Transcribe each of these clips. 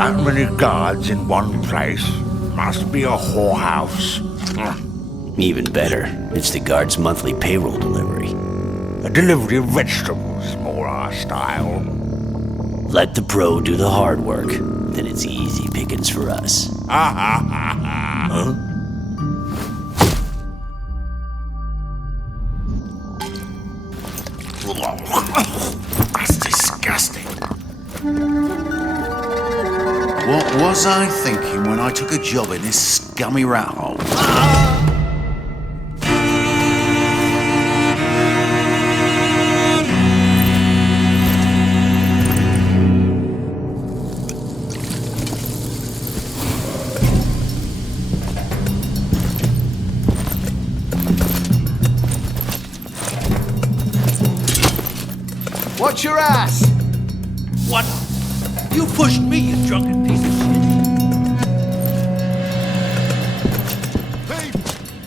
That many guards in one place must be a whorehouse. Even better, it's the guard's monthly payroll delivery. A delivery of vegetables, more our style. Let the pro do the hard work, then it's easy pickings for us. Huh? That's disgusting. What was I thinking when I took a job in this scummy rat hole? Watch your ass! What? You pushed me, you drunken piece of shit. Thief!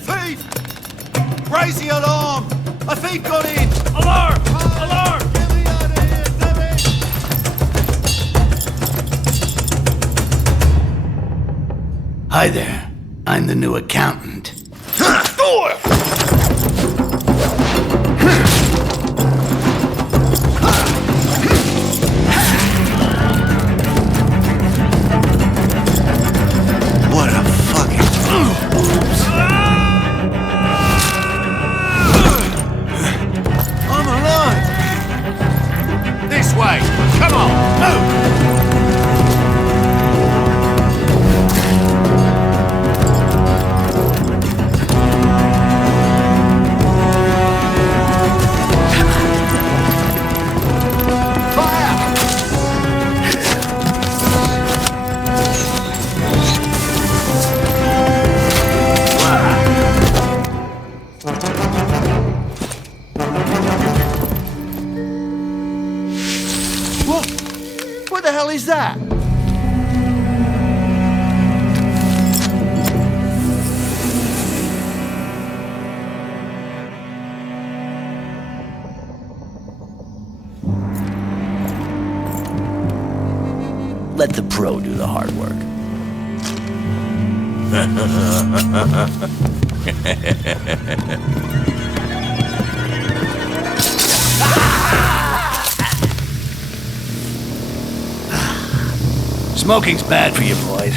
Thief! Raise the alarm! A thief got in! Alarm! Alarm! Get me out of here, damn it! Hi there. I'm the new accountant. What a fucking... I'm alive! This way! Come on! Move! What the hell is that? Let the pro do the hard work. Smoking's bad for you boys.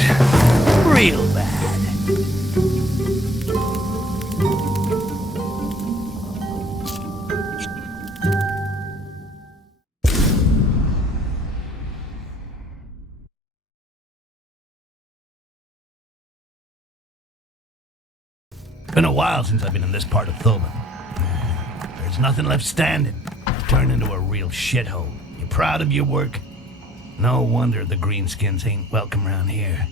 Real bad. Been a while since I've been in this part of Thulin. There's nothing left standing. Turned into a real shithole. You proud of your work? No wonder the greenskins ain't welcome around here.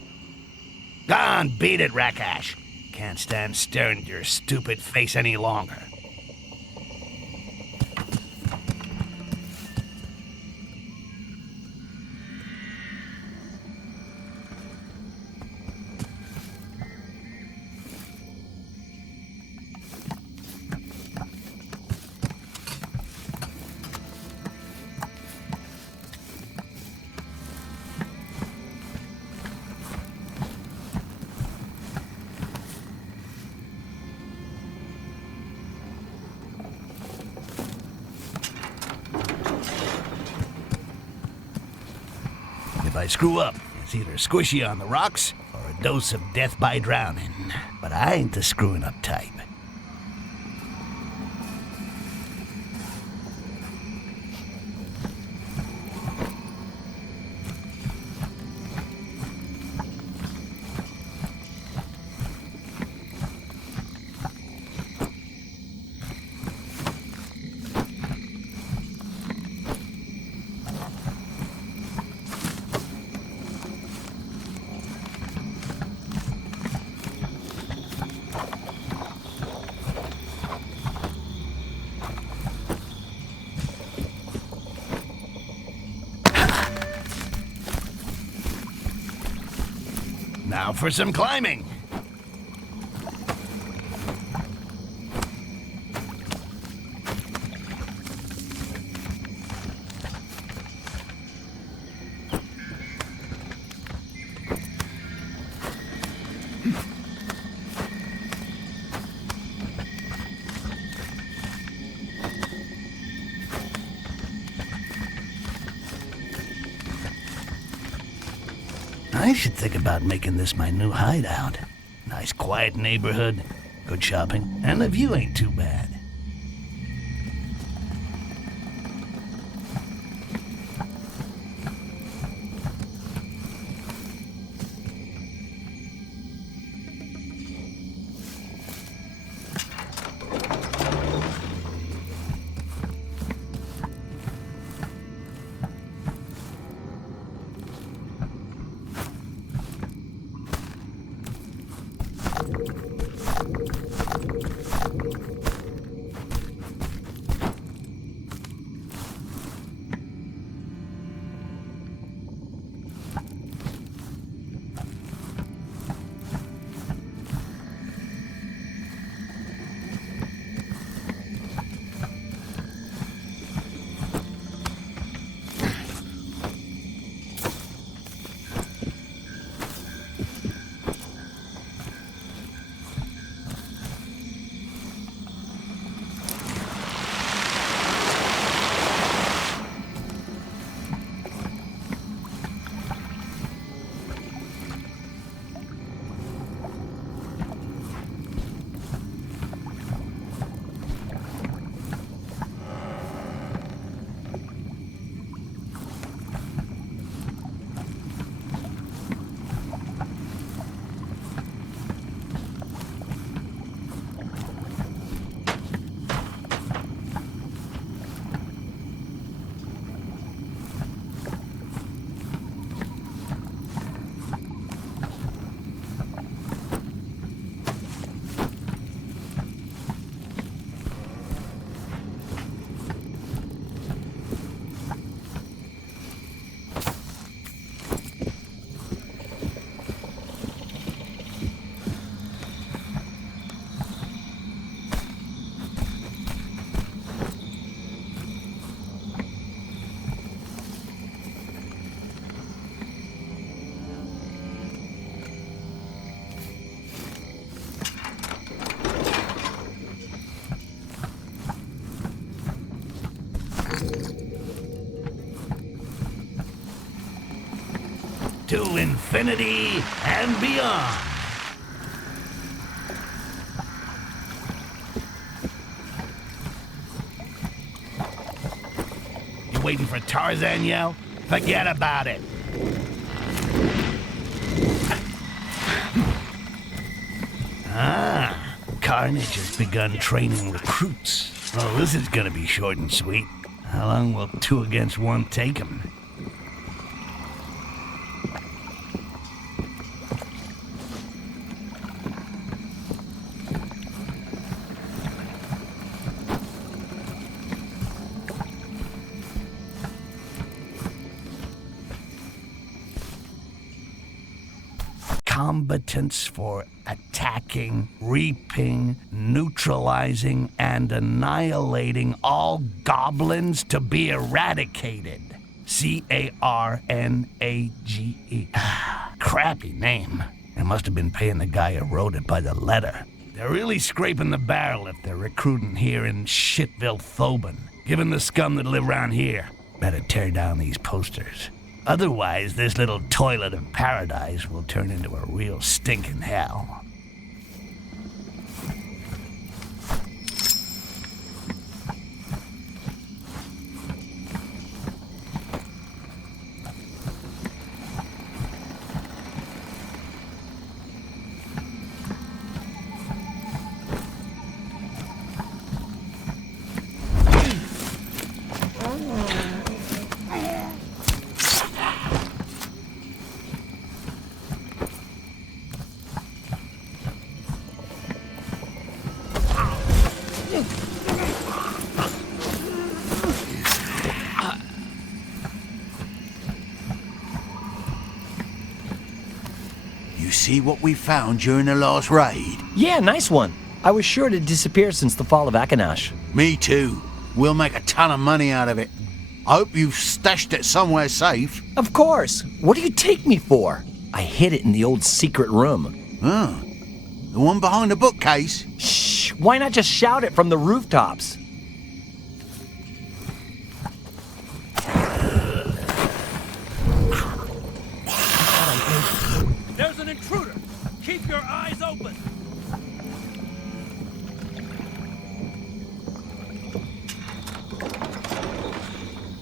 Go on, beat it, Rakash. Can't stand staring at your stupid face any longer. If I screw up, it's either squishy on the rocks or a dose of death by drowning. But I ain't the screwing up type. Now for some climbing. I should think about making this my new hideout. Nice quiet neighborhood, good shopping, and the view ain't too bad. To infinity and beyond. You waiting for Tarzan yell? Forget about it. Carnage has begun training recruits. Well, this is gonna be short and sweet. How long will 2 against 1 take him? Combatants for attacking, reaping, neutralizing, and annihilating all goblins to be eradicated. C-A-R-N-A-G-E. Crappy name. They must have been paying the guy who wrote it by the letter. They're really scraping the barrel if they're recruiting here in Shitville, Thoban. Given the scum that live around here, better tear down these posters. Otherwise, this little toilet of paradise will turn into a real stinking hell. See what we found during the last raid? Yeah, nice one. I was sure it had disappeared since the fall of Akanash. Me too. We'll make a ton of money out of it. I hope you've stashed it somewhere safe. Of course. What do you take me for? I hid it in the old secret room. Oh, the one behind the bookcase? Shh, why not just shout it from the rooftops? There's an intruder! Keep your eyes open!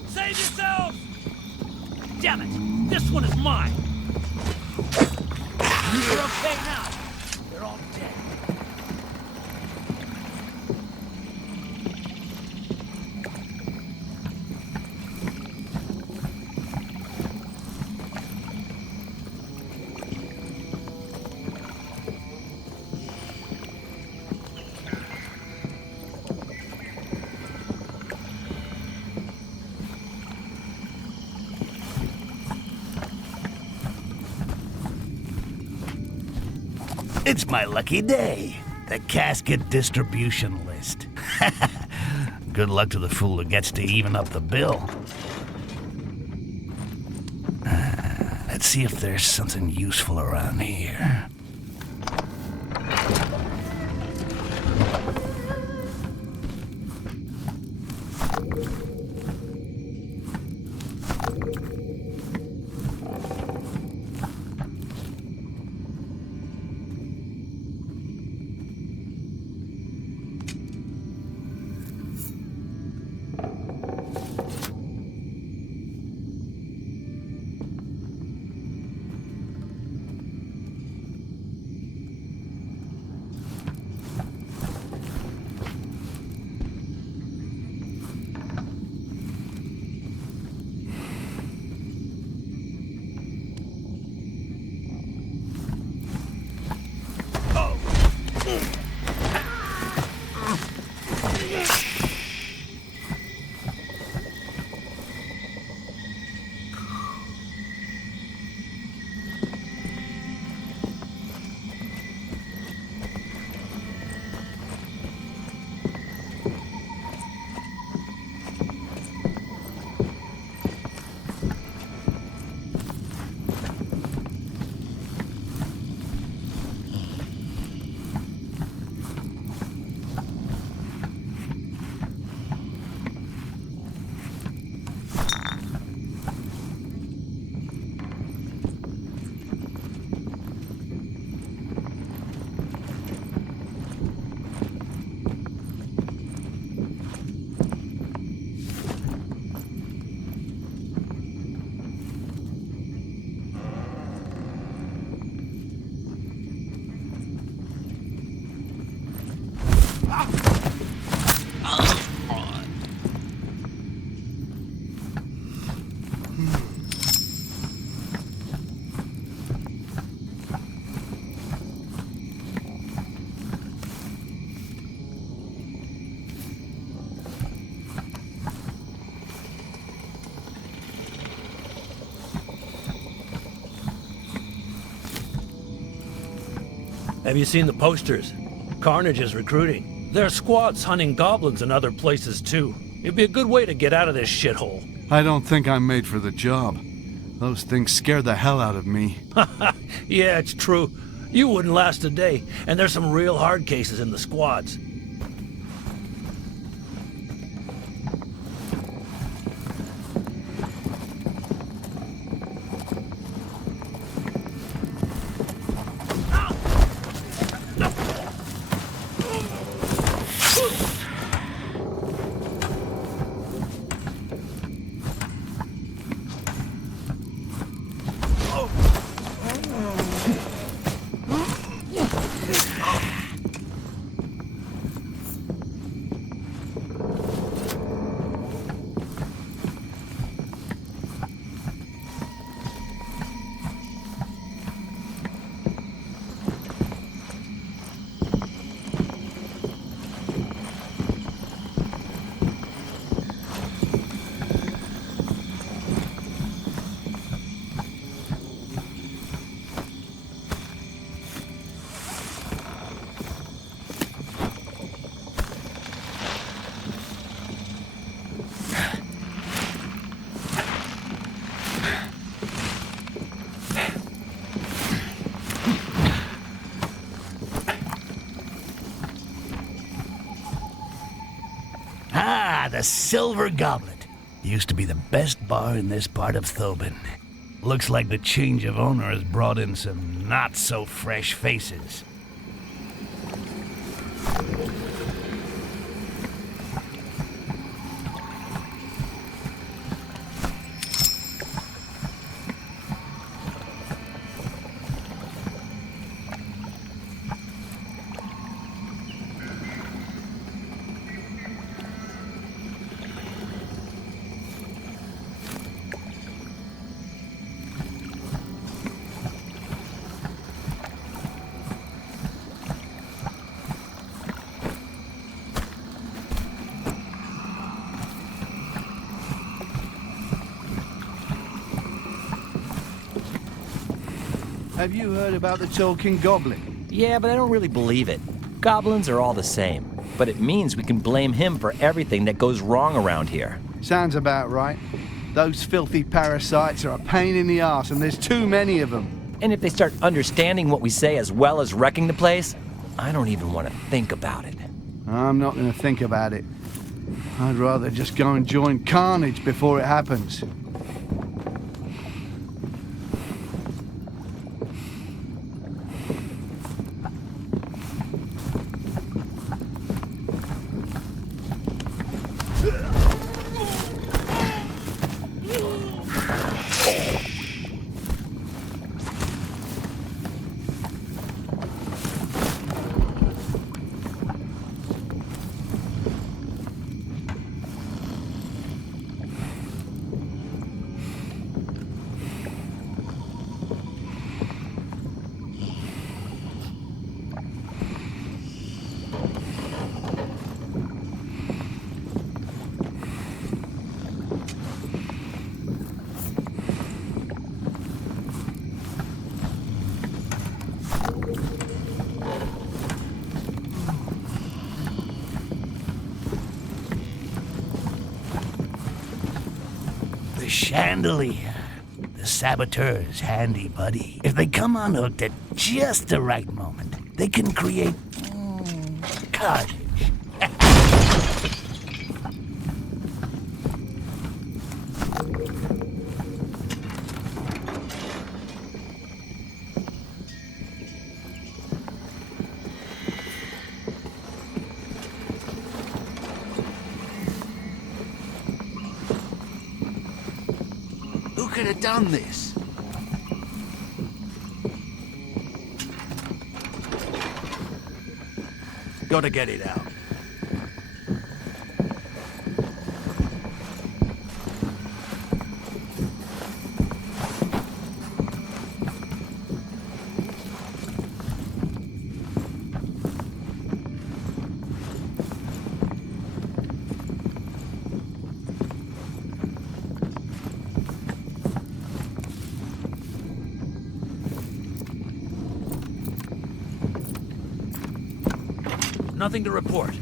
Save yourselves! Damn it! This one is mine! You're okay now. They're all dead. It's my lucky day. The casket distribution list. Good luck to the fool who gets to even up the bill. Let's see if there's something useful around here. Have you seen the posters? Carnage is recruiting. There are squads hunting goblins in other places too. It'd be a good way to get out of this shithole. I don't think I'm made for the job. Those things scare the hell out of me. Yeah, it's true. You wouldn't last a day, and there's some real hard cases in the squads. Ah, the Silver Goblet. Used to be the best bar in this part of Thobin. Looks like the change of owner has brought in some not-so-fresh faces. Have you heard about the talking goblin? Yeah, but I don't really believe it. Goblins are all the same, but it means we can blame him for everything that goes wrong around here. Sounds about right. Those filthy parasites are a pain in the arse, and there's too many of them. And if they start understanding what we say as well as wrecking the place, I don't even want to think about it. I'm not going to think about it. I'd rather just go and join carnage before it happens. The chandelier. The saboteur's handy, buddy. If they come unhooked at just the right moment, they can create carnage. Who could have done this? Gotta get it out. Nothing to report.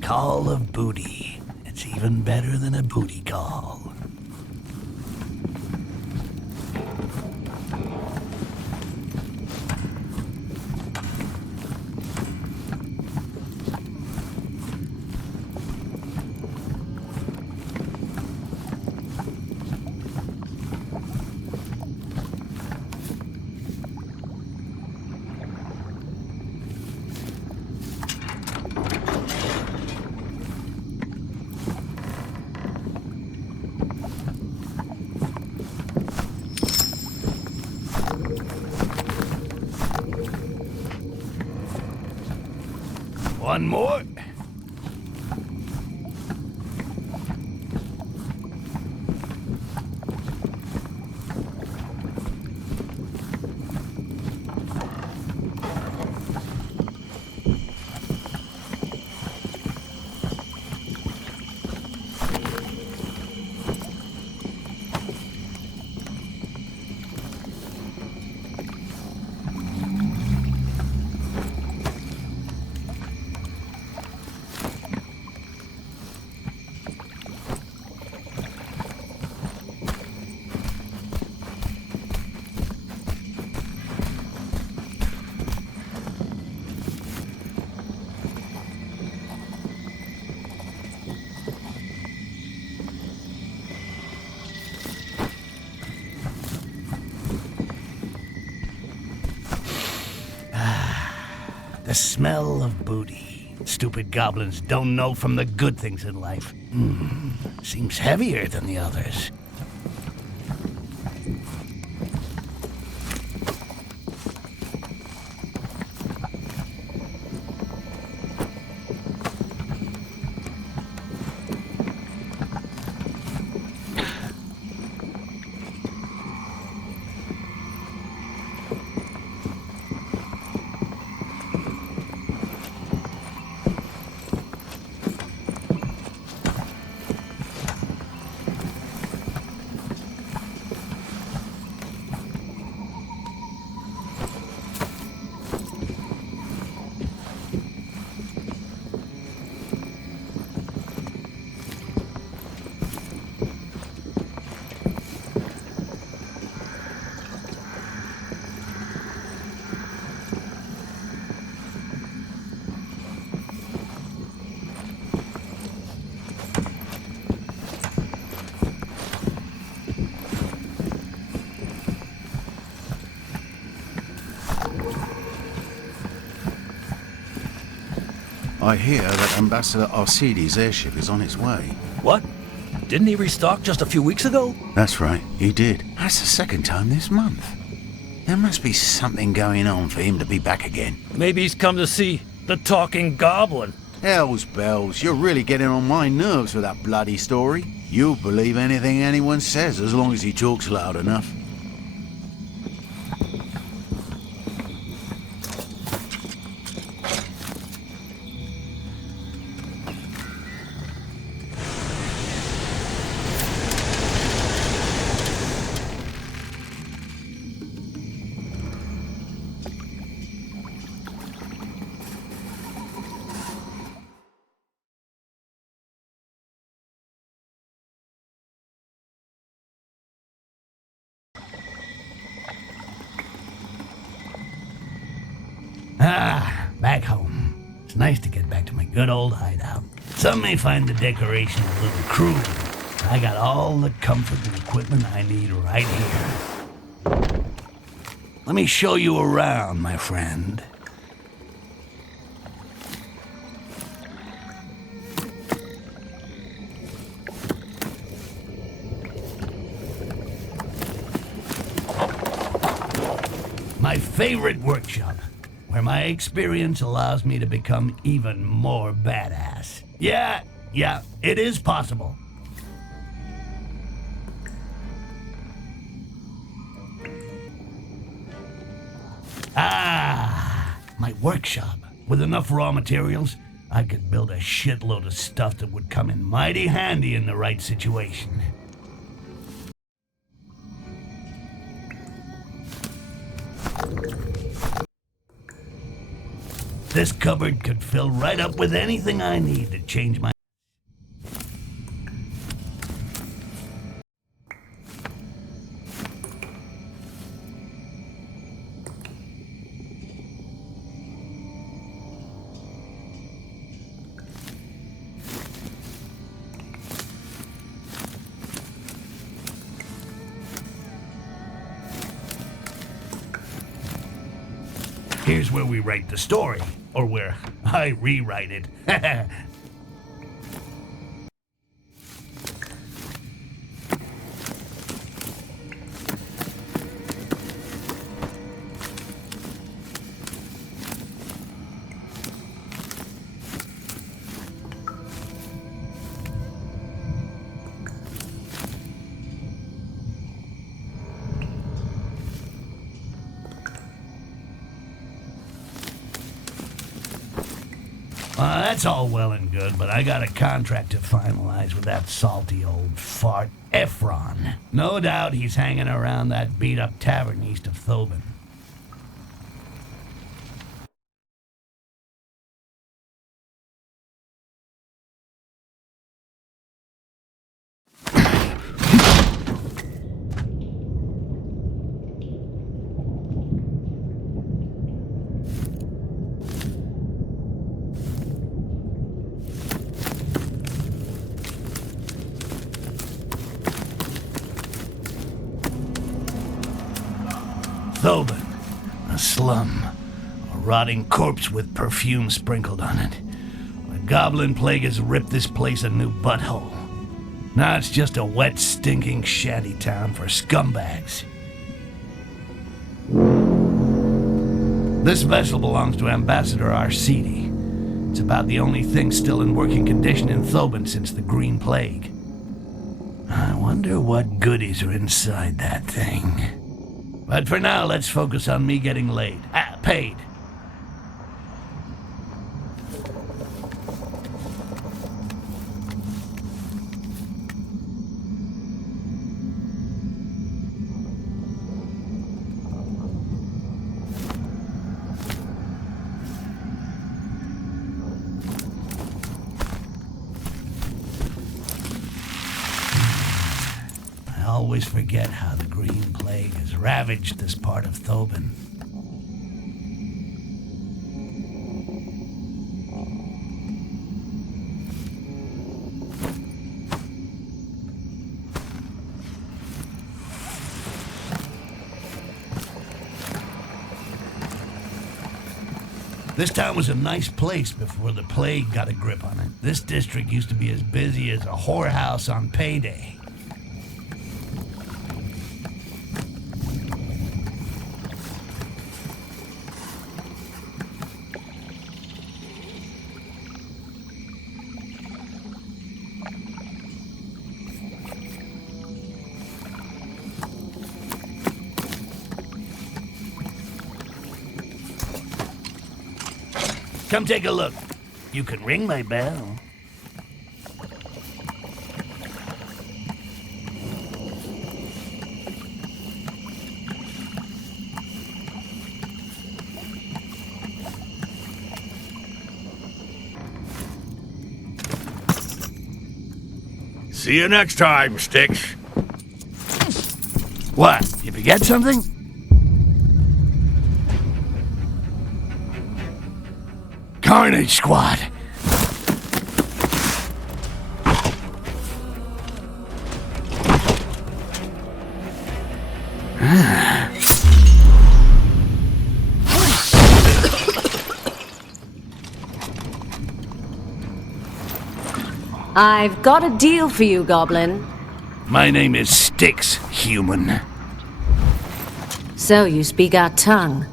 Call of booty. It's even better than a booty call. One more. The smell of booty. Stupid goblins don't know from the good things in life. Seems heavier than the others. I hear that Ambassador Arcides' airship is on its way. What? Didn't he restock just a few weeks ago? That's right, he did. That's the second time this month. There must be something going on for him to be back again. Maybe he's come to see the talking goblin. Hell's bells, you're really getting on my nerves with that bloody story. You'll believe anything anyone says as long as he talks loud enough. Back home. It's nice to get back to my good old hideout. Some may find the decoration a little crude. I got all the comfort and equipment I need right here. Let me show you around, my friend. My favorite workshop, where my experience allows me to become even more badass. Yeah, it is possible. My workshop. With enough raw materials, I could build a shitload of stuff that would come in mighty handy in the right situation. This cupboard could fill right up with anything I need to change my... Here's where we write the story, or where I rewrite it. That's all well and good, but I got a contract to finalize with that salty old fart Ephron. No doubt he's hanging around that beat-up tavern east of Thobin. Thobin, a slum, a rotting corpse with perfume sprinkled on it. The goblin plague has ripped this place a new butthole. Now it's just a wet, stinking shanty town for scumbags. This vessel belongs to Ambassador Arcidi. It's about the only thing still in working condition in Thobin since the Green Plague. I wonder what goodies are inside that thing. But for now, let's focus on me getting laid. Paid. I always forget how the Green Plague has ravaged this part of Thobin. This town was a nice place before the plague got a grip on it. This district used to be as busy as a whorehouse on payday. Come take a look. You can ring my bell. See you next time, Styx. What? You forget something? Carnage Squad. I've got a deal for you, Goblin. My name is Styx, human. So you speak our tongue.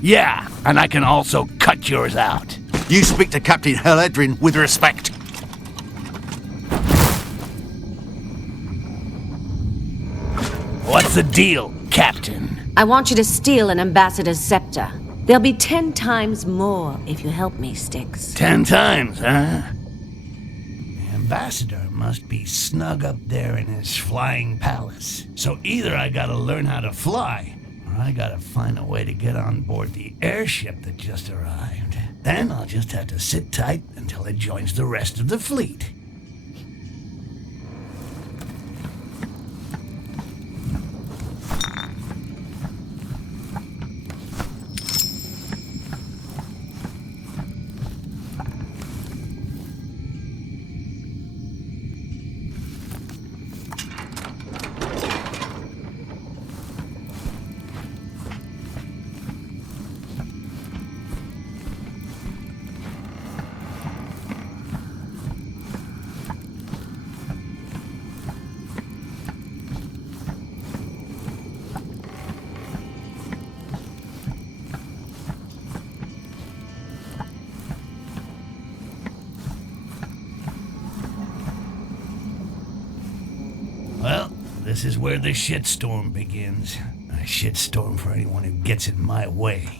Yeah, and I can also cut yours out. You speak to Captain Helledrin with respect. What's the deal, Captain? I want you to steal an ambassador's scepter. There'll be 10 times more if you help me, Styx. 10 times, huh? The ambassador must be snug up there in his flying palace. So either I gotta learn how to fly, or I gotta find a way to get on board the airship that just arrived. Then I'll just have to sit tight until it joins the rest of the fleet. Well, this is where the shitstorm begins. A shitstorm for anyone who gets in my way.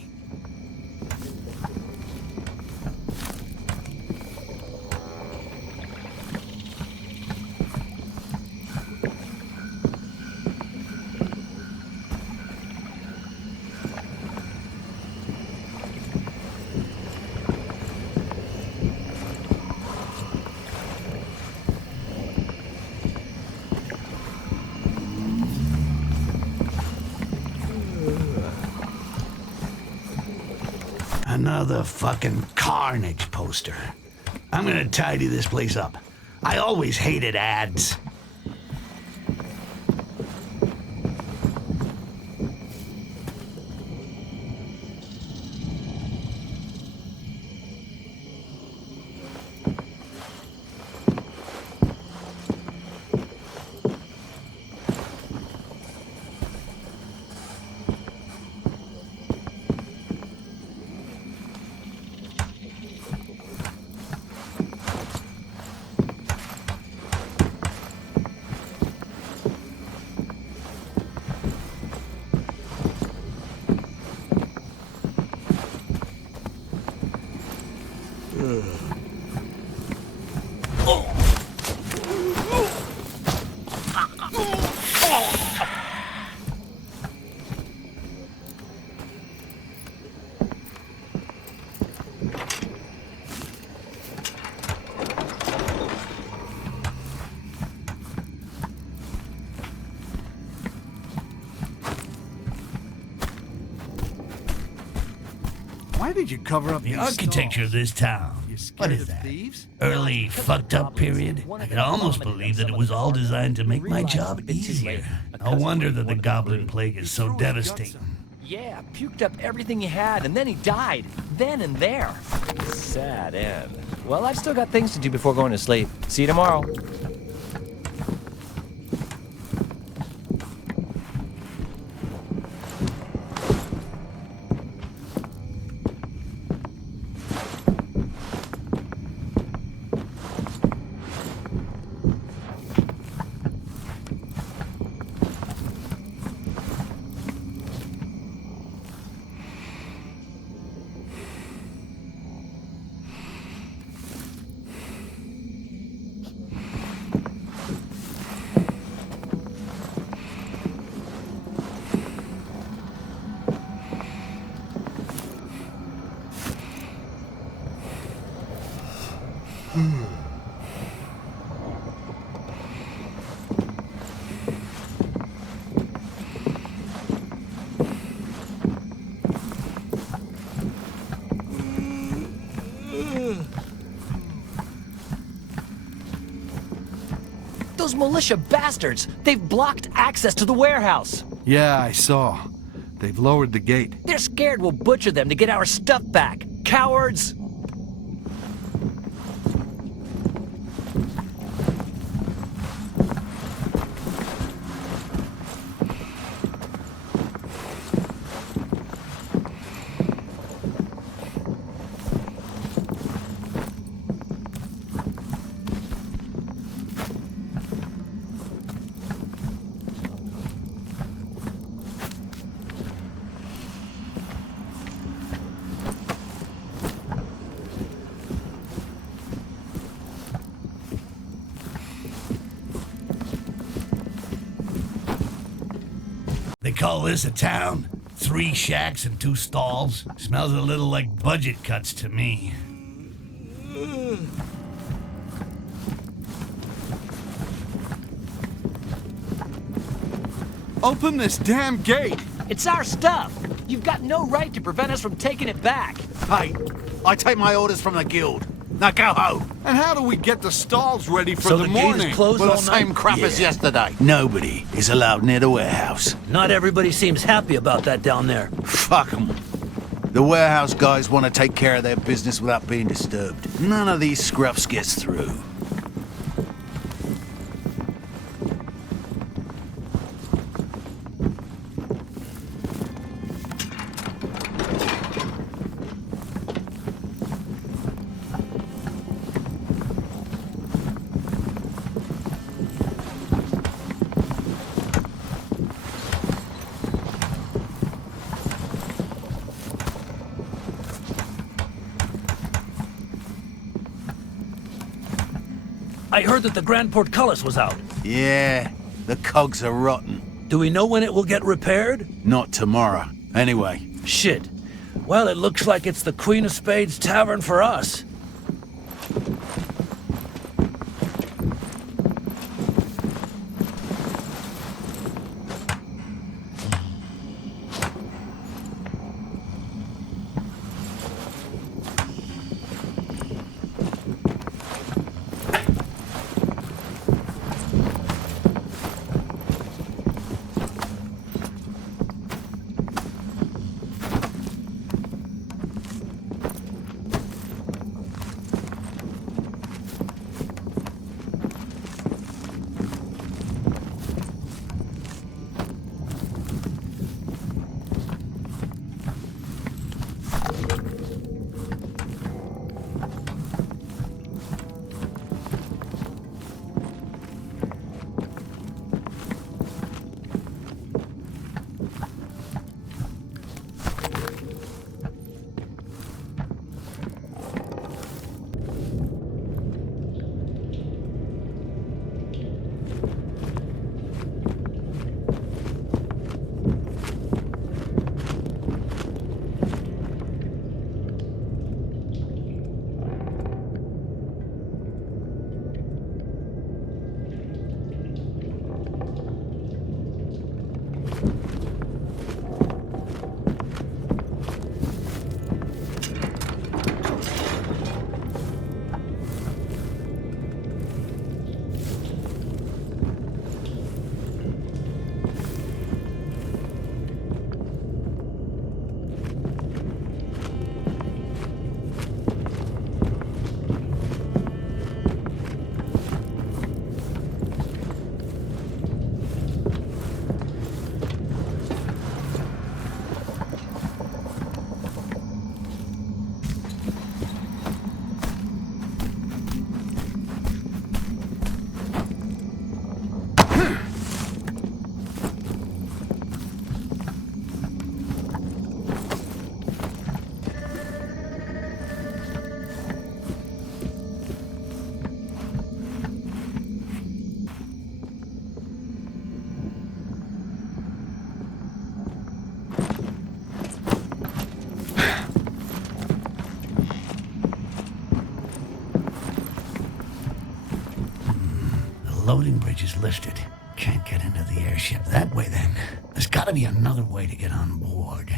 Another fucking Carnage poster. I'm gonna tidy this place up. I always hated ads. Why did you cover up The these architecture of stalls? this town. You scared What is of that? thieves? Early fucked up period? I could almost believe that it was all designed to make my job easier. No wonder that the Goblin plague is so devastating. Yeah, puked up everything he had, and then he died. Then and there. Sad end. Well, I've still got things to do before going to sleep. See you tomorrow. Those militia bastards! They've blocked access to the warehouse! Yeah, I saw. They've lowered the gate. They're scared we'll butcher them to get our stuff back! Cowards! They call this a town? 3 shacks and 2 stalls? Smells a little like budget cuts to me. Open this damn gate! It's our stuff! You've got no right to prevent us from taking it back! Hey, I take my orders from the guild. Now go home. And how do we get the stalls ready for So the the gate is morning? closed Well, all the night? same crap as yesterday. Nobody is allowed near the warehouse. Not everybody seems happy about that down there. Fuck 'em. The warehouse guys want to take care of their business without being disturbed. None of these scruffs gets through. I heard that the Grand Portcullis was out. Yeah, the cogs are rotten. Do we know when it will get repaired? Not tomorrow. Anyway, Shit. Well, it looks like it's the Queen of Spades Tavern for us. loading bridge is lifted. Can't get into the airship that way then. There's gotta be another way to get on board.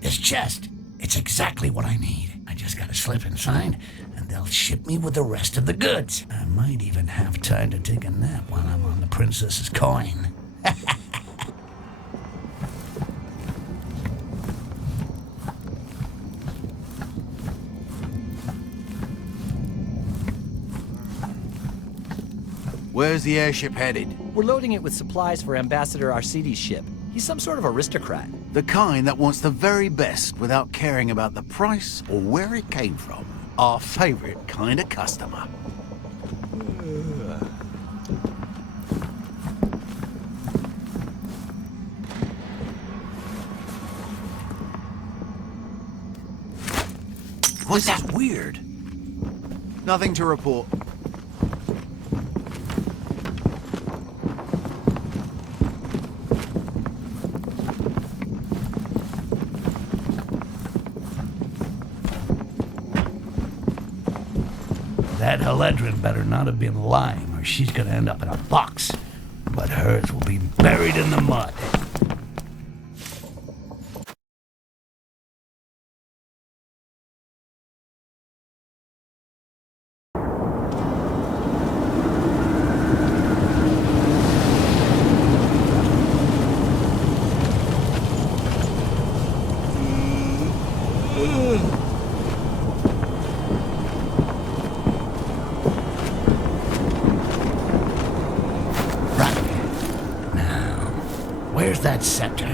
This chest, it's exactly what I need. I just gotta slip inside, and they'll ship me with the rest of the goods. I might even have time to take a nap while I'm on the princess's coin. Where's the airship headed? We're loading it with supplies for Ambassador Arcidi's ship. He's some sort of aristocrat. The kind that wants the very best without caring about the price or where it came from. Our favorite kind of customer. What's that? Weird. Nothing to report. That Haledrin better not have been lying, or she's gonna end up in a box. But hers will be buried in the mud. Where's that scepter?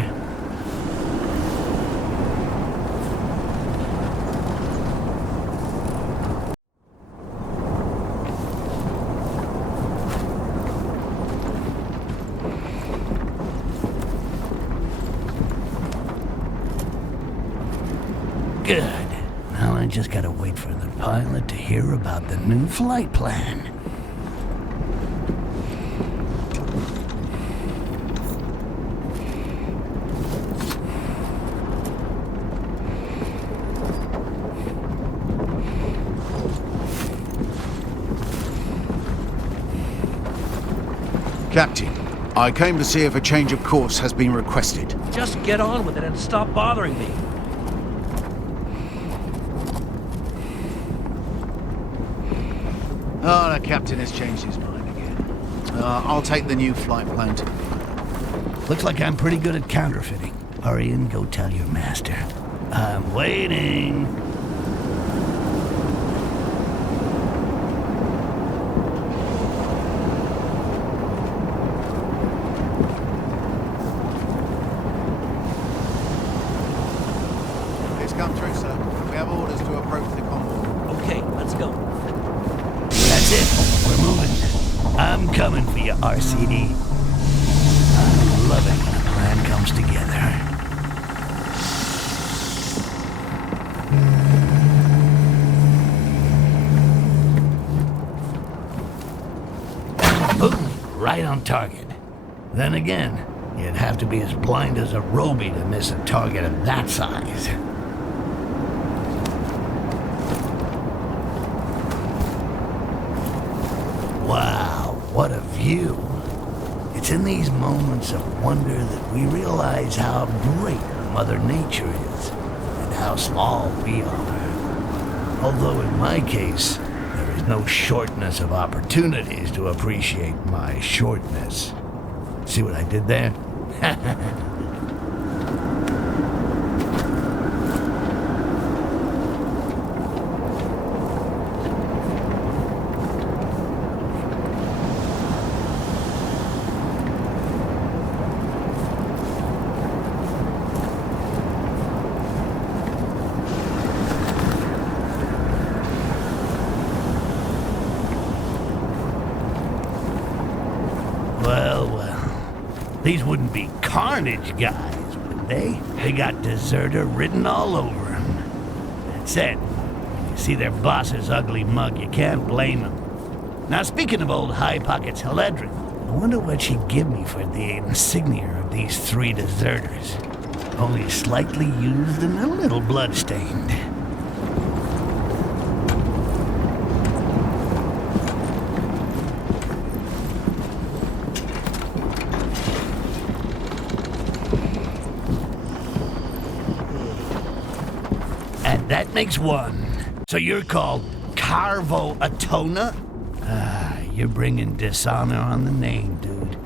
Good. Now I just gotta wait for the pilot to hear about the new flight plan. Captain, I came to see if a change of course has been requested. Just get on with it and stop bothering me. Oh, the captain has changed his mind again. I'll take the new flight plan to... Looks like I'm pretty good at counterfeiting. Hurry and go tell your master. I'm waiting. Please come through, sir. We have orders to approach the convoy. Okay, let's go. That's it. We're moving. I'm coming for you, RCD. I love it when a plan comes together. Boom! Right on target. Then again, you'd have to be as blind as a Roby to miss a target of that size. Wow, what a view. It's in these moments of wonder that we realize how great Mother Nature is and how small we are. Although in my case, there is no shortness of opportunities to appreciate my shortness. See what I did there? These wouldn't be Carnage guys, would they? They got deserter written all over them. That's it. When you see their boss's ugly mug, you can't blame them. Now, speaking of old High Pockets Haledrin, I wonder what she'd give me for the insignia of these 3 deserters. Only slightly used and a little bloodstained. That makes one. So you're called Carvo Atona? Ah, you're bringing dishonor on the name, dude.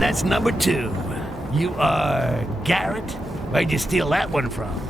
And that's number 2. You are Garrett? Where'd you steal that one from?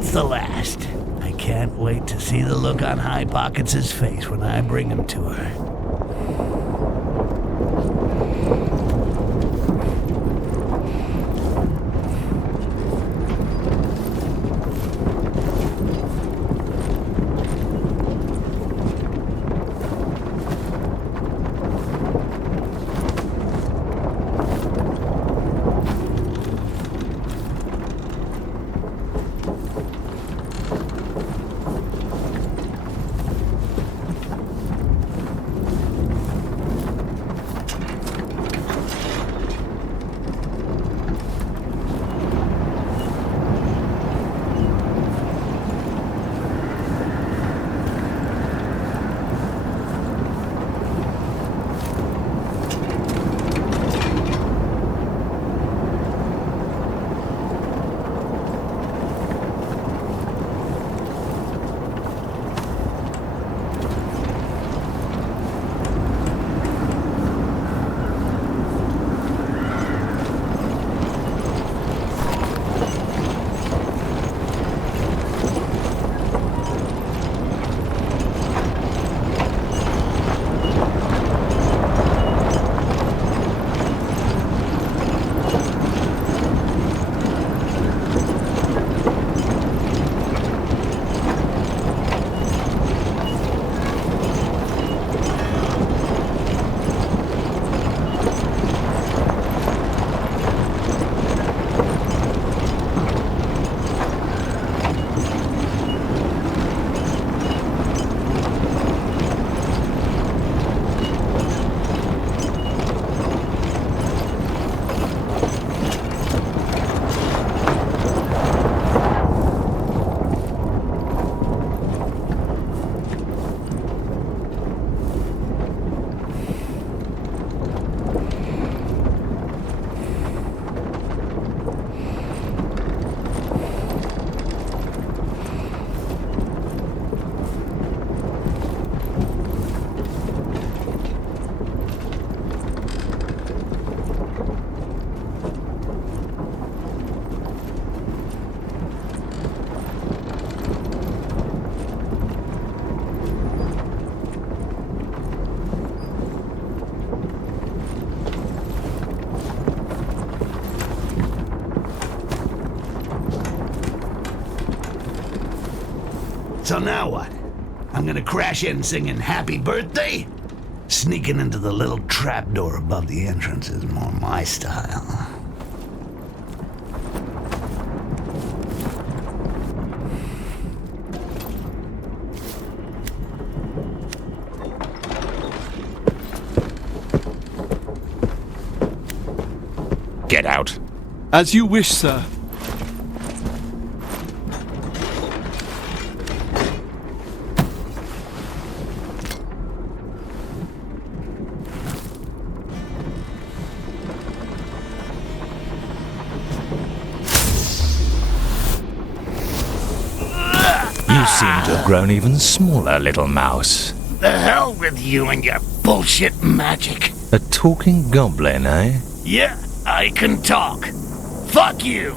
That's the last. I can't wait to see the look on High Pockets' face when I bring him to her. So now what? I'm gonna crash in singing Happy Birthday? Sneaking into the little trapdoor above the entrance is more my style. Get out. As you wish, sir. You seem to have grown even smaller, little mouse. The hell with you and your bullshit magic. A talking goblin, eh? Yeah, I can talk. Fuck you!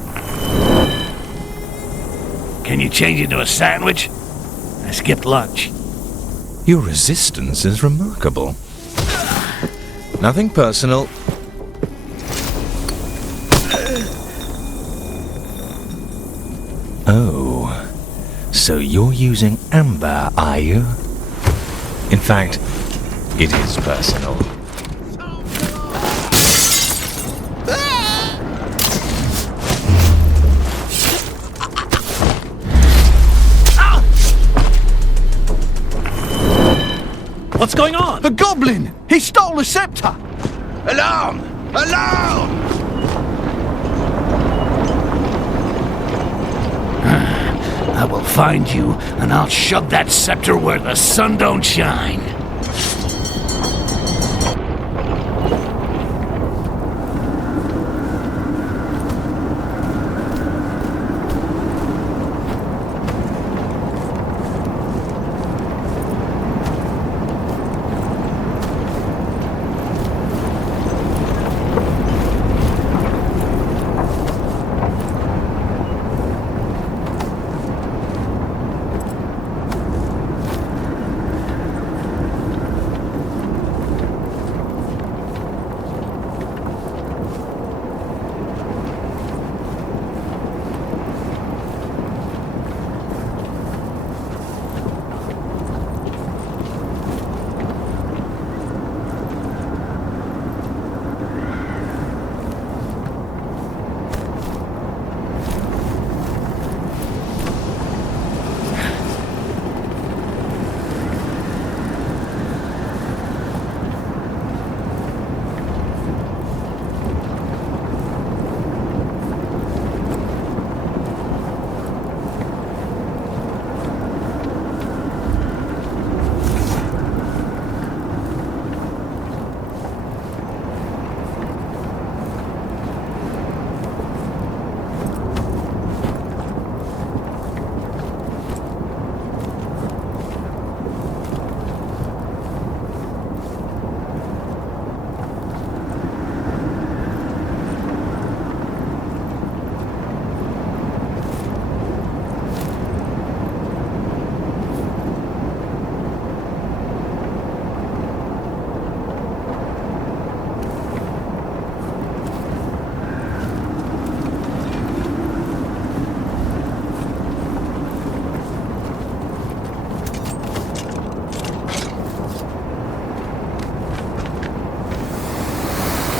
Can you change into a sandwich? I skipped lunch. Your resistance is remarkable. Nothing personal. Oh, so you're using amber, are you? In fact, it is personal. What's going on? The Goblin! He stole the scepter! Alarm! Alarm! I will find you, and I'll shove that scepter where the sun don't shine.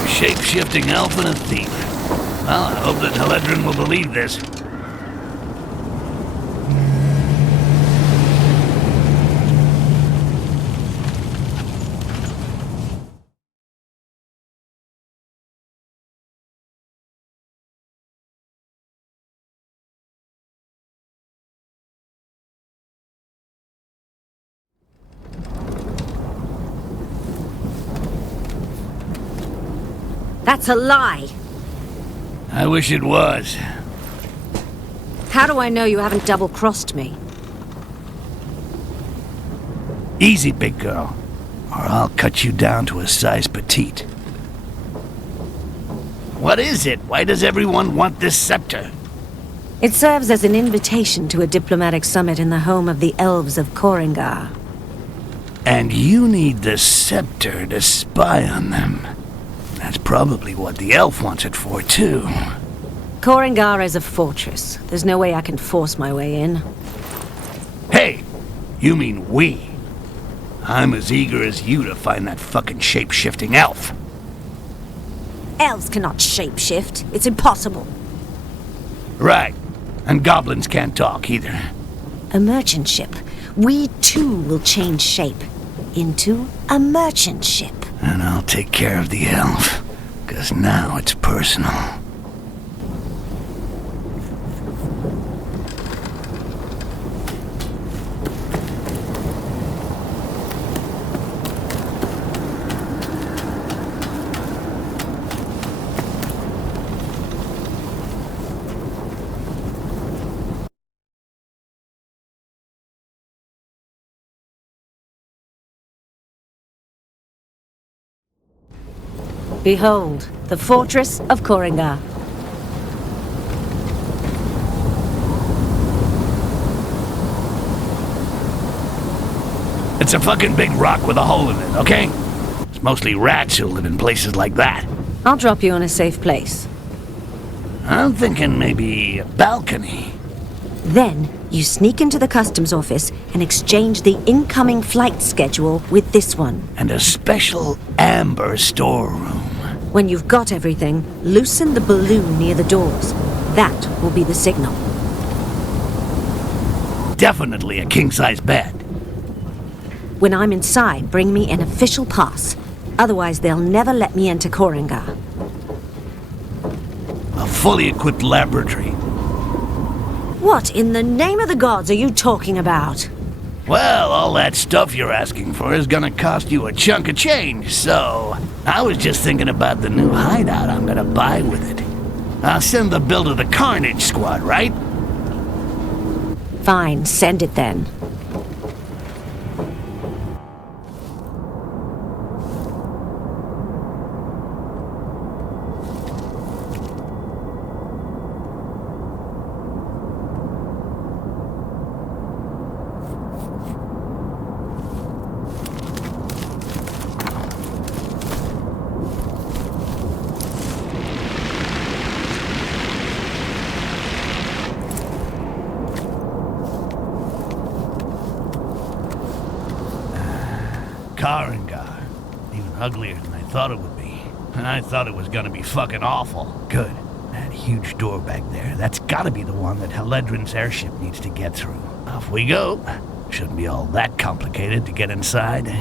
Shape-shifting elf and a thief. Well, I hope that Heledrin will believe this. That's a lie. I wish it was. How do I know you haven't double-crossed me? Easy, big girl, or I'll cut you down to a size petite. What is it? Why does everyone want this scepter? It serves as an invitation to a diplomatic summit in the home of the elves of Koringar. And you need the scepter to spy on them. That's probably what the elf wants it for, too. Koringar is a fortress. There's no way I can force my way in. Hey, you mean we. I'm as eager as you to find that fucking shape-shifting elf. Elves cannot shapeshift. It's impossible. Right. And goblins can't talk either. A merchant ship. We too will change shape into a merchant ship. And I'll take care of the elf, 'cause now it's personal. Behold, the fortress of Koringar. It's a fucking big rock with a hole in it, okay? It's mostly rats who live in places like that. I'll drop you in a safe place. I'm thinking maybe a balcony. Then, you sneak into the customs office and exchange the incoming flight schedule with this one. And a special amber storeroom. When you've got everything, loosen the balloon near the doors. That will be the signal. Definitely a king-size bed. When I'm inside, bring me an official pass. Otherwise, they'll never let me into Koringar. A fully equipped laboratory. What in the name of the gods are you talking about? Well, all that stuff you're asking for is gonna cost you a chunk of change, so I was just thinking about the new hideout I'm gonna buy with it. I'll send the bill to the Carnage Squad, right? Fine, send it then. Koringar. Even uglier than I thought it would be. I thought it was gonna be fucking awful. Good. That huge door back there, that's gotta be the one that Haledrin's airship needs to get through. Off we go. Shouldn't be all that complicated to get inside.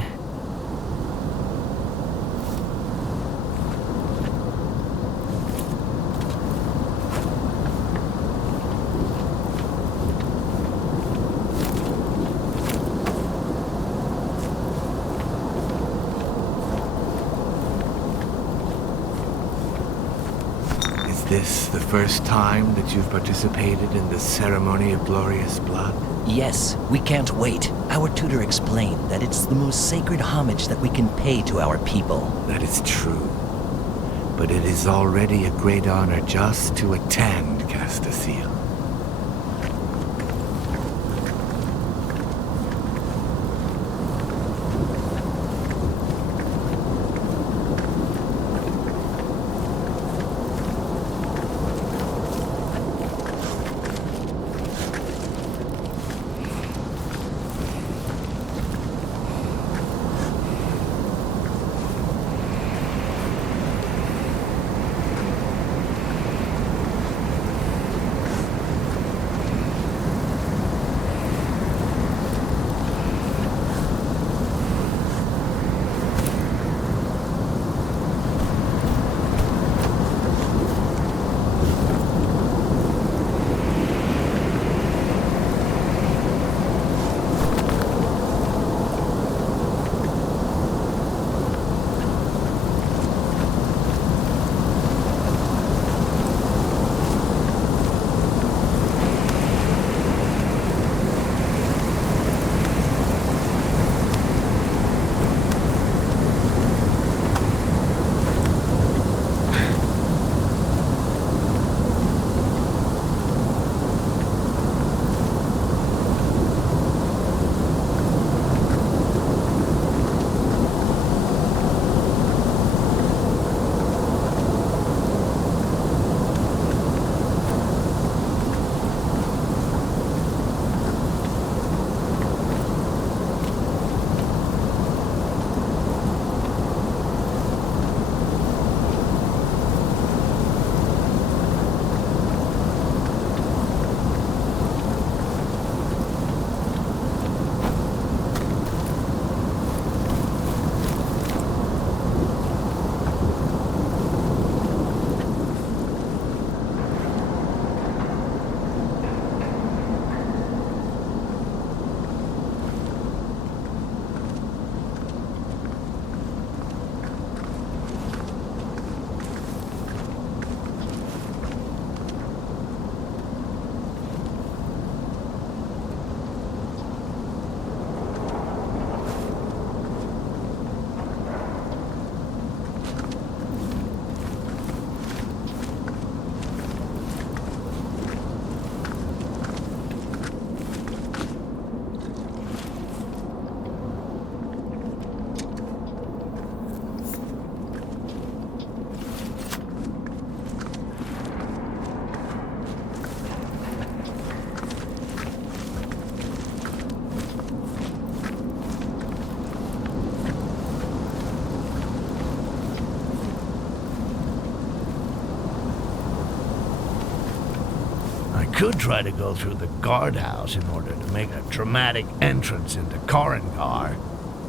Is this the first time that you've participated in the ceremony of glorious blood? Yes, we can't wait. Our tutor explained that it's the most sacred homage that we can pay to our people. That is true. But it is already a great honor just to attend, Castasiel. could try to go through the guardhouse in order to make a dramatic entrance into Korengar.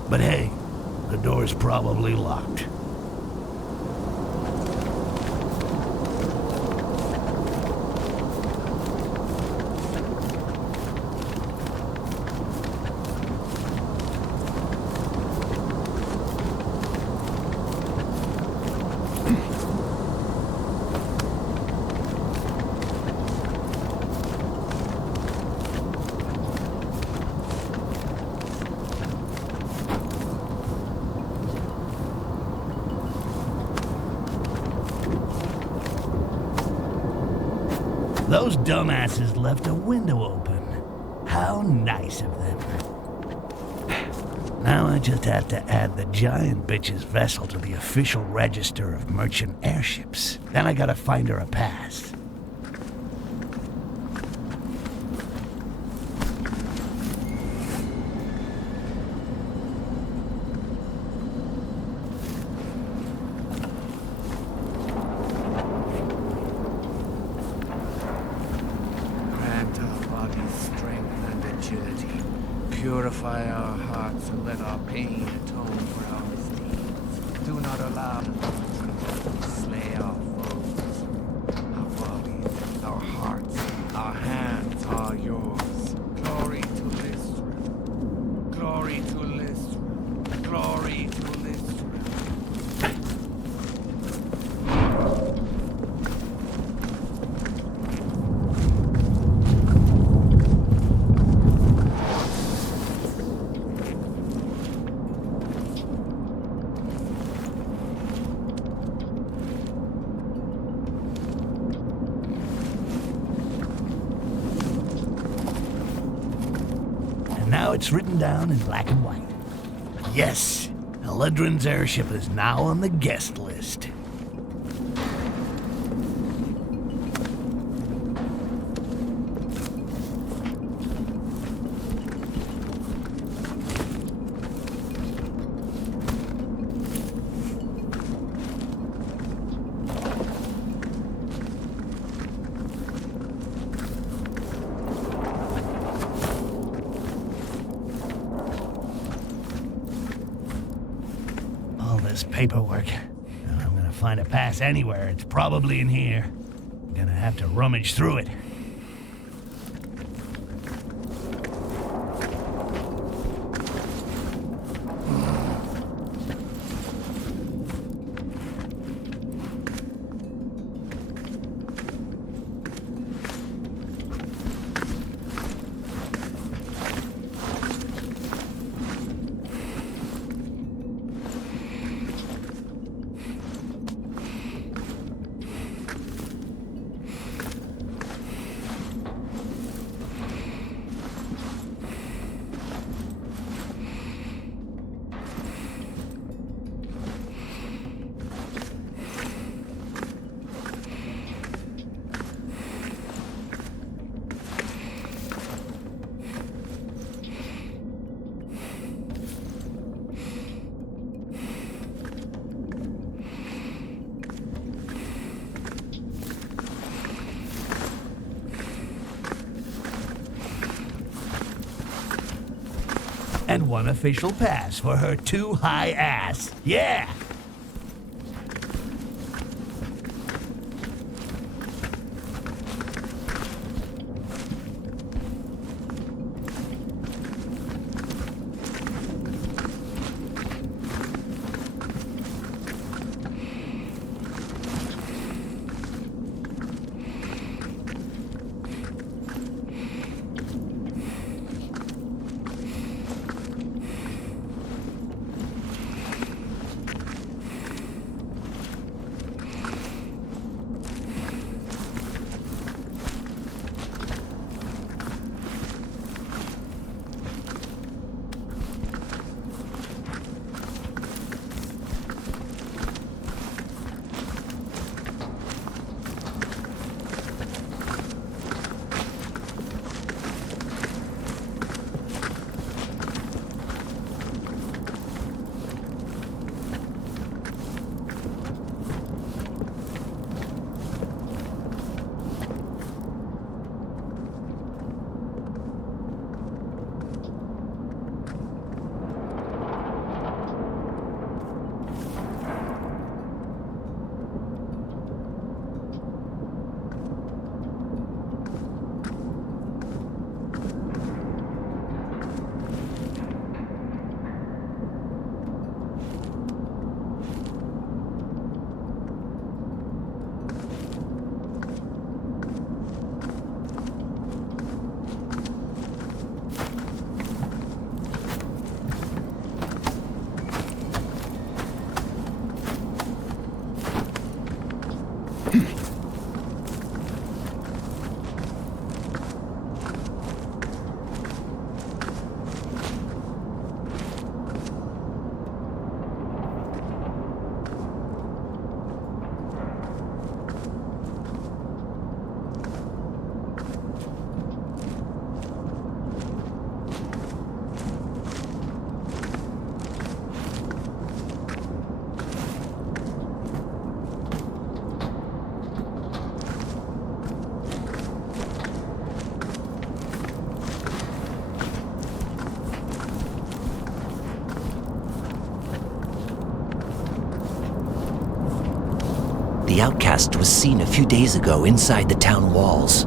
But hey, the door's probably locked. Those dumbasses left a window open. How nice of them. Now I just have to add the giant bitch's vessel to the official register of merchant airships. Then I gotta find her a pass. Purify our hearts and let our pain atone for our misdeeds. Do not allow them to slay our foes. Our bodies, our hearts, our hands are yours. Glory to Lystra. Glory to Lystra. Glory to Lystra. Now it's written down in black and white. Yes, Eledrin's airship is now on the guest list. This paperwork. I'm gonna find a pass anywhere. It's probably in here. I'm gonna have to rummage through it. And one official pass for her too high ass. Yeah! The outcast was seen a few days ago inside the town walls.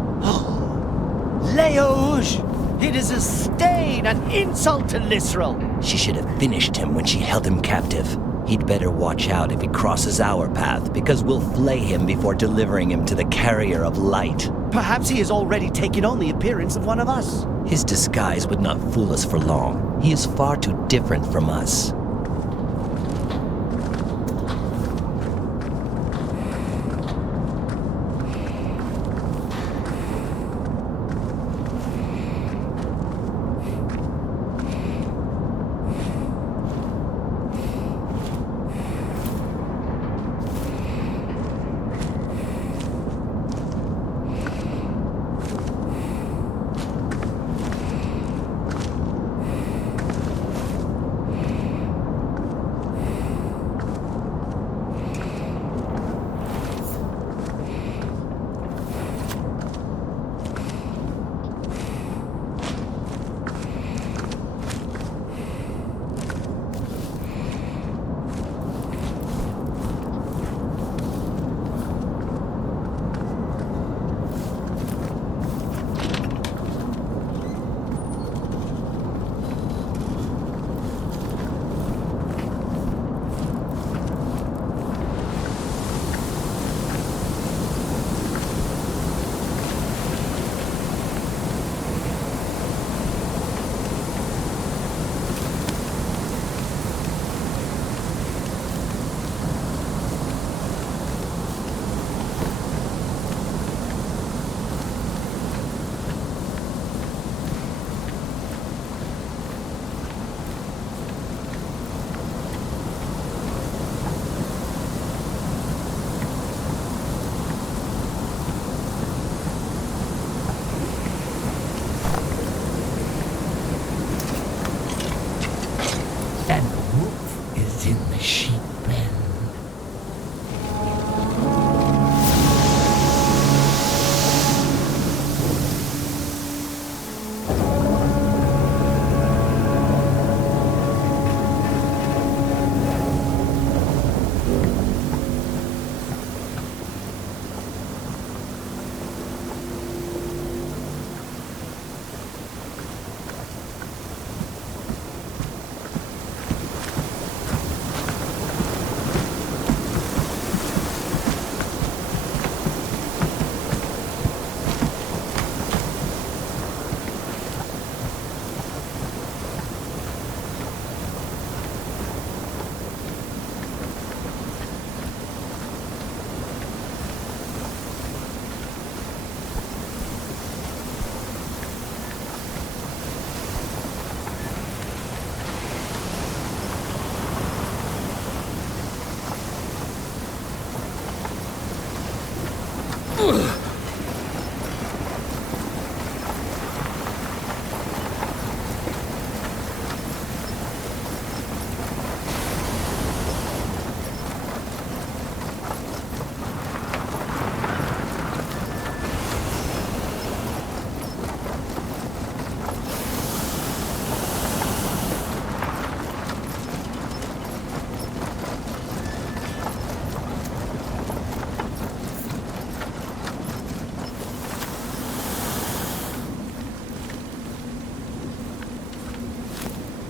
Leouge! It is a stain, an insult to Lisrel! She should have finished him when she held him captive. He'd better watch out if he crosses our path, because we'll flay him before delivering him to the carrier of light. Perhaps he has already taken on the appearance of one of us. His disguise would not fool us for long. He is far too different from us.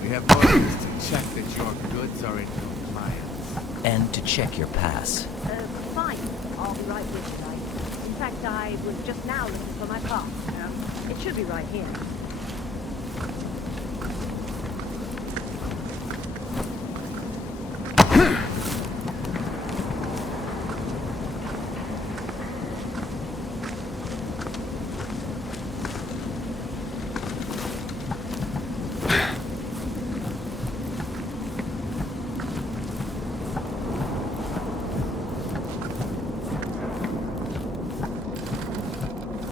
We have orders to check that your goods are in compliance. And to check your pass. Fine. I'll be right with you, Knight. In fact, I was just now looking for my pass. It should be right here.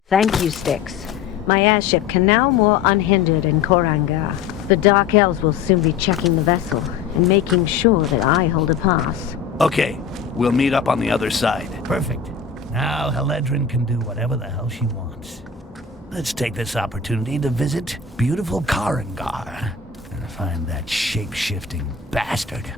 Thank you, Styx. My airship can now moor unhindered in Korangar. The Dark Elves will soon be checking the vessel and making sure that I hold a pass. Okay, we'll meet up on the other side. Perfect. Now Heledrin can do whatever the hell she wants. Let's take this opportunity to visit beautiful Korangar and find that shape-shifting bastard.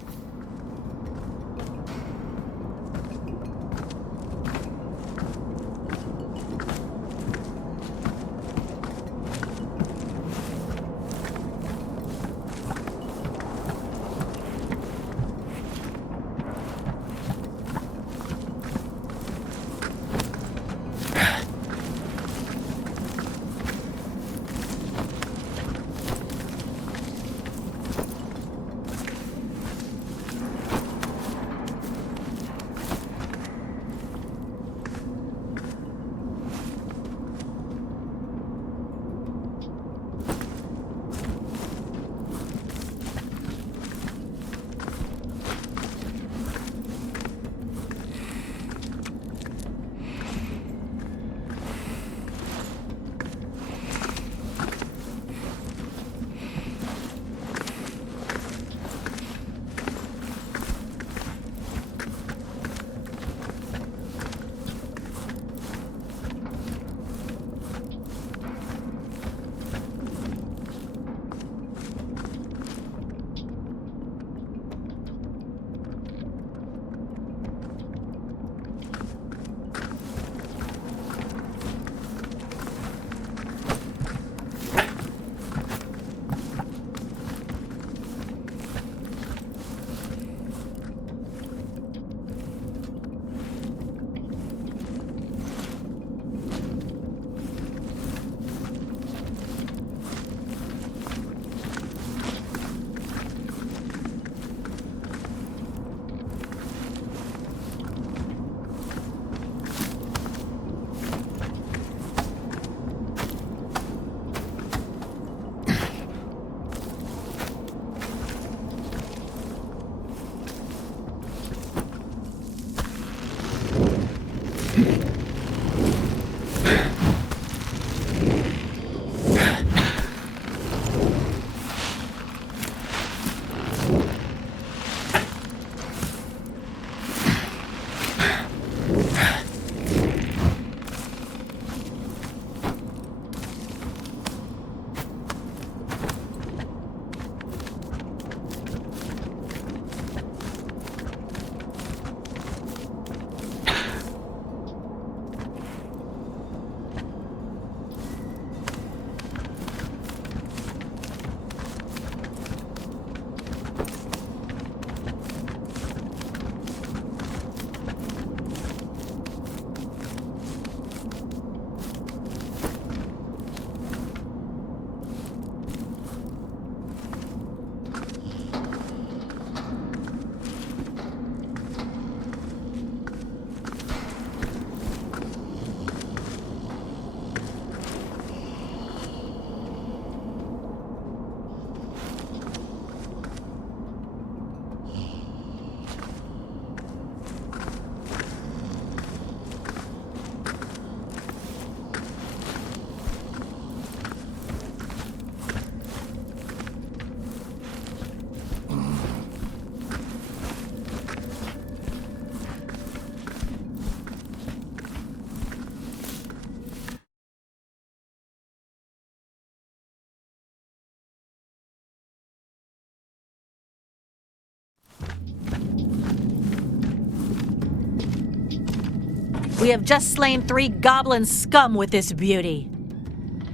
We have just slain 3 goblin scum with this beauty.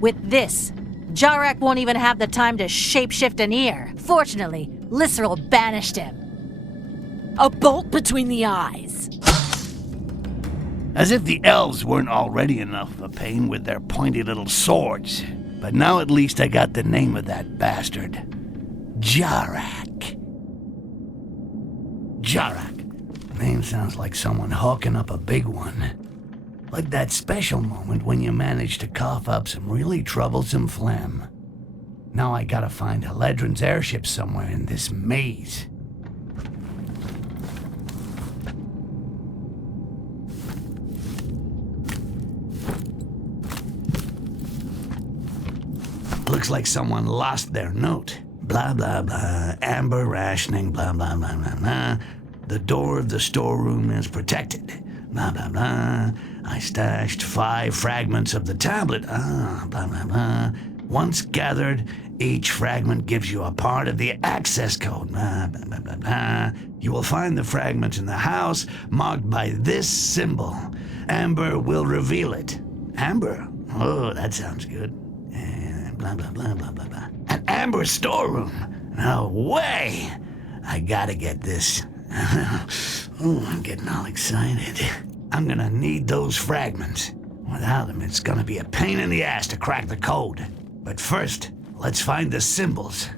With this, Jarrak won't even have the time to shapeshift an ear. Fortunately, Lisserl banished him. A bolt between the eyes. As if the elves weren't already enough of a pain with their pointy little swords. But now at least I got the name of that bastard. Jarrak. Jarrak. Name sounds like someone hawking up a big one. Like that special moment when you manage to cough up some really troublesome phlegm. Now I gotta find Haledron's airship somewhere in this maze. Looks like someone lost their note. Blah, blah, blah. Amber rationing, blah, blah, blah, blah, blah. The door of the storeroom is protected. Blah, blah, blah. I stashed 5 fragments of the tablet. Blah, blah, blah. Once gathered, each fragment gives you a part of the access code. Blah, blah, blah, blah, blah. You will find the fragments in the house marked by this symbol. Amber will reveal it. Amber? Oh, that sounds good. Blah, blah, blah, blah, blah, blah. An amber storeroom? No way! I gotta get this. Ooh, I'm getting all excited. I'm gonna need those fragments. Without them, it's gonna be a pain in the ass to crack the code. But first, let's find the symbols.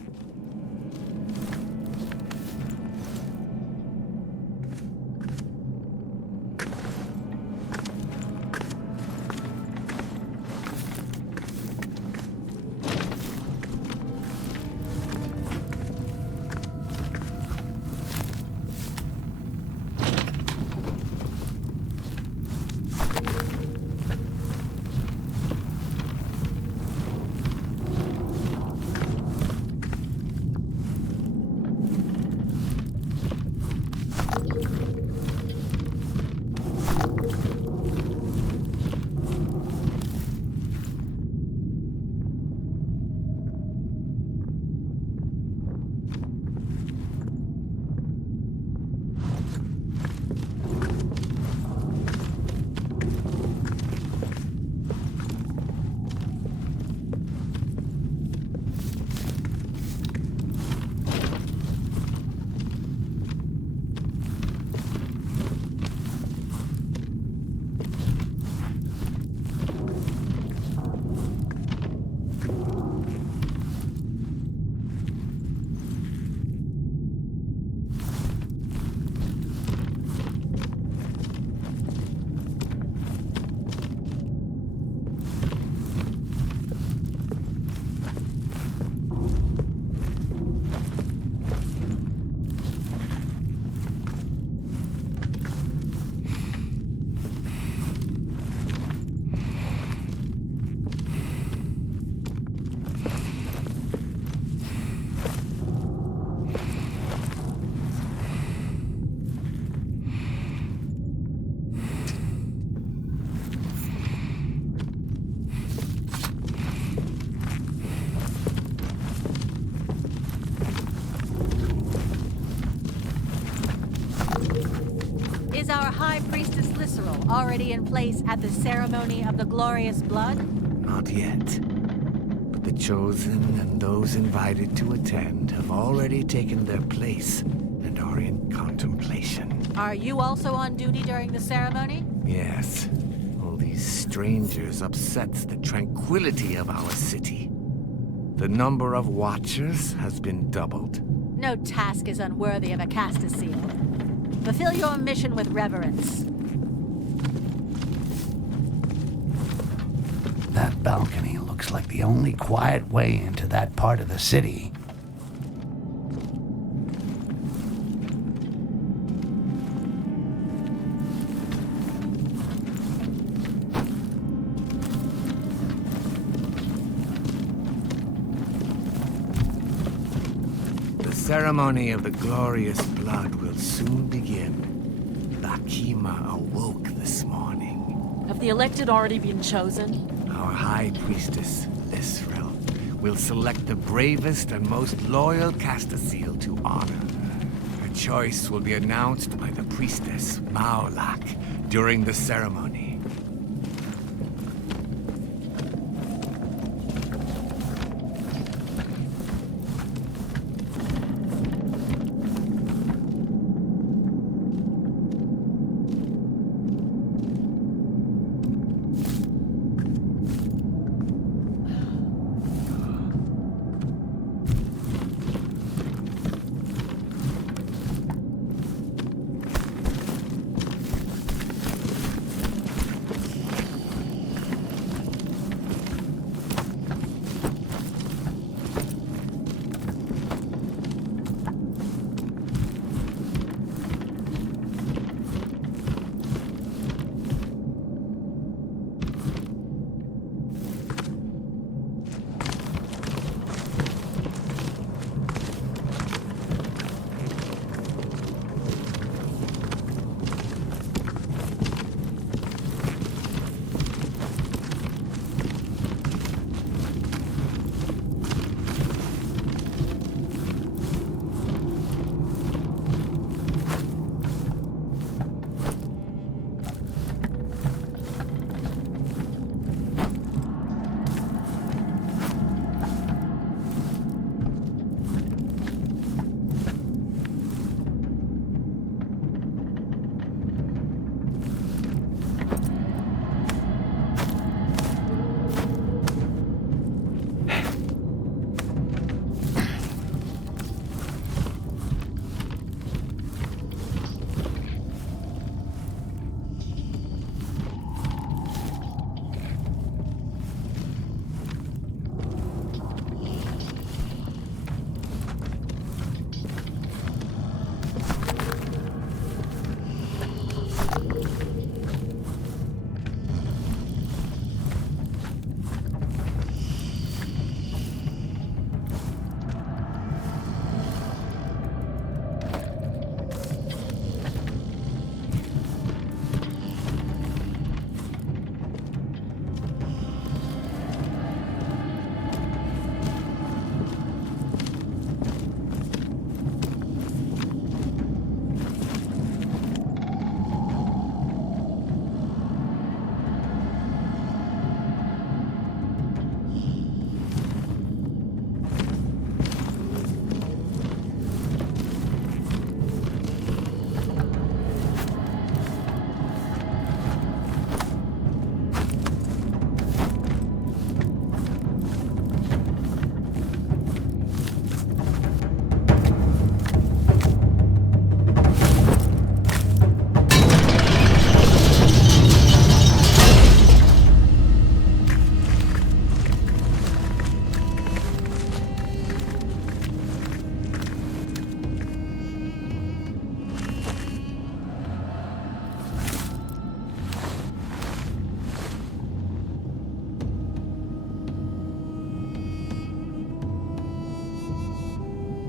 Is our High Priestess Lisserl already in place at the ceremony of the glorious blood? Not yet. But the chosen and those invited to attend have already taken their place and are in contemplation. Are you also on duty during the ceremony? Yes. All these strangers upsets the tranquility of our city. The number of watchers has been doubled. No task is unworthy of a Castasiel. Fulfill your mission with reverence. That balcony looks like the only quiet way into that part of the city. The ceremony of the glorious blood will soon begin. Bakima awoke this morning. Have the elected already been chosen? Our High Priestess, Lisserl, will select the bravest and most loyal Castasiel to honor her. Her choice will be announced by the priestess, Maolak, during the ceremony.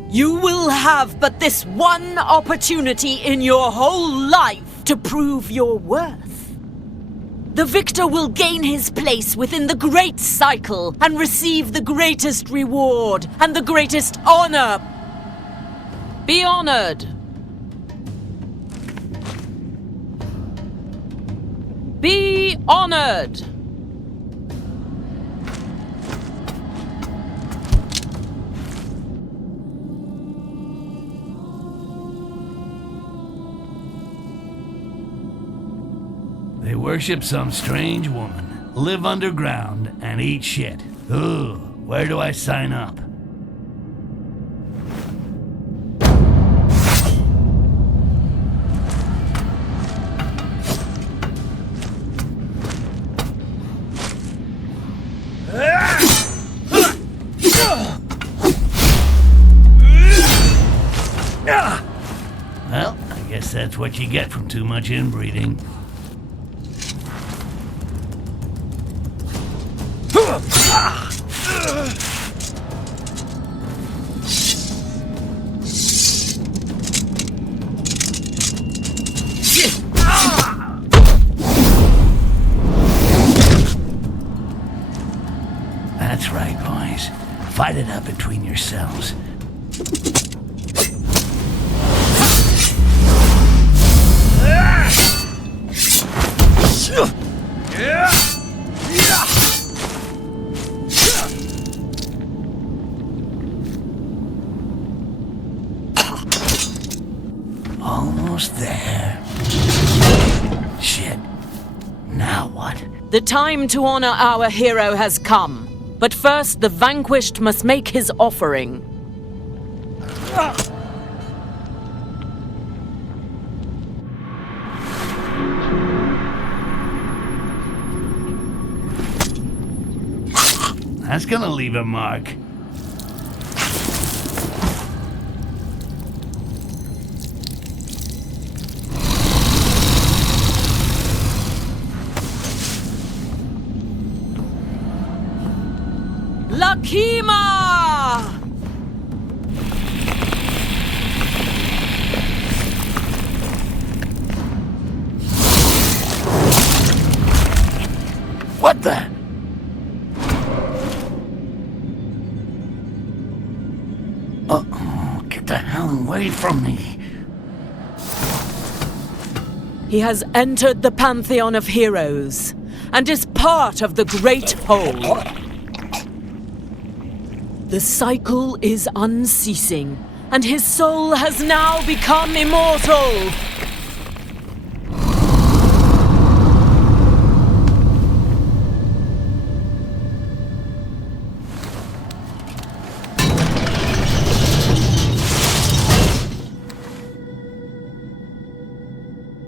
You will have but this one opportunity in your whole life to prove your worth. The victor will gain his place within the great cycle and receive the greatest reward and the greatest honor. Be honored. Be honored. They worship some strange woman, live underground, and eat shit. Ooh, where do I sign up? Well, I guess that's what you get from too much inbreeding. That's right, boys. Fight it out between yourselves. Almost there. Shit. Now what? The time to honor our hero has come. But first, the vanquished must make his offering. That's gonna leave a mark. Lakima! What the? Uh-oh, get the hell away from me. He has entered the pantheon of heroes and is part of the great whole. The cycle is unceasing, and his soul has now become immortal.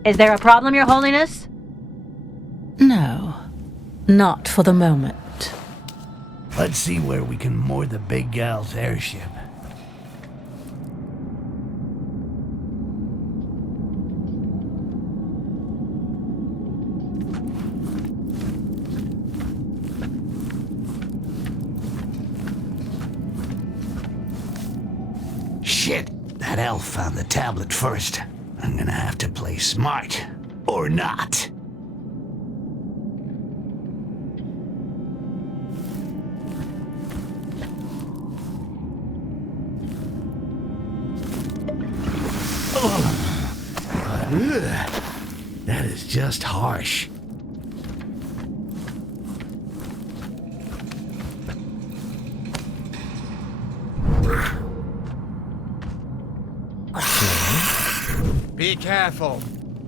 Is there a problem, Your Holiness? No, not for the moment. Let's see where we can moor the big gal's airship. Shit, that elf found the tablet first. I'm gonna have to play smart, or not. That is just harsh. Be careful.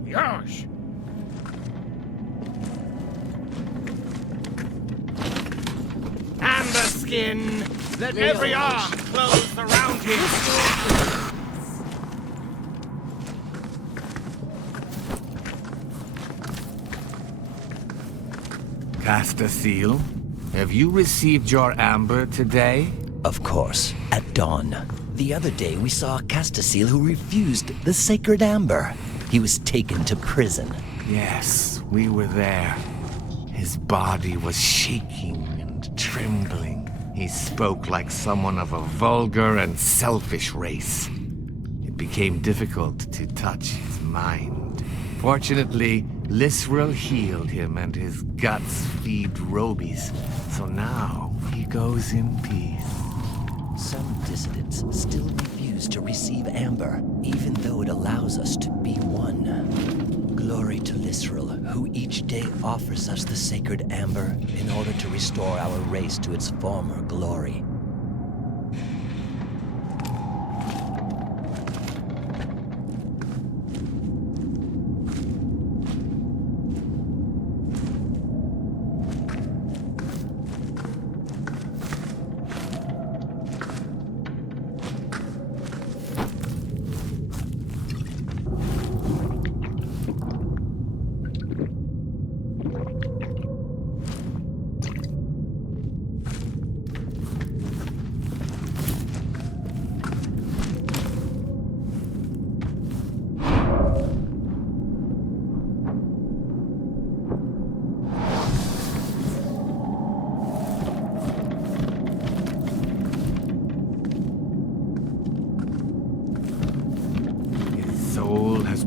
Yosh. Amber skin. Let every arm close around him. Castasiel, have you received your amber today? Of course, at dawn. The other day we saw a Castasiel who refused the sacred amber. He was taken to prison. Yes, we were there. His body was shaking and trembling. He spoke like someone of a vulgar and selfish race. It became difficult to touch his mind. Fortunately, Lisril healed him and his guts feed Robies, so now he goes in peace. Some dissidents still refuse to receive Amber, even though it allows us to be one. Glory to Lisril, who each day offers us the sacred Amber in order to restore our race to its former glory.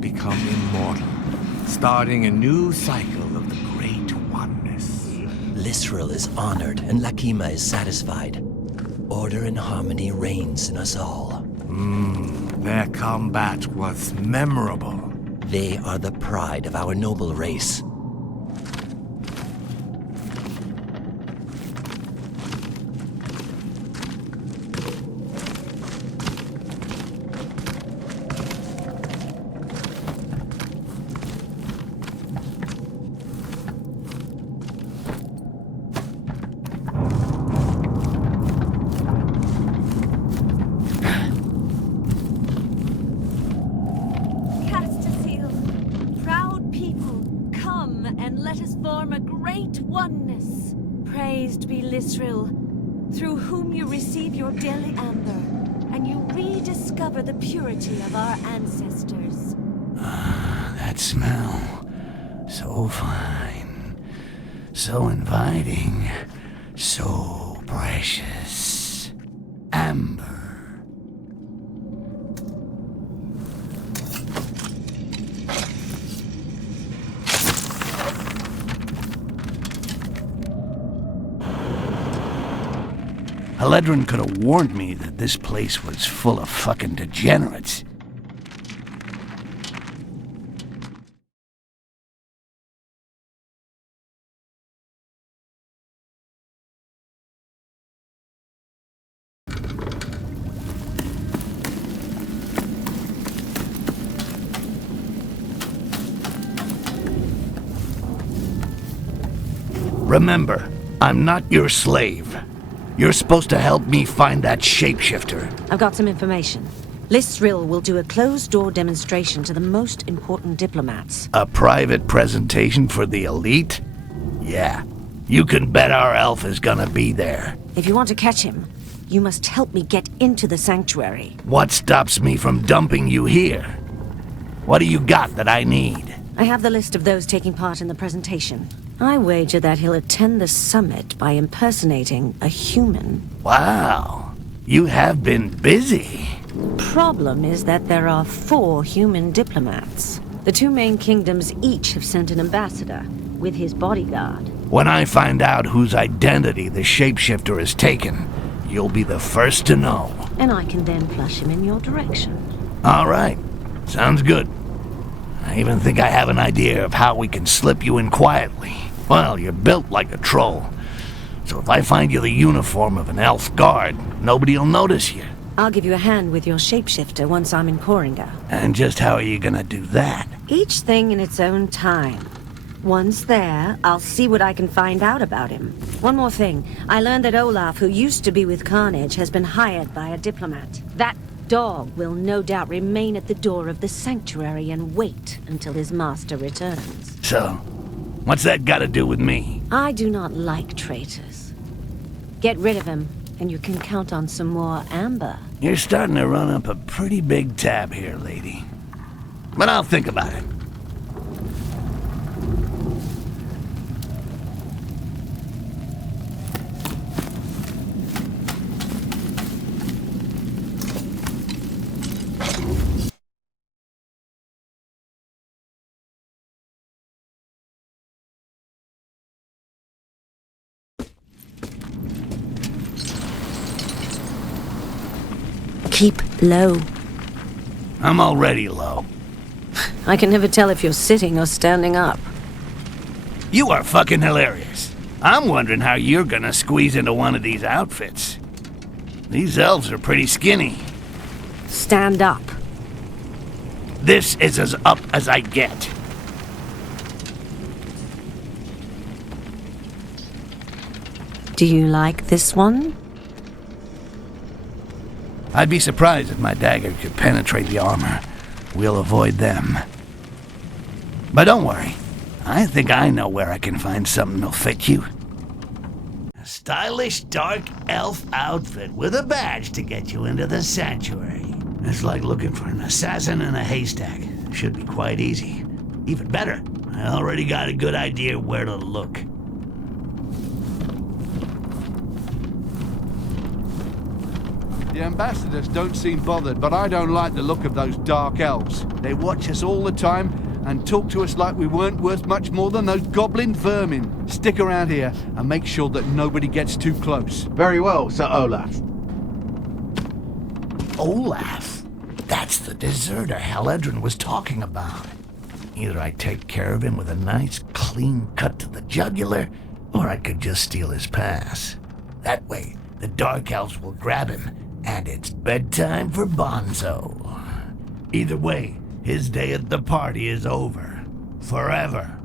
Become immortal, starting a new cycle of the Great Oneness. Lisril is honored and Lakima is satisfied. Order and harmony reigns in us all. Their combat was memorable. They are the pride of our noble race. Lisril, through whom you receive your daily amber, and you rediscover the purity of our ancestors. That smell. So fine. So inviting. So precious. Amber. Haledrin could have warned me that this place was full of fucking degenerates. Remember, I'm not your slave. You're supposed to help me find that shapeshifter. I've got some information. Lisril will do a closed-door demonstration to the most important diplomats. A private presentation for the elite? Yeah. You can bet our elf is gonna be there. If you want to catch him, you must help me get into the sanctuary. What stops me from dumping you here? What do you got that I need? I have the list of those taking part in the presentation. I wager that he'll attend the summit by impersonating a human. Wow. You have been busy. Problem is that there are 4 human diplomats. The 2 main kingdoms each have sent an ambassador with his bodyguard. When I find out whose identity the shapeshifter has taken, you'll be the first to know. And I can then flush him in your direction. All right. Sounds good. I even think I have an idea of how we can slip you in quietly. Well, you're built like a troll. So if I find you the uniform of an elf guard, nobody'll notice you. I'll give you a hand with your shapeshifter once I'm in Koringa. And just how are you gonna do that? Each thing in its own time. Once there, I'll see what I can find out about him. One more thing. I learned that Olaf, who used to be with Carnage, has been hired by a diplomat. That dog will no doubt remain at the door of the sanctuary and wait until his master returns. So, what's that got to do with me? I do not like traitors. Get rid of him, and you can count on some more amber. You're starting to run up a pretty big tab here, lady. But I'll think about it. Keep low. I'm already low. I can never tell if you're sitting or standing up. You are fucking hilarious. I'm wondering how you're gonna squeeze into one of these outfits. These elves are pretty skinny. Stand up. This is as up as I get. Do you like this one? I'd be surprised if my dagger could penetrate the armor. We'll avoid them. But don't worry. I think I know where I can find something that'll fit you. A stylish dark elf outfit with a badge to get you into the sanctuary. It's like looking for an assassin in a haystack. Should be quite easy. Even better, I already got a good idea where to look. The ambassadors don't seem bothered, but I don't like the look of those dark elves. They watch us all the time and talk to us like we weren't worth much more than those goblin vermin. Stick around here and make sure that nobody gets too close. Very well, Sir Olaf. Olaf? That's the deserter Haledrin was talking about. Either I take care of him with a nice clean cut to the jugular, or I could just steal his pass. That way, the Dark Elves will grab him, and it's bedtime for Bonzo. Either way, his day at the party is over. Forever.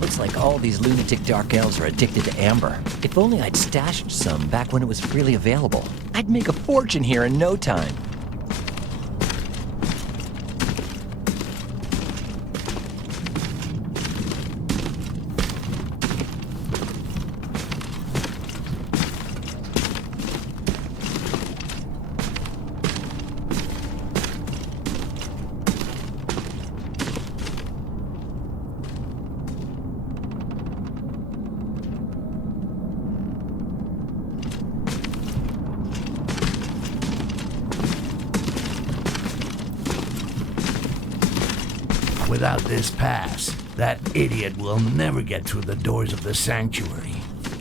Looks like all these lunatic dark elves are addicted to amber. If only I'd stashed some back when it was freely available. I'd make a fortune here in no time. Without this pass, that idiot will never get through the doors of the sanctuary.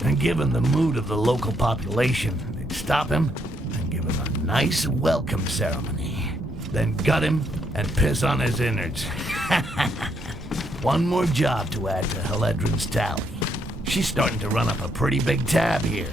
And given the mood of the local population, they'd stop him and give him a nice welcome ceremony. Then gut him and piss on his innards. One more job to add to Haledrin's tally. She's starting to run up a pretty big tab here.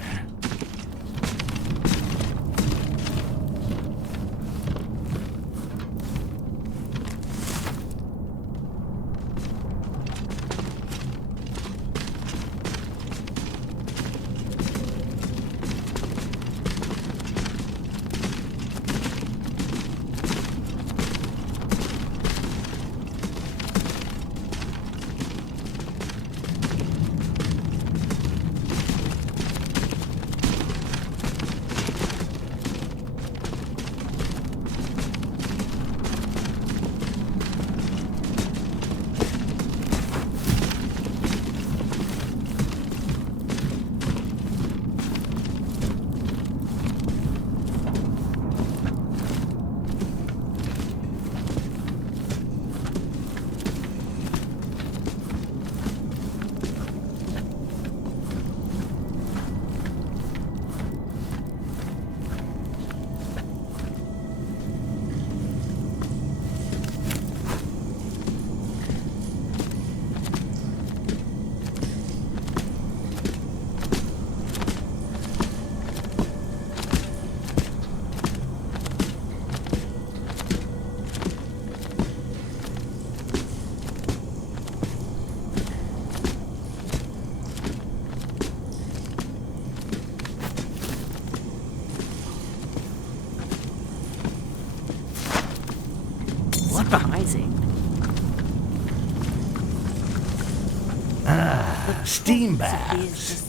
Steam baths.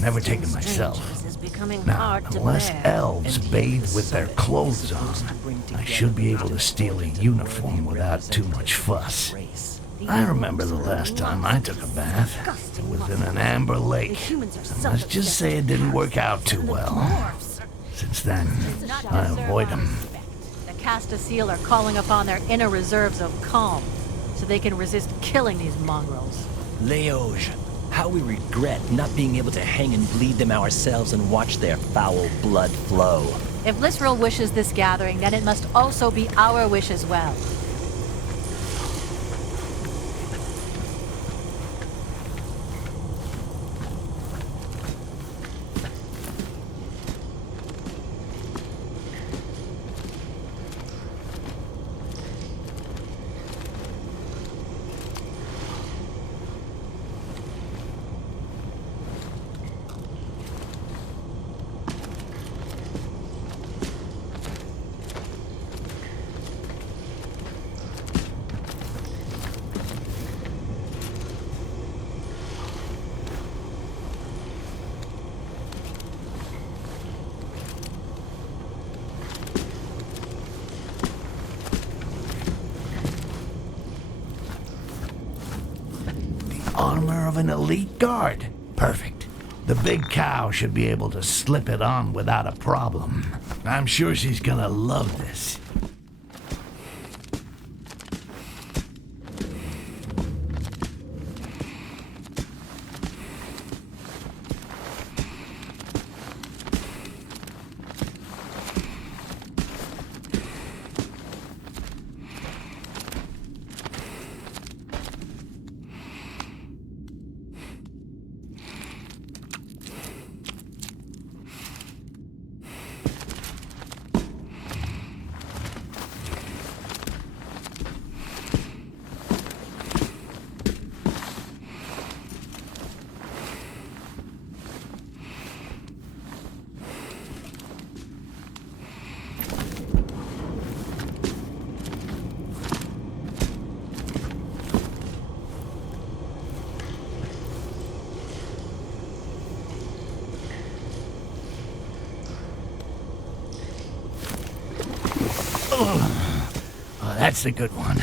Never taken myself. Now, unless elves bathe with their clothes on, I should be able to steal a uniform without too much fuss. I remember the last time I took a bath. It was in an amber lake. And let's just say it didn't work out too well. Since then, I avoid them. The Castasiel are calling upon their inner reserves of calm, so they can resist killing these mongrels. Leoge, how we regret not being able to hang and bleed them ourselves and watch their foul blood flow. If Lysril wishes this gathering, then it must also be our wish as well. Armor of an elite guard. Perfect. The big cow should be able to slip it on without a problem. I'm sure she's gonna love this. Oh, that's a good one.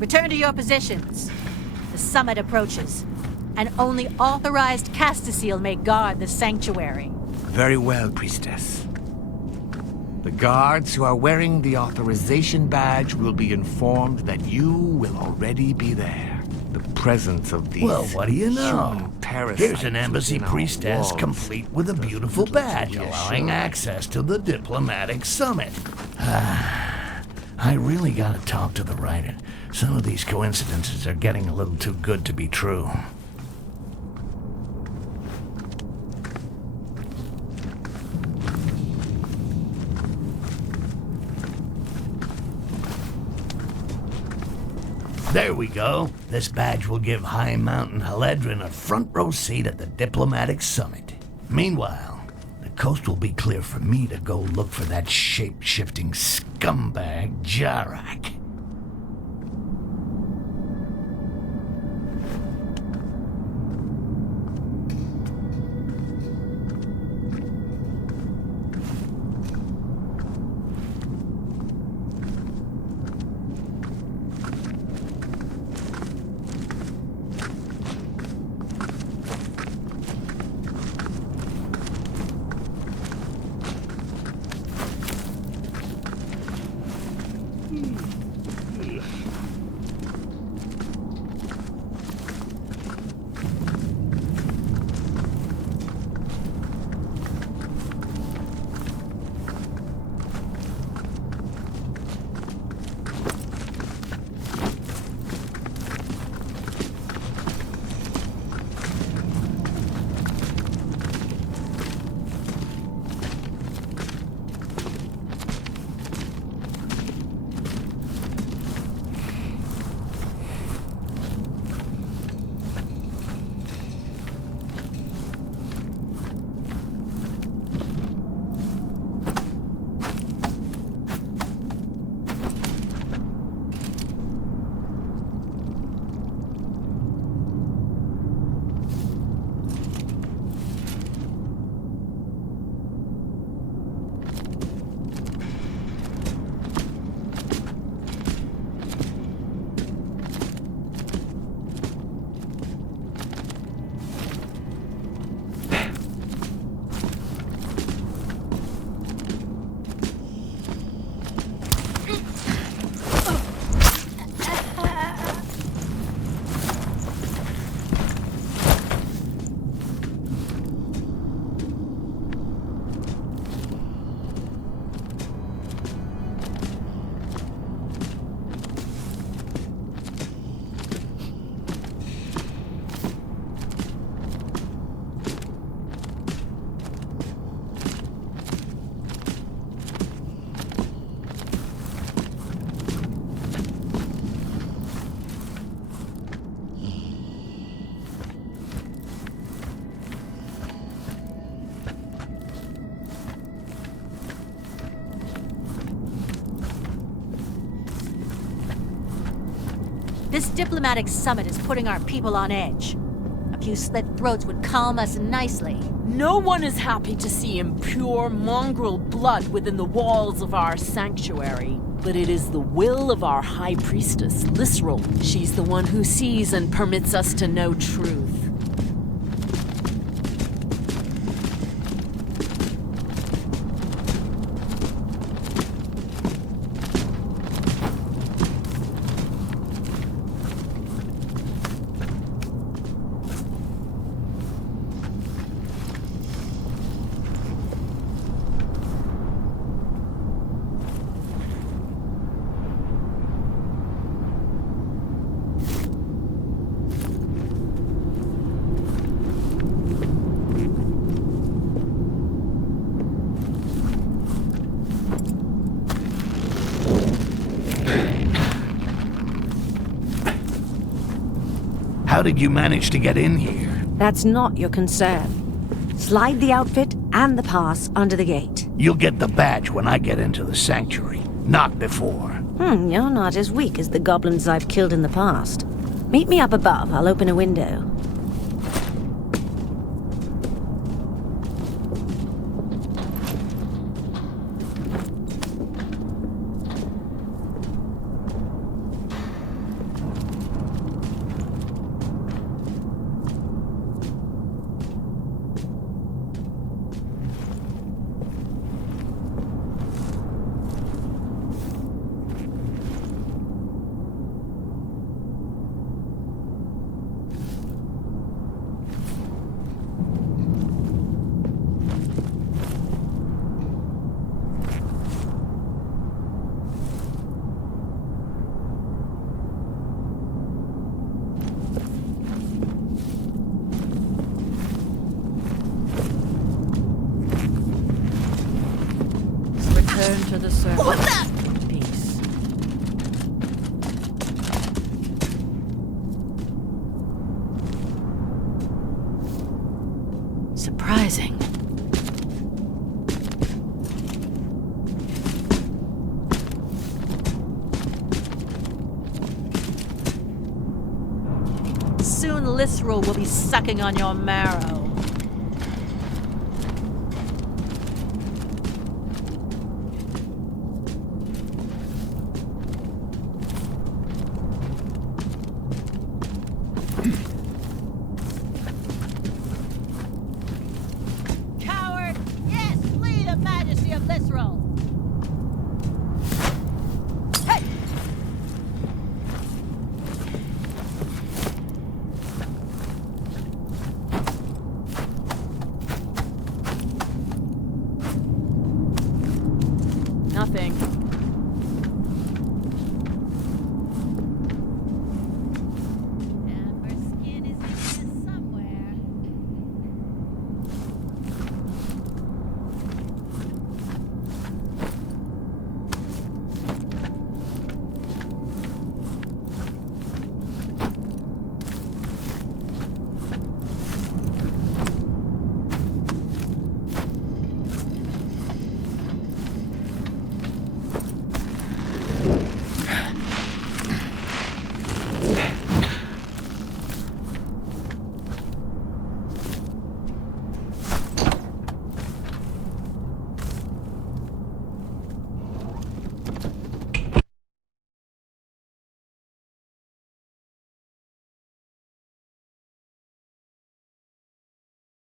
Return to your positions. The summit approaches, and only authorized Castasiel may guard the sanctuary. Very well, priestess. The guards who are wearing the authorization badge will be informed that you will already be there. The presence of these... Well, what do you know? human parasites Here's an embassy within our priestess walls. complete with a beautiful badge allowing access to the diplomatic summit. I really gotta talk to the writer. Some of these coincidences are getting a little too good to be true. There we go. This badge will give High Mountain Haledrin a front row seat at the diplomatic summit. Meanwhile, the coast will be clear for me to go look for that shape-shifting scumbag Jarak. This diplomatic summit is putting our people on edge. A few slit throats would calm us nicely. No one is happy to see impure mongrel blood within the walls of our sanctuary. But it is the will of our High Priestess, Lisrel. She's the one who sees and permits us to know truth. How did you manage to get in here? That's not your concern. Slide the outfit and the pass under the gate. You'll get the badge when I get into the sanctuary, not before. You're not as weak as the goblins I've killed in the past. Meet me up above. I'll open a window. Return to the surface. What's that? Peace. Surprising. Soon Lisrel will be sucking on your marrow. Coward! Yes, flee the majesty of Lisrel! Hey! Nothing.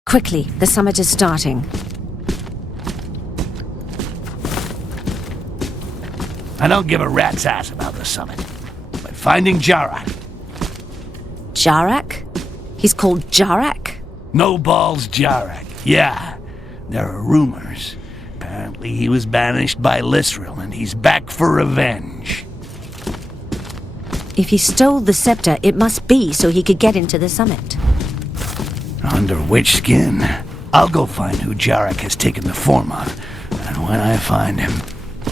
Quickly, the summit is starting. I don't give a rat's ass about the summit. But finding Jarak. Jarak? He's called Jarak? No balls Jarak. Yeah, there are rumors. Apparently he was banished by Lisrel and he's back for revenge. If he stole the scepter, it must be so he could get into the summit. Under which skin? I'll go find who Jarak has taken the form of. And when I find him,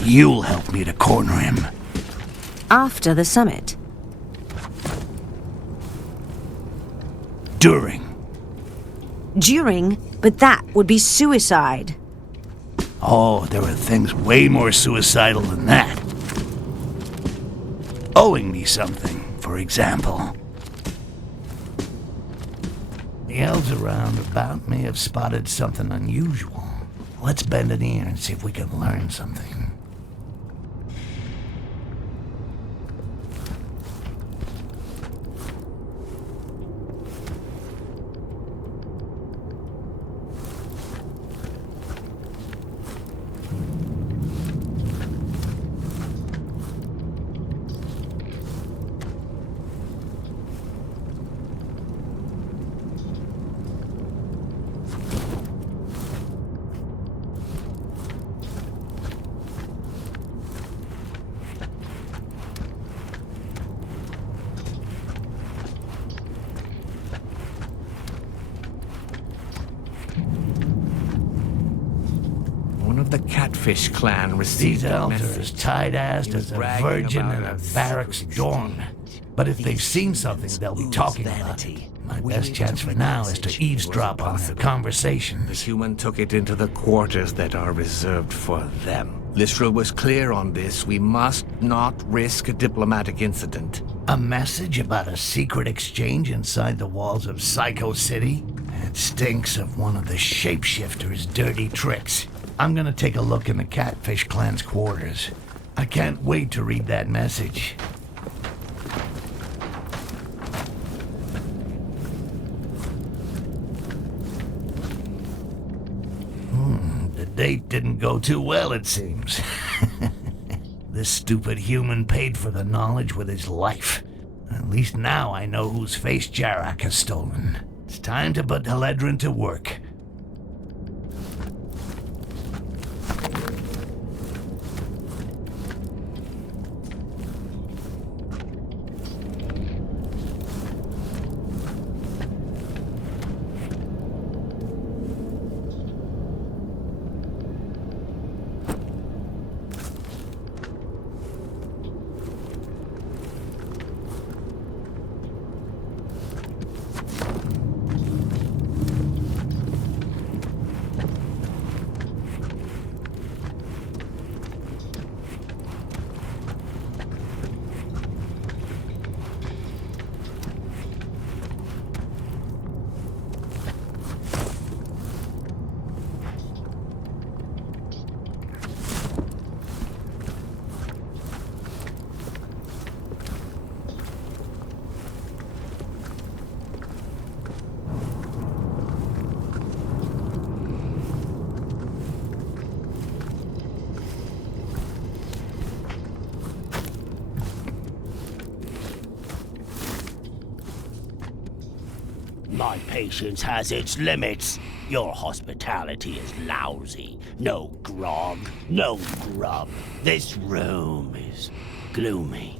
you'll help me to corner him. After the summit? During. During? But that would be suicide. Oh, there are things way more suicidal than that. Owing me something for example. The elves around about may have spotted something unusual. Let's bend an ear and see if we can learn something. One of the Catfish clan received These a elves are message. as tight-assed He was as a bragging virgin about in a our barracks secret dorm. But if they've seen something, they'll be talking about it. My best chance for now is to eavesdrop on their conversations. The human took it into the quarters that are reserved for them. Lisrel was clear on this. We must not risk a diplomatic incident. A message about a secret exchange inside the walls of Psycho City? It stinks of one of the shapeshifter's dirty tricks. I'm gonna take a look in the Catfish clan's quarters. I can't wait to read that message. The date didn't go too well, it seems. This stupid human paid for the knowledge with his life. At least now I know whose face Jarak has stolen. It's time to put Haledrin to work. My patience has its limits. Your hospitality is lousy. No grog, no grub. This room is gloomy.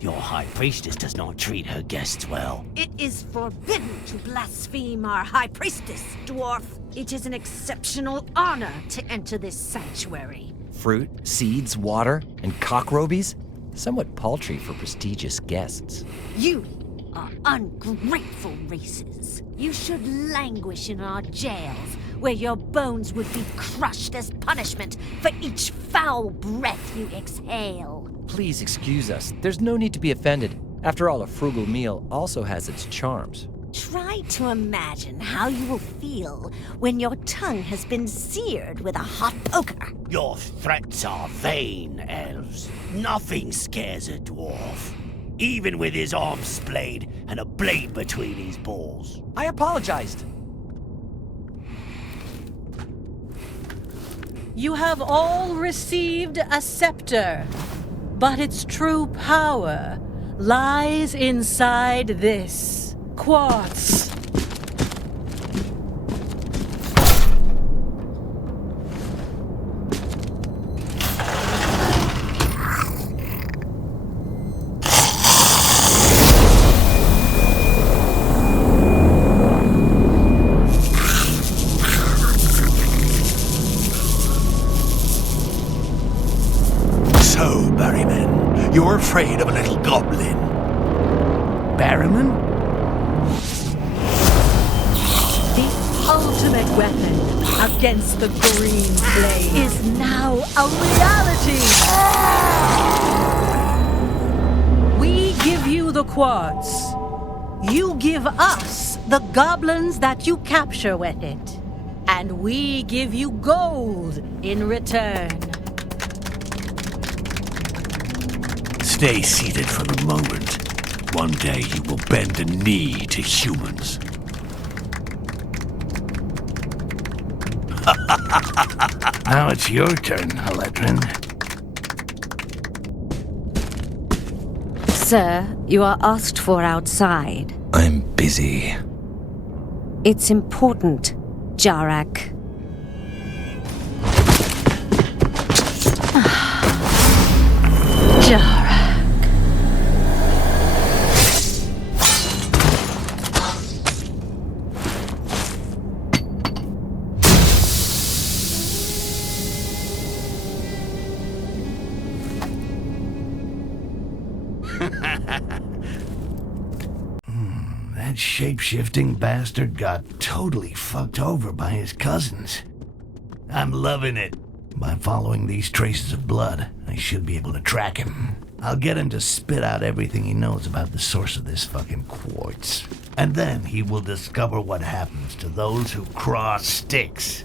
Your high priestess does not treat her guests well. It is forbidden to blaspheme our high priestess, dwarf. It is an exceptional honor to enter this sanctuary. Fruit, seeds, water, and cockrobies? Somewhat paltry for prestigious guests. You are ungrateful races. You should languish in our jails, where your bones would be crushed as punishment for each foul breath you exhale. Please excuse us. There's no need to be offended. After all, a frugal meal also has its charms. Try to imagine how you will feel when your tongue has been seared with a hot poker. Your threats are vain, elves. Nothing scares a dwarf. Even with his arm splayed and a blade between his balls. I apologized. You have all received a scepter, but its true power lies inside this quartz. You're afraid of a little goblin. Barrowman? The ultimate weapon against the green flame is now a reality! We give you the quartz. You give us the goblins that you capture with it. And we give you gold in return. Stay seated for the moment. One day you will bend a knee to humans. Now it's your turn, Haletrin. Sir, you are asked for outside. I'm busy. It's important, Jarak. Jarak. That shape-shifting bastard got totally fucked over by his cousins. I'm loving it. By following these traces of blood, I should be able to track him. I'll get him to spit out everything he knows about the source of this fucking quartz. And then he will discover what happens to those who cross Styx.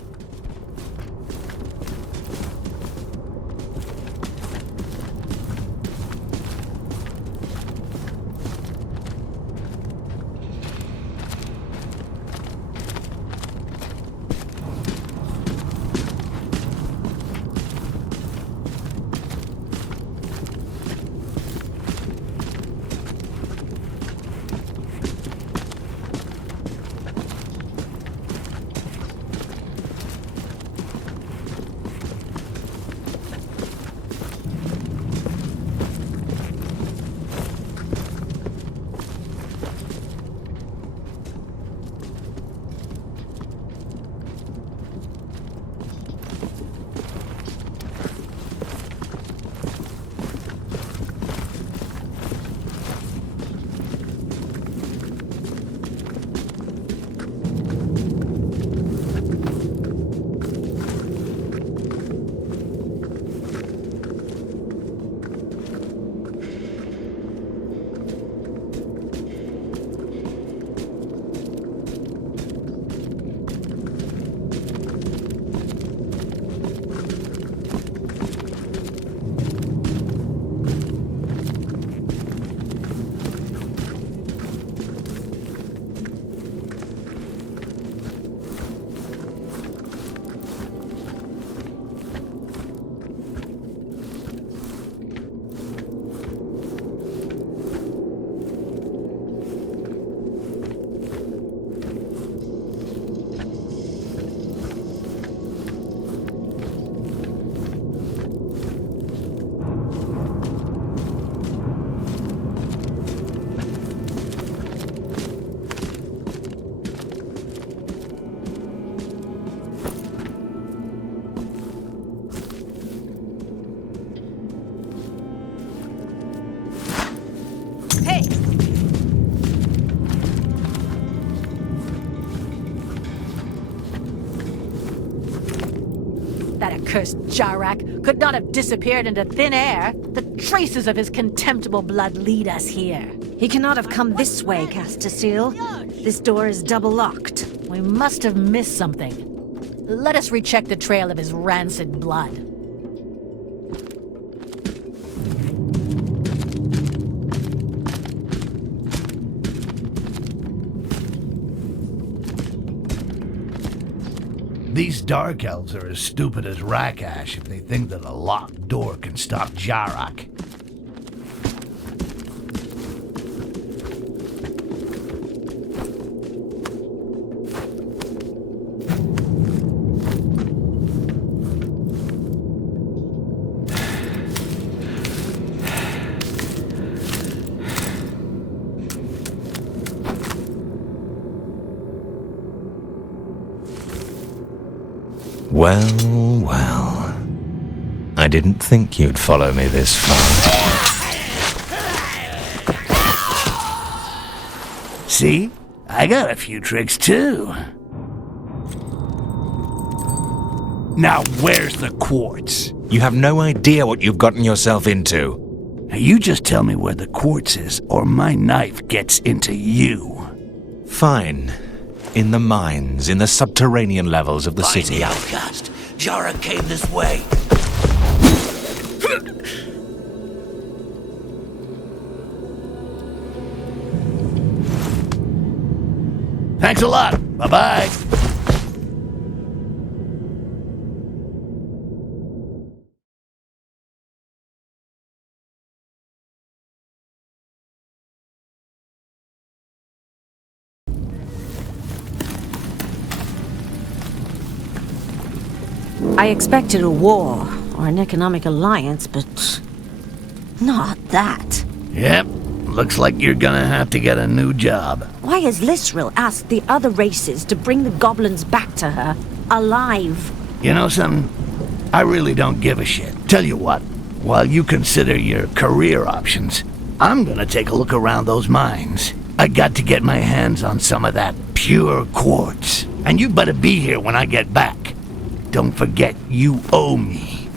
Hey! That accursed Jarak could not have disappeared into thin air. The traces of his contemptible blood lead us here. He cannot have come this way, Castorseal. This door is double locked. We must have missed something. Let us recheck the trail of his rancid blood. These Dark Elves are as stupid as Rakash if they think that a locked door can stop Jarak. Well, well. I didn't think you'd follow me this far. See? I got a few tricks too. Now where's the quartz? You have no idea what you've gotten yourself into. Now you just tell me where the quartz is, or my knife gets into you. Fine. In the mines, in the subterranean levels of the Find city. the outcast. Jara came this way. Thanks a lot. Bye-bye. I expected a war or an economic alliance, but not that. Yep. Looks like you're gonna have to get a new job. Why has Lisril asked the other races to bring the goblins back to her, alive? You know something? I really don't give a shit. Tell you what, while you consider your career options, I'm gonna take a look around those mines. I got to get my hands on some of that pure quartz. And you better be here when I get back. Don't forget, you owe me.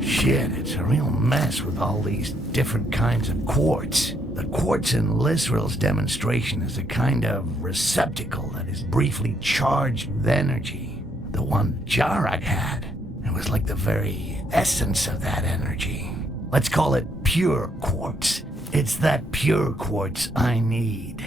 Shit, it's a real mess with all these different kinds of quartz. The quartz in Lisril's demonstration is a kind of receptacle that is briefly charged with energy. The one Jarak had, it was like the very essence of that energy. Let's call it pure quartz. It's that pure quartz I need.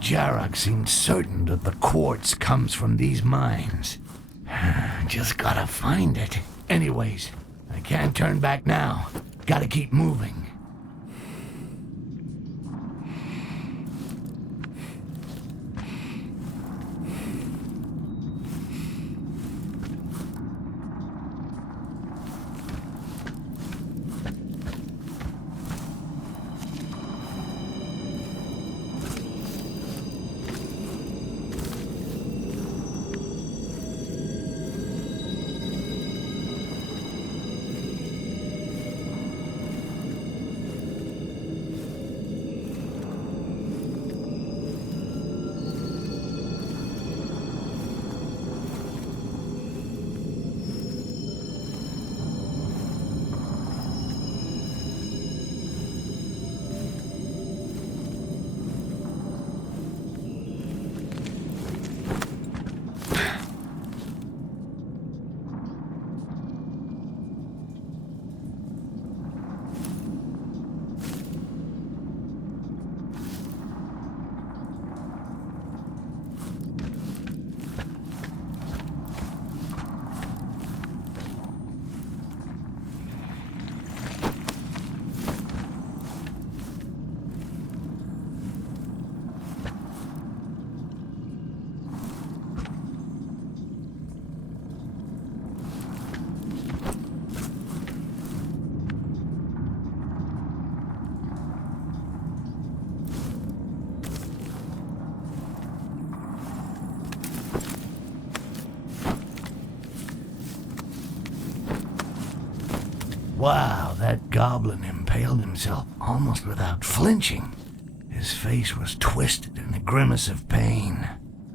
Jarak seems certain that the quartz comes from these mines. Just gotta find it. Anyways, I can't turn back now. Gotta keep moving. Wow, that Goblin impaled himself almost without flinching. His face was twisted in a grimace of pain.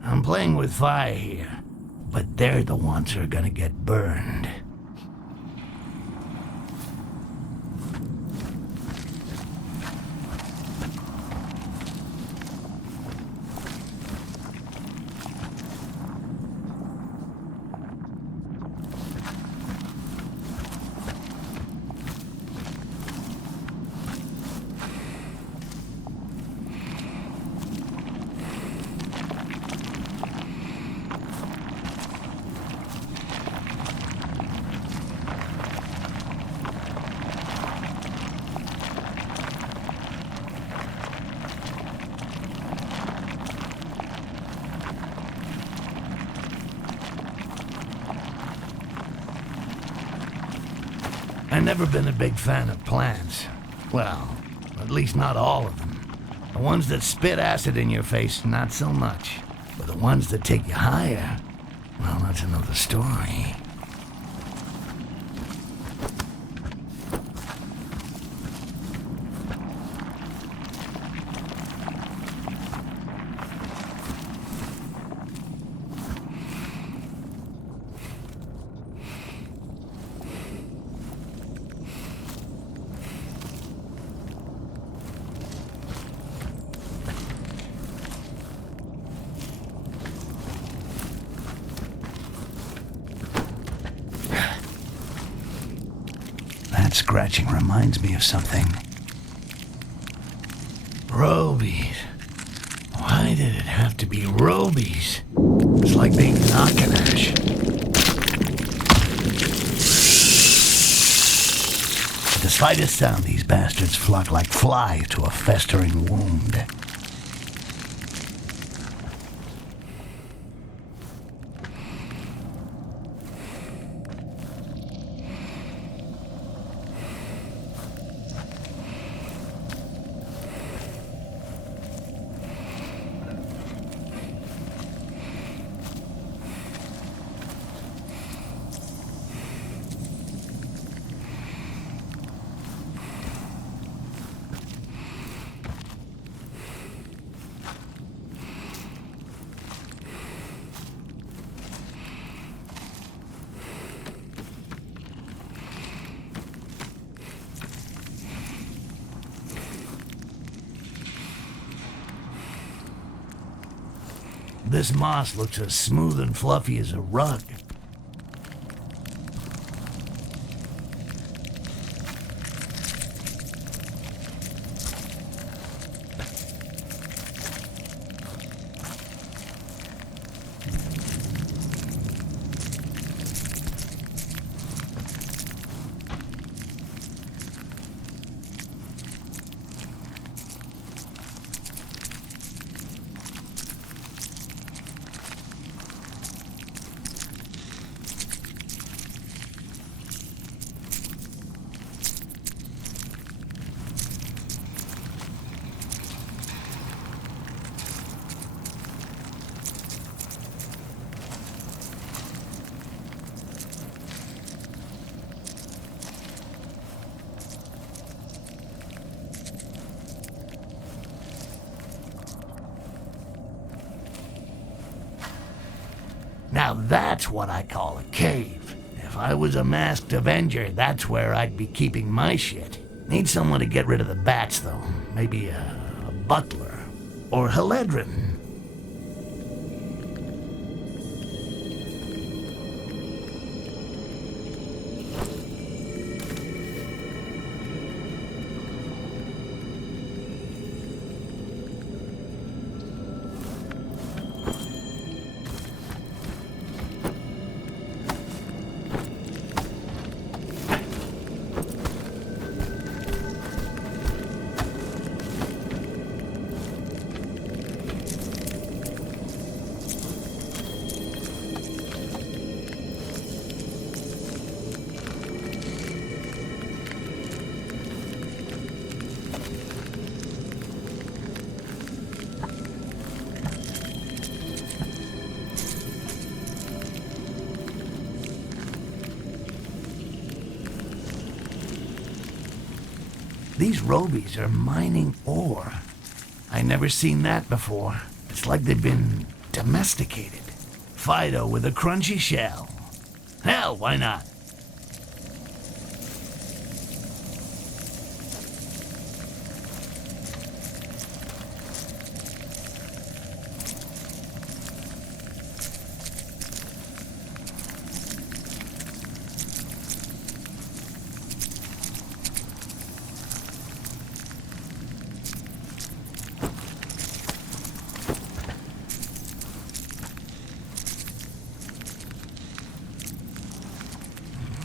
I'm playing with fire here, but they're the ones who are gonna get burned. I've never been a big fan of plants. Well, at least not all of them. The ones that spit acid in your face, not so much. But the ones that take you higher, well, that's another story. Scratching reminds me of something. Robies. Why did it have to be Robies? It's like being Knockanash. At the slightest sound, these bastards flock like flies to a festering wound. This moss looks as smooth and fluffy as a rug. Now that's what I call a cave. If I was a masked Avenger, that's where I'd be keeping my shit. Need someone to get rid of the bats, though. Maybe a butler. Or Heledrin. These Robies are mining ore. I never seen that before. It's like they've been domesticated. Fido with a crunchy shell. Hell, why not?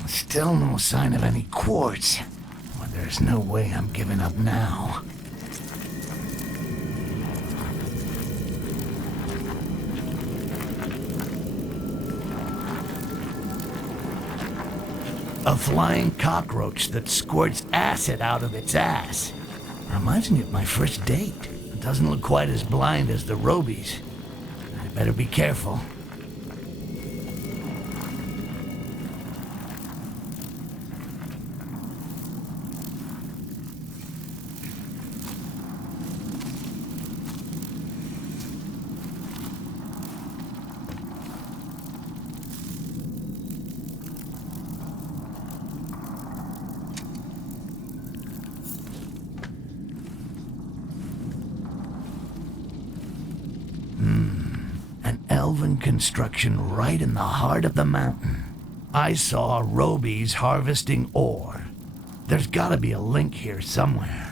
Still no sign of any quartz. Well, there's no way I'm giving up now. A flying cockroach that squirts acid out of its ass. Reminds me of my first date. It doesn't look quite as blind as the Robies. I better be careful. Elven construction right in the heart of the mountain. I saw Robies harvesting ore. There's gotta be a link here somewhere.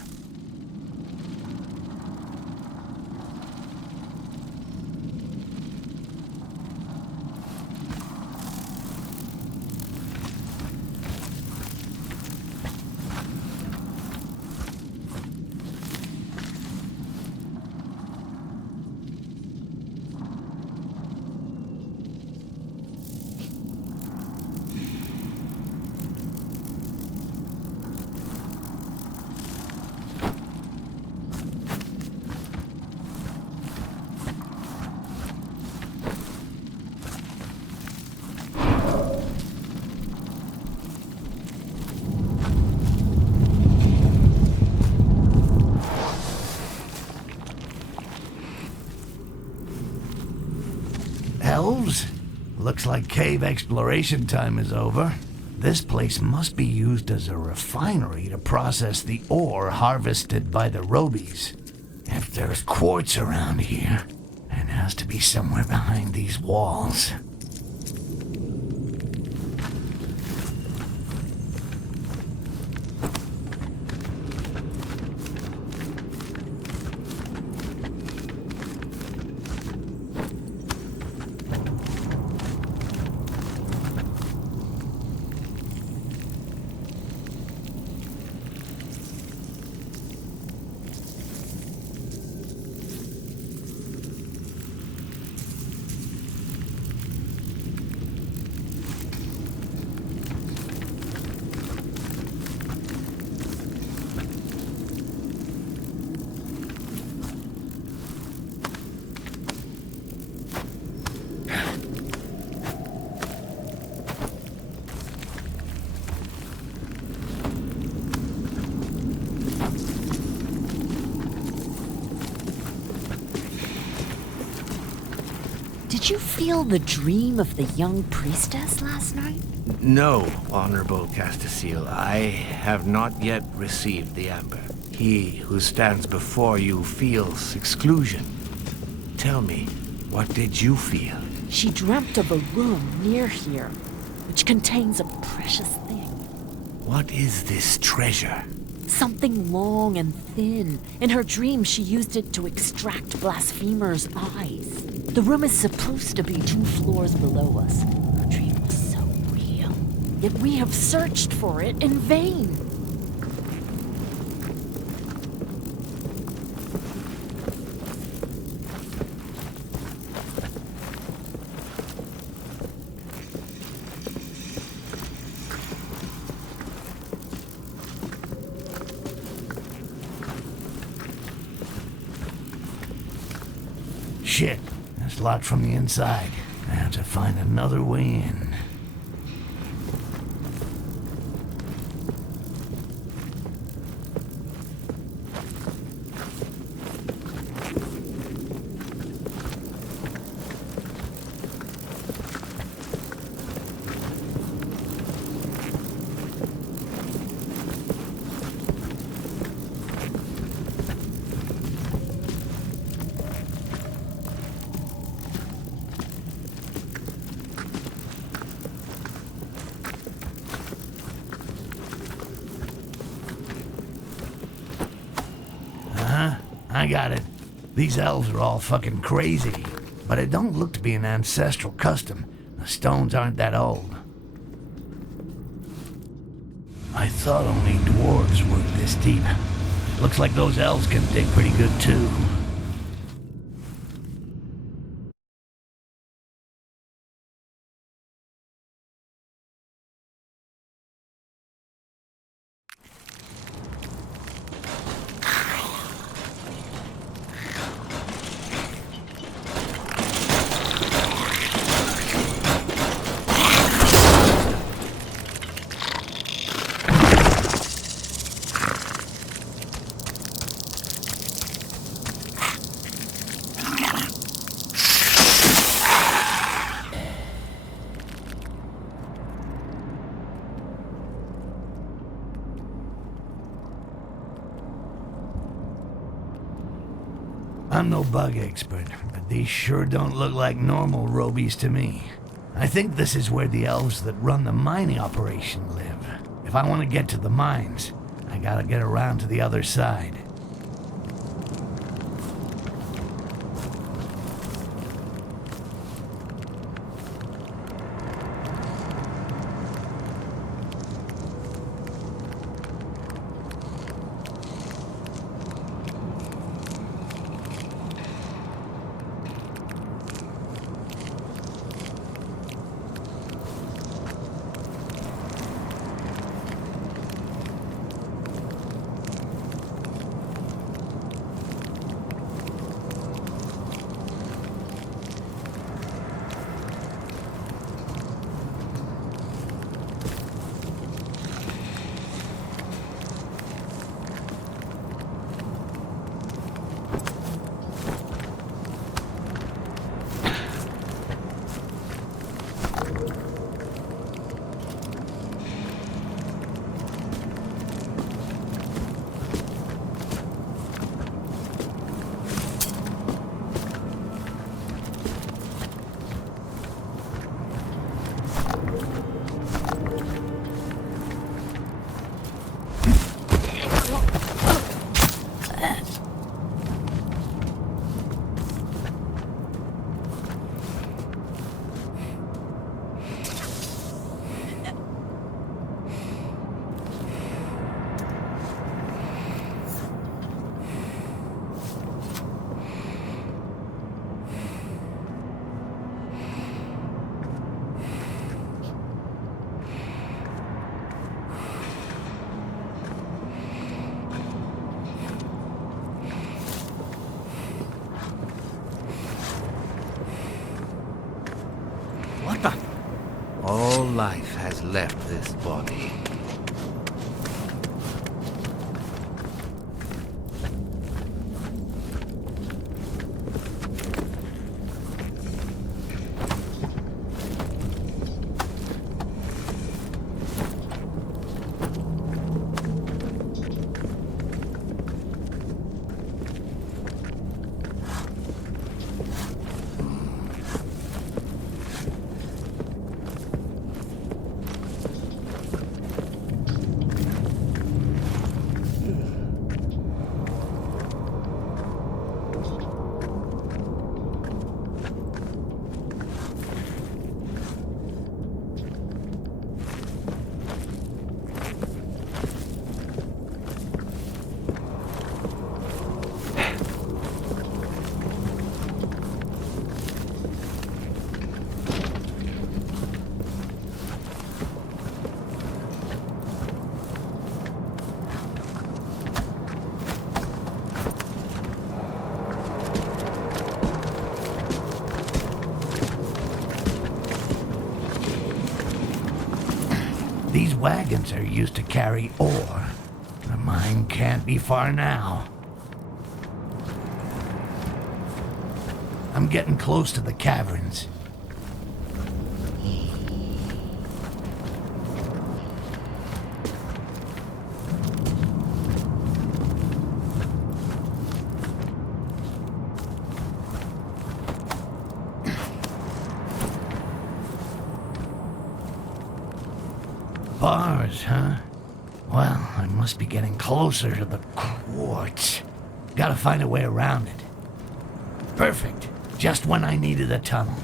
Elves? Looks like cave exploration time is over. This place must be used as a refinery to process the ore harvested by the Robies. If there's quartz around here, it has to be somewhere behind these walls. Did you feel the dream of the young priestess last night? No, Honorable Castasiel, I have not yet received the amber. He who stands before you feels exclusion. Tell me, what did you feel? She dreamt of a room near here, which contains a precious thing. What is this treasure? Something long and thin. In her dream, she used it to extract blasphemers' eyes. The room is supposed to be 2 floors below us. Her dream was so real. Yet we have searched for it in vain. Shit, it's locked from the inside. I have to find another way in. I got it. These elves are all fucking crazy. But it don't look to be an ancestral custom. The stones aren't that old. I thought only dwarves worked this deep. Looks like those elves can dig pretty good too. I'm no bug expert, but these sure don't look like normal robies to me. I think this is where the elves that run the mining operation live. If I want to get to the mines, I gotta get around to the other side. All life has left this body. These wagons are used to carry ore. The mine can't be far now. I'm getting close to the caverns. Bars, huh? Well, I must be getting closer to the quartz. Gotta find a way around it. Perfect. Just when I needed a tunnel.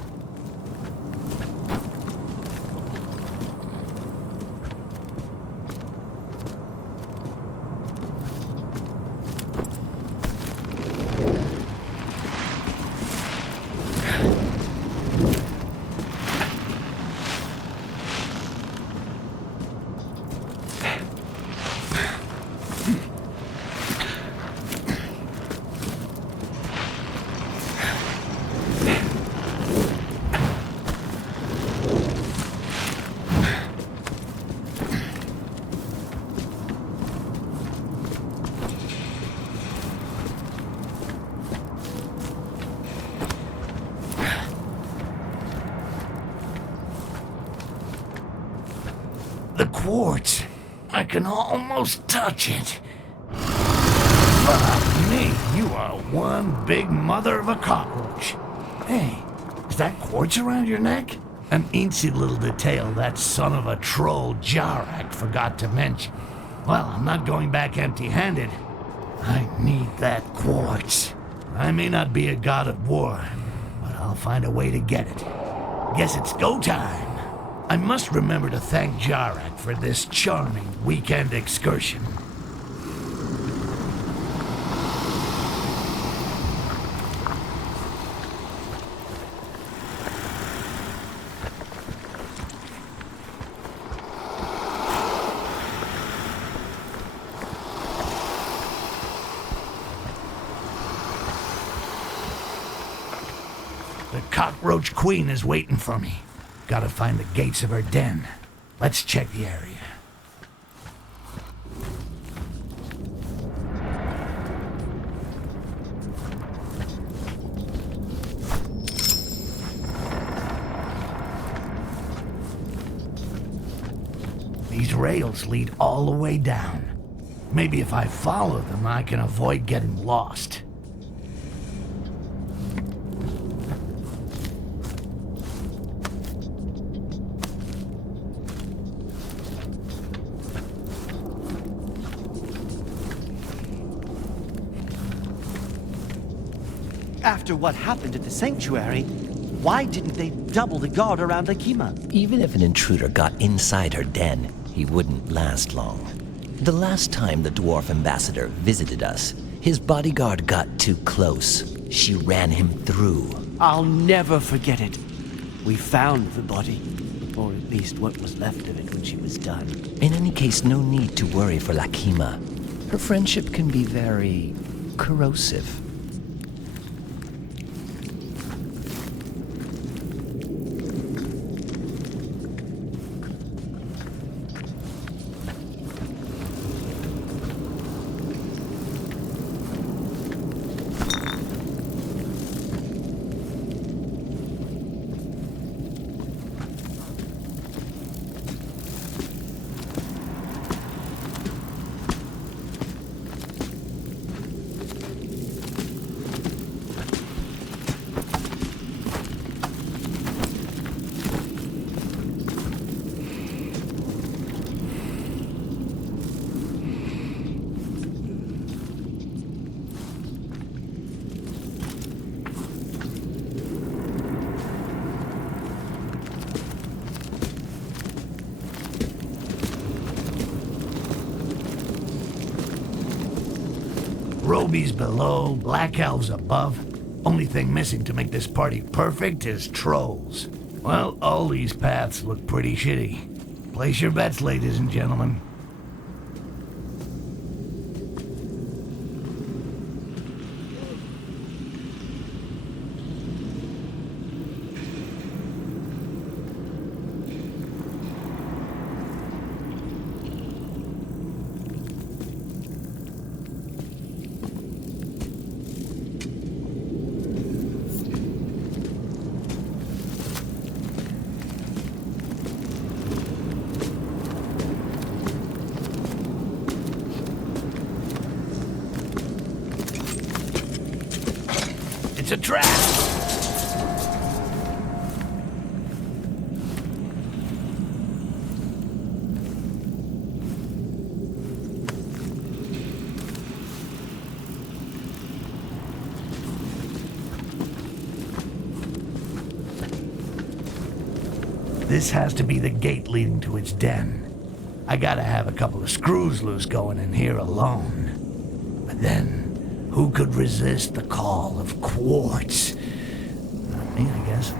The quartz. I can almost touch it. Fuck me, you are one big mother of a cockroach. Hey, is that quartz around your neck? An eensy little detail that son of a troll Jarak forgot to mention. Well, I'm not going back empty-handed. I need that quartz. I may not be a god of war, but I'll find a way to get it. Guess it's go time. I must remember to thank Jarak for this charming weekend excursion. The cockroach queen is waiting for me. Gotta find the gates of her den. Let's check the area. These rails lead all the way down. Maybe if I follow them, I can avoid getting lost. After what happened at the sanctuary, why didn't they double the guard around Akima? Even if an intruder got inside her den, he wouldn't last long. The last time the dwarf ambassador visited us, his bodyguard got too close. She ran him through. I'll never forget it. We found the body, or at least what was left of it when she was done. In any case, no need to worry for Lakima. Her friendship can be very corrosive. Robies below, black elves above. Only thing missing to make this party perfect is trolls. Well, all these paths look pretty shitty. Place your bets, ladies and gentlemen. It's a trap! This has to be the gate leading to its den. I gotta have a couple of screws loose going in here alone. But then, who could resist the call of quartz? Not me, I guess.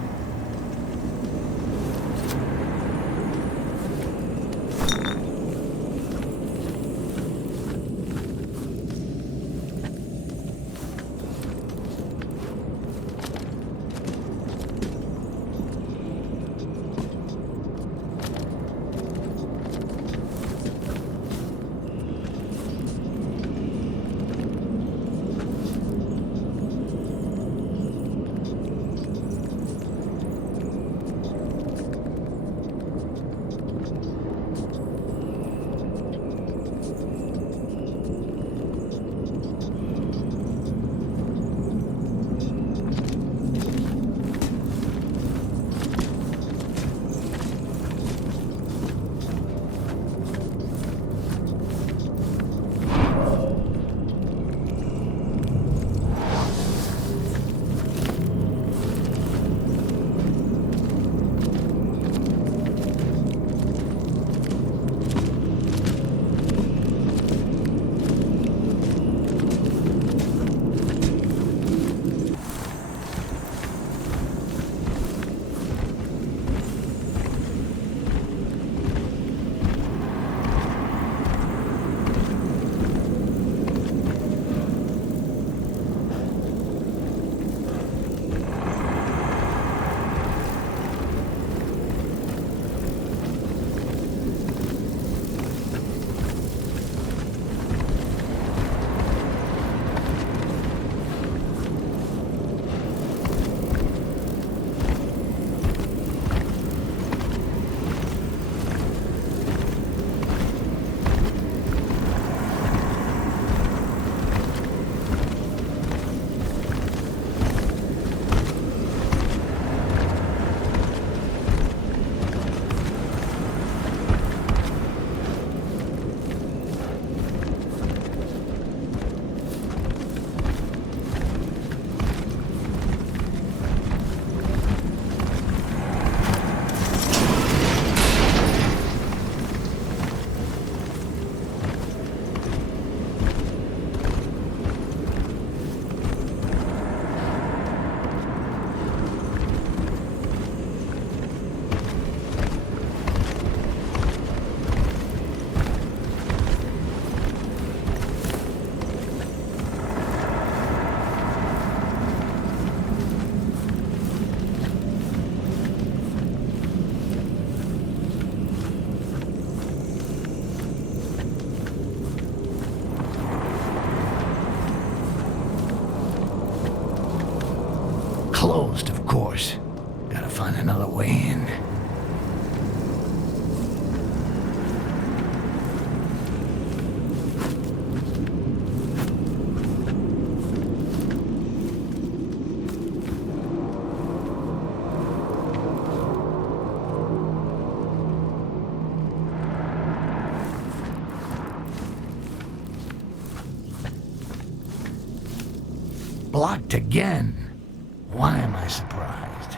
Closed, of course. Gotta find another way in. Blocked again. Why am I surprised?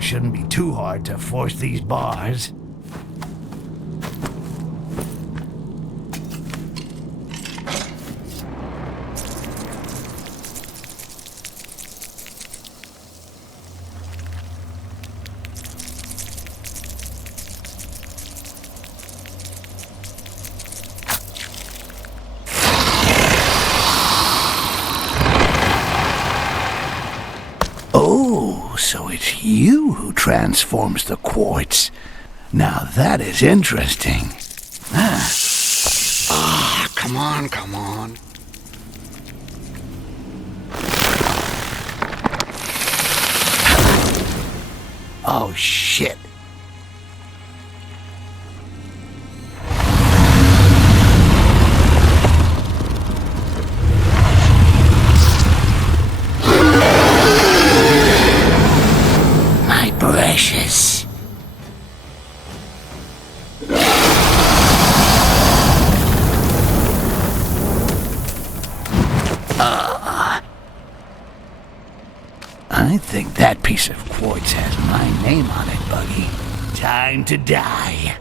Shouldn't be too hard to force these bars. Oh, so it's you who transforms the quartz. Now that is interesting. Come on, come on. Oh, shit. My precious. I think that piece of quartz has my name on it, Buggy. Time to die.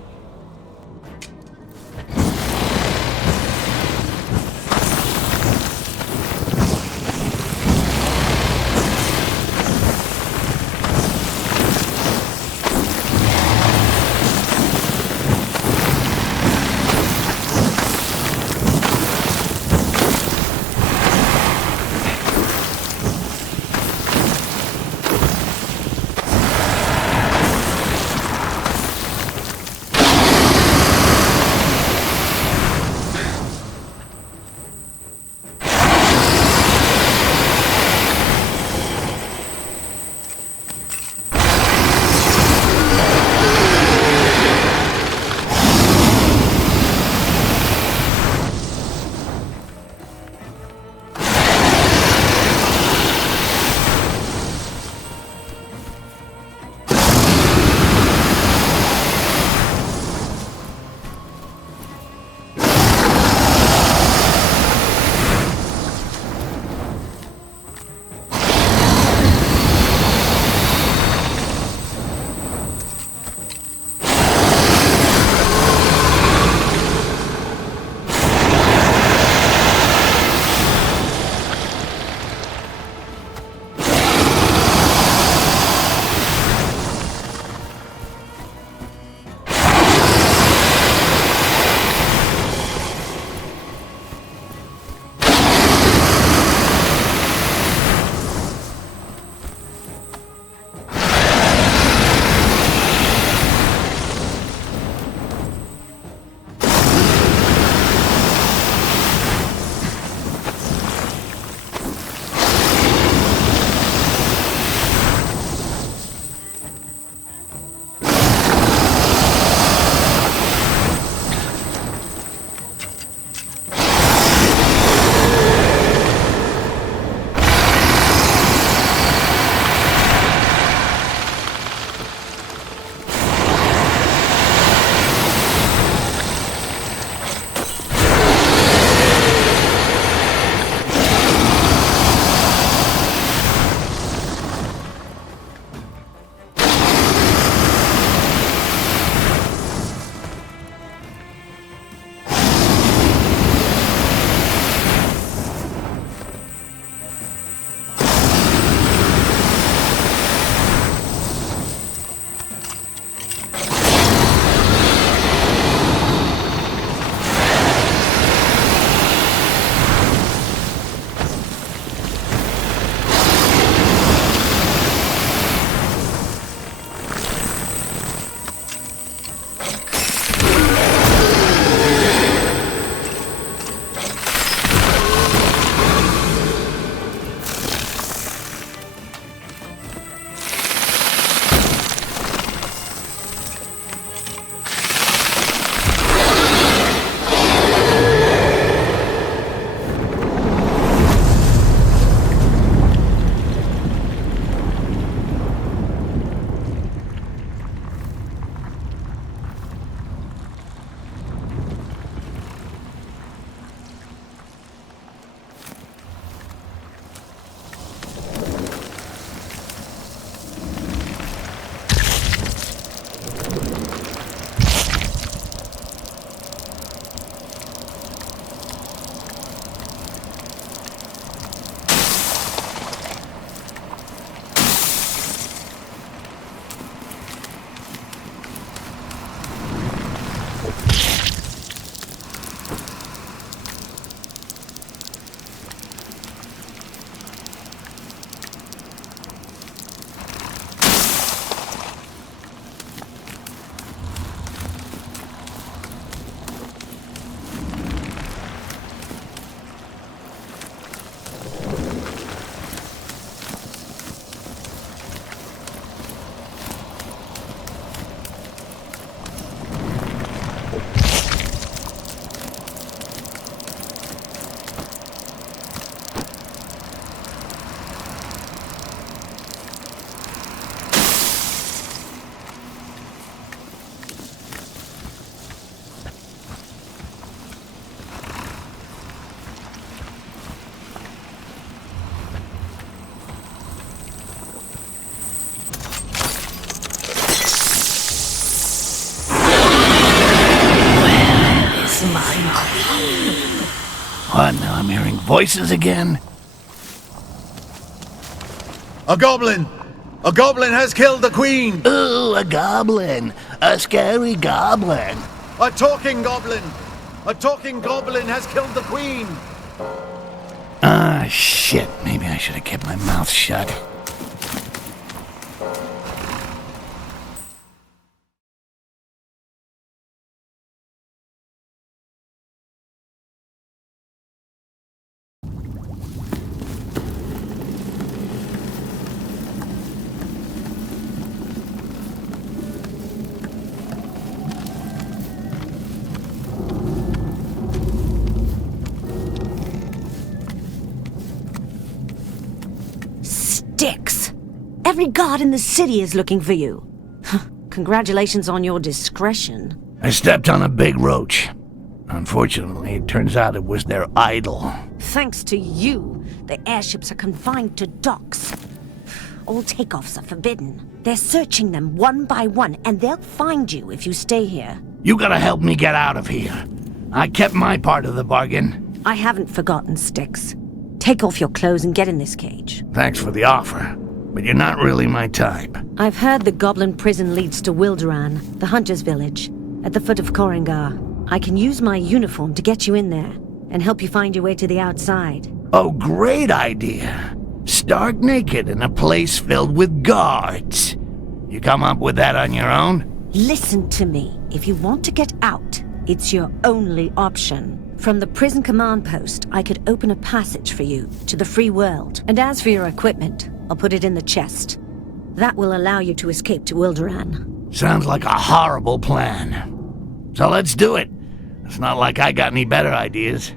voices again? A goblin! A goblin has killed the queen! Ooh, a goblin. A scary goblin. A talking goblin! A talking goblin has killed the queen! Ah, shit. Maybe I should have kept my mouth shut. Styx! Every guard in the city is looking for you. Congratulations on your discretion. I stepped on a big roach. Unfortunately, it turns out it was their idol. Thanks to you, the airships are confined to docks. All takeoffs are forbidden. They're searching them one by one, and they'll find you if you stay here. You gotta help me get out of here. I kept my part of the bargain. I haven't forgotten, Styx. Take off your clothes and get in this cage. Thanks for the offer, but you're not really my type. I've heard the Goblin prison leads to Wilderan, the hunter's village, at the foot of Korengar. I can use my uniform to get you in there, and help you find your way to the outside. Oh, great idea. Stark naked in a place filled with guards. You come up with that on your own? Listen to me. If you want to get out, it's your only option. From the prison command post, I could open a passage for you to the free world. And as for your equipment, I'll put it in the chest. That will allow you to escape to Wilderan. Sounds like a horrible plan. So let's do it. It's not like I got any better ideas.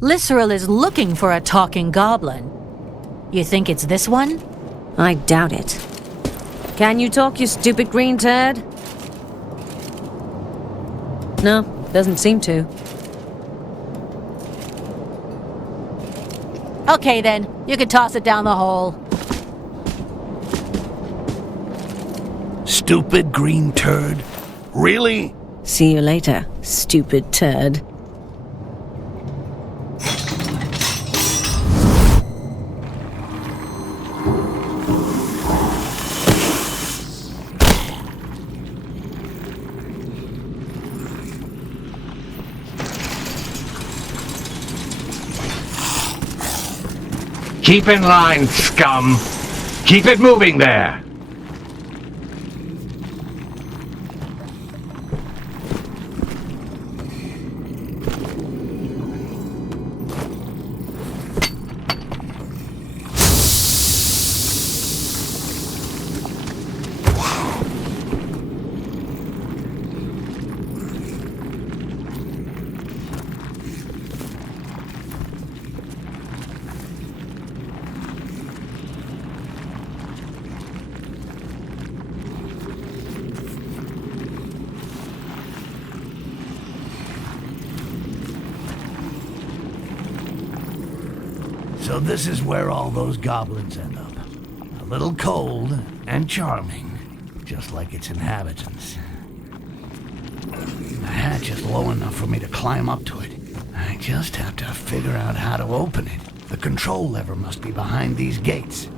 Lisseril is looking for a talking goblin. You think it's this one? I doubt it. Can you talk, you stupid green turd? No, doesn't seem to. Okay then, you can toss it down the hole. Stupid green turd? Really? See you later, stupid turd. Keep in line, scum! Keep it moving there! So this is where all those goblins end up. A little cold and charming, just like its inhabitants. The hatch is low enough for me to climb up to it. I just have to figure out how to open it. The control lever must be behind these gates.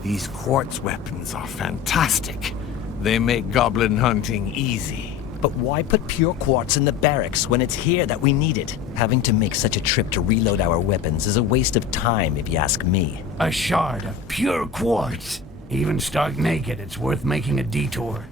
These quartz weapons are fantastic. They make goblin hunting easy. But why put pure quartz in the barracks when it's here that we need it? Having to make such a trip to reload our weapons is a waste of time, if you ask me. A shard of pure quartz. Even stark naked, it's worth making a detour.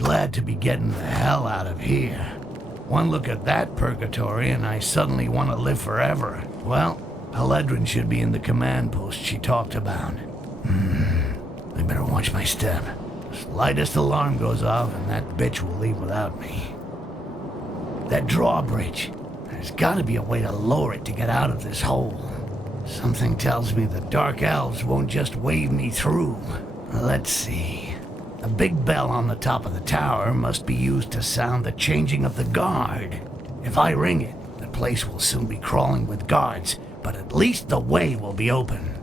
Glad to be getting the hell out of here. One look at that purgatory and I suddenly want to live forever. Well, Haledrin should be in the command post she talked about. I better watch my step. Slightest alarm goes off and that bitch will leave without me. That drawbridge. There's gotta be a way to lower it to get out of this hole. Something tells me the Dark Elves won't just wave me through. Let's see. A big bell on the top of the tower must be used to sound the changing of the guard. If I ring it, the place will soon be crawling with guards, but at least the way will be open.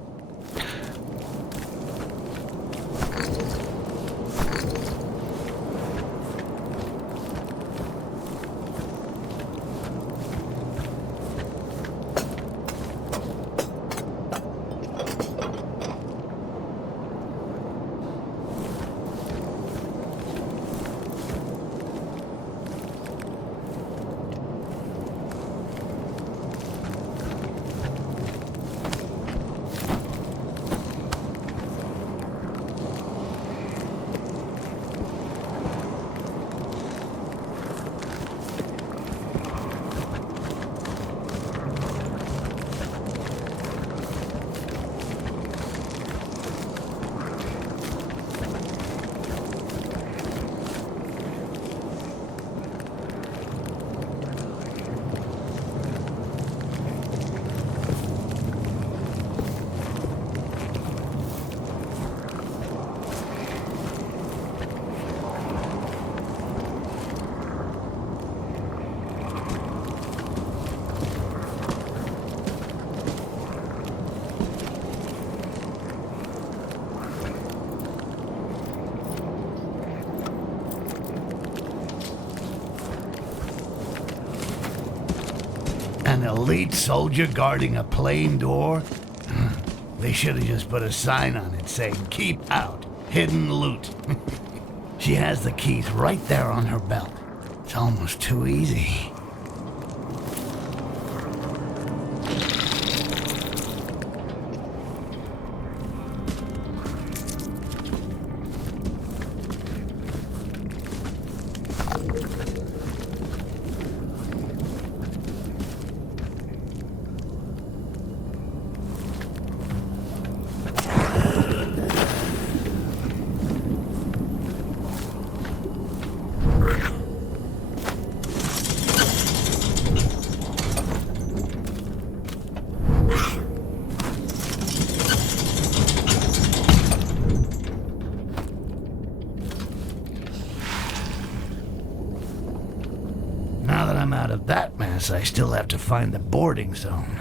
An elite soldier guarding a plain door? They should have just put a sign on it saying, "Keep out, hidden loot." She has the keys right there on her belt. It's almost too easy. Now that I'm out of that mess, I still have to find the boarding zone.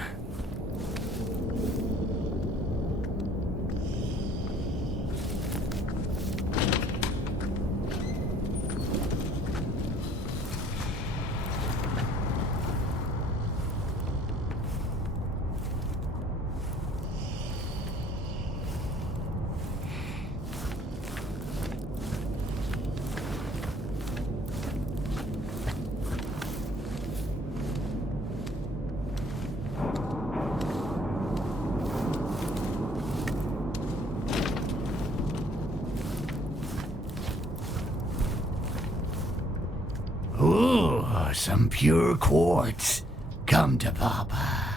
some pure quartz. Come to Papa.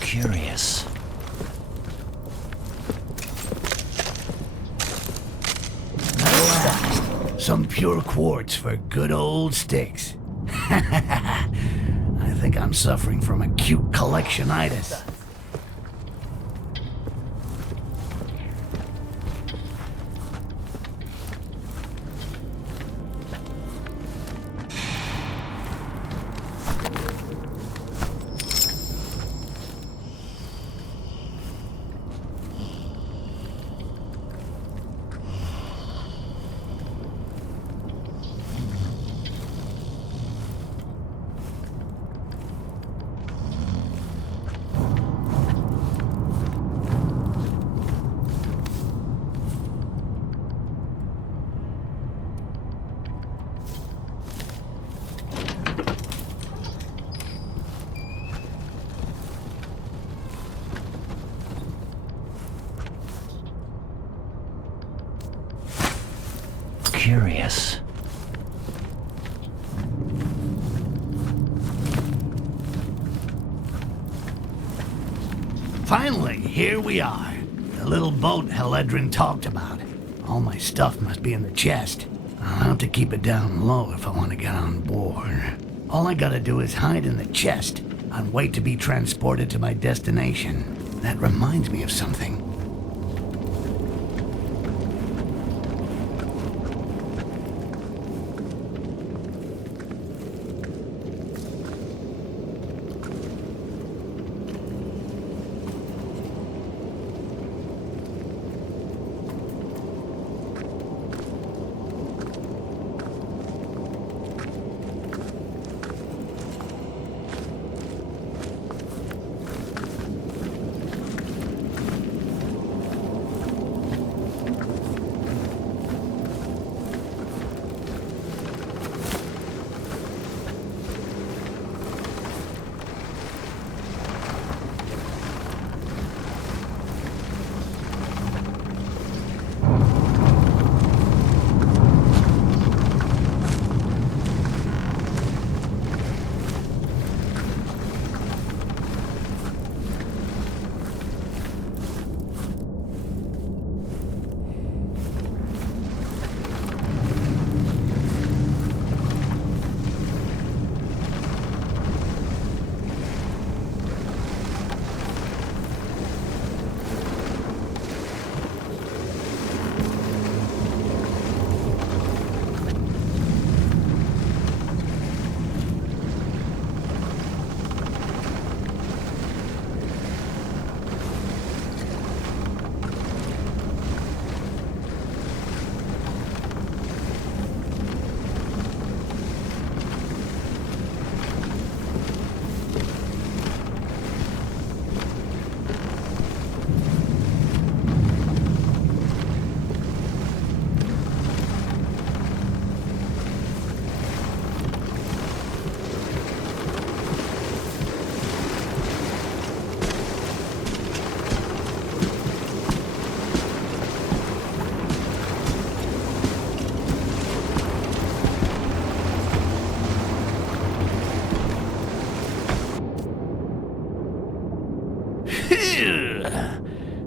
Curious. Some pure quartz for good old Styx. I think I'm suffering from acute collectionitis. Curious. Finally, here we are. The little boat Heledrin talked about. All my stuff must be in the chest. I'll have to keep it down low if I want to get on board. All I gotta do is hide in the chest and wait to be transported to my destination. That reminds me of something.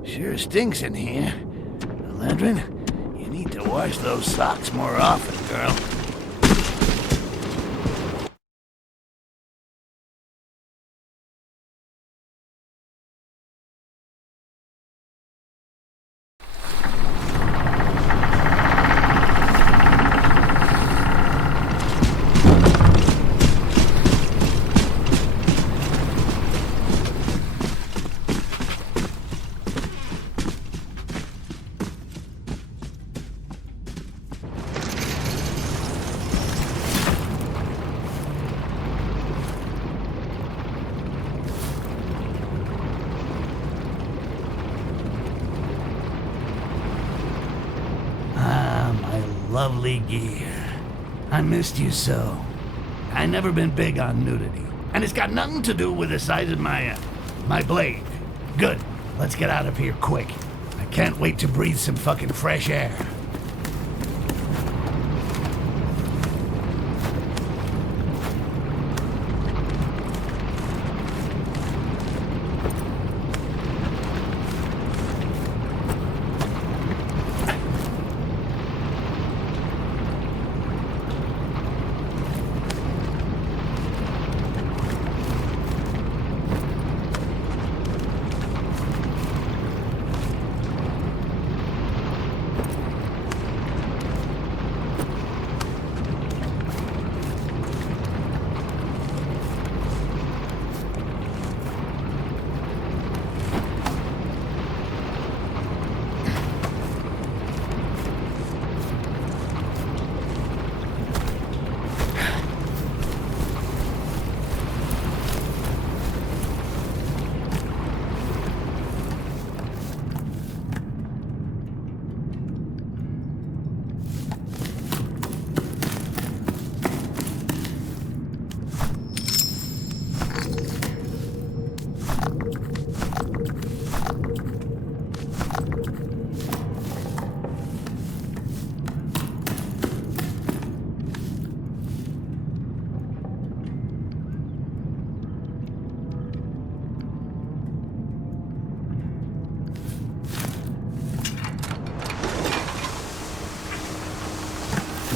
Sure stinks in here. Heledrin, you need to wash those socks more often, girl. lovely gear. I missed you so. I never been big on nudity. And it's got nothing to do with the size of my blade. Good. Let's get out of here quick. I can't wait to breathe some fucking fresh air.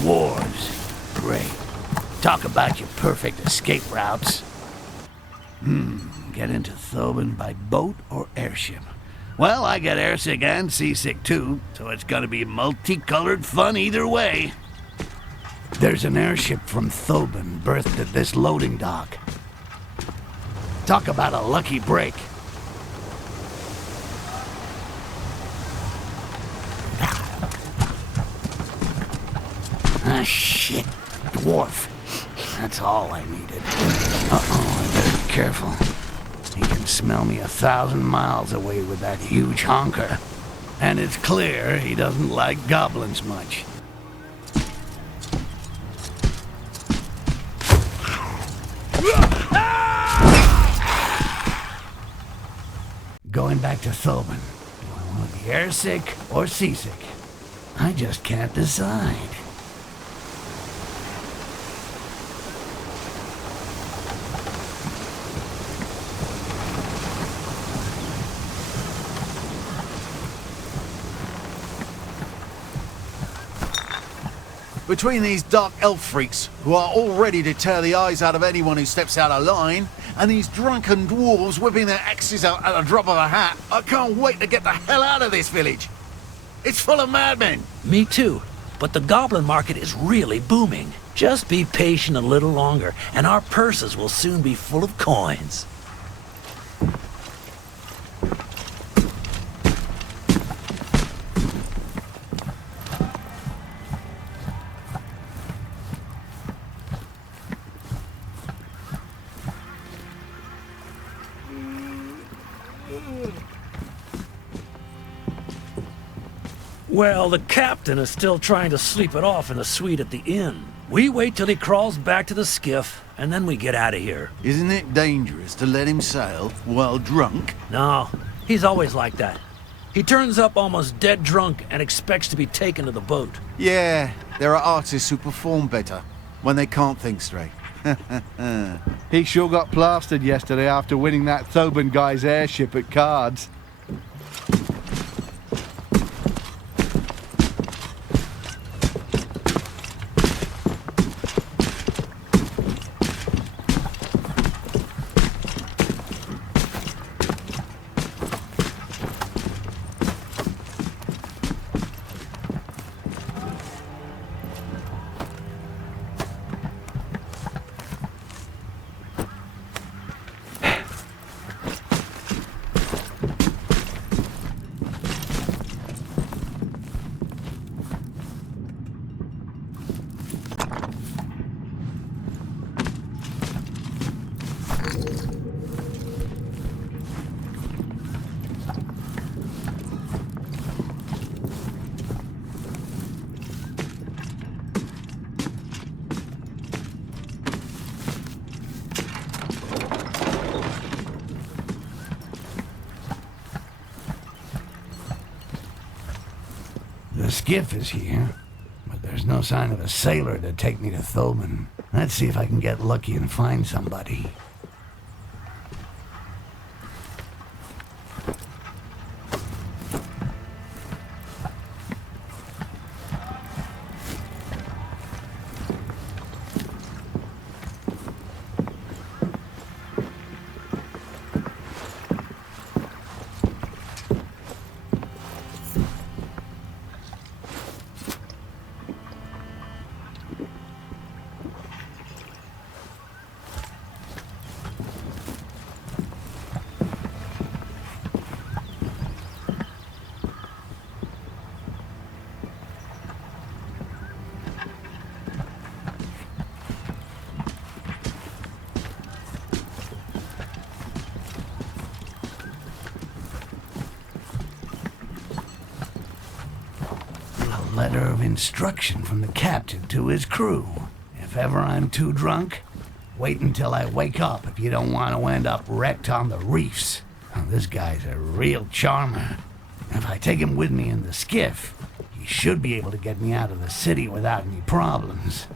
Wars. Great. Talk about your perfect escape routes. Get into Thoban by boat or airship? Well, I get airsick and seasick too, so it's gonna be multicolored fun either way. There's an airship from Thoban berthed at this loading dock. Talk about a lucky break. Ah, shit. Dwarf. That's all I needed. Uh-oh, I better be careful. He can smell me 1,000 miles away with that huge honker. And it's clear he doesn't like goblins much. Going back to Thoban. Do I want to be airsick or seasick? I just can't decide. Between these dark elf freaks, who are all ready to tear the eyes out of anyone who steps out of line, and these drunken dwarves whipping their axes out at a drop of a hat, I can't wait to get the hell out of this village. It's full of madmen. Me too, but the goblin market is really booming. Just be patient a little longer, and our purses will soon be full of coins. Well, the captain is still trying to sleep it off in the suite at the inn. We wait till he crawls back to the skiff, and then we get out of here. Isn't it dangerous to let him sail while drunk? No, he's always like that. He turns up almost dead drunk and expects to be taken to the boat. Yeah, there are artists who perform better when they can't think straight. He sure got plastered yesterday after winning that Thoban guy's airship at cards. The skiff is here, but there's no sign of a sailor to take me to Thulban. Let's see if I can get lucky and find somebody. Letter of instruction from the captain to his crew. If ever I'm too drunk, wait until I wake up if you don't want to end up wrecked on the reefs. Oh, this guy's a real charmer. If I take him with me in the skiff, he should be able to get me out of the city without any problems.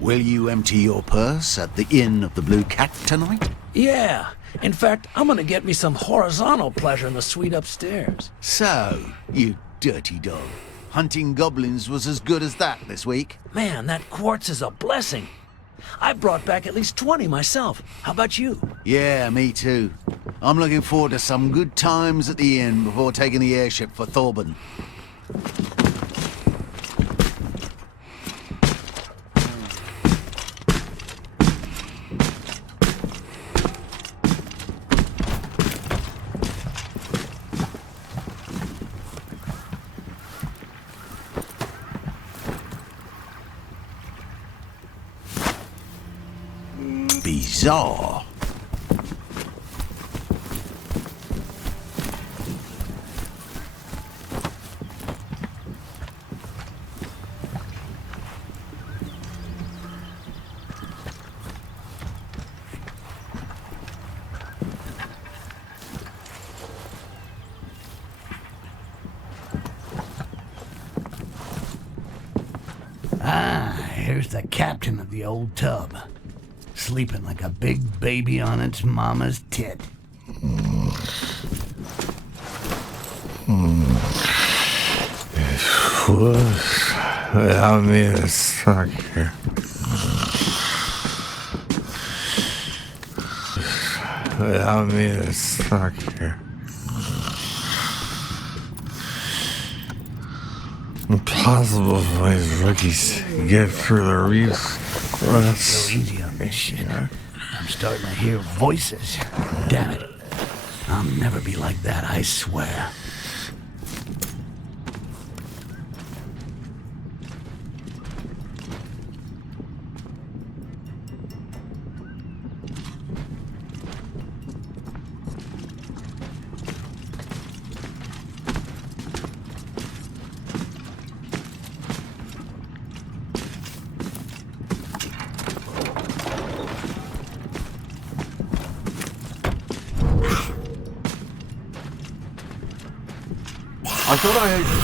Will you empty your purse at the Inn of the Blue Cat tonight? Yeah. In fact, I'm gonna get me some horizontal pleasure in the suite upstairs. So, you dirty dog. Hunting goblins was as good as that this week. Man, that quartz is a blessing. I brought back at least 20 myself. How about you? Yeah, me too. I'm looking forward to some good times at the inn before taking the airship for Thulban. Bizarre. Here's the captain of the old tub. Sleeping like a big baby on its mama's tit. Allow me to suck here. Allow me to suck here. Impossible for these rookies to get through the reefs. So easy on this shit. I'm starting to hear voices. Damn it. I'll never be like that, I swear. I thought I heard you.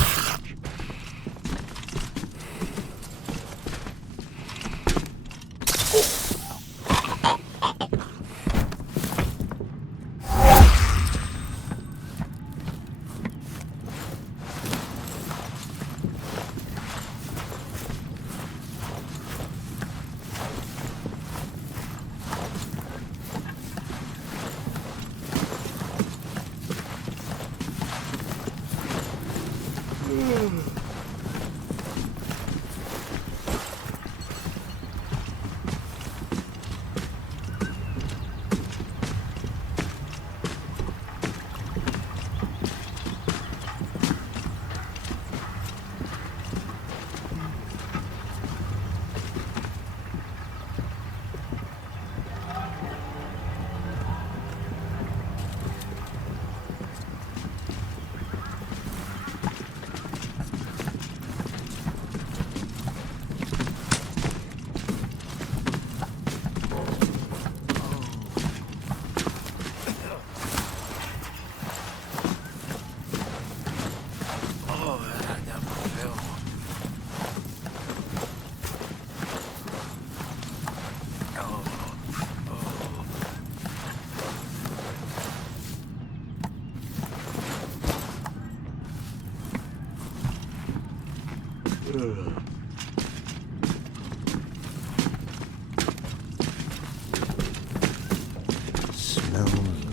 Smells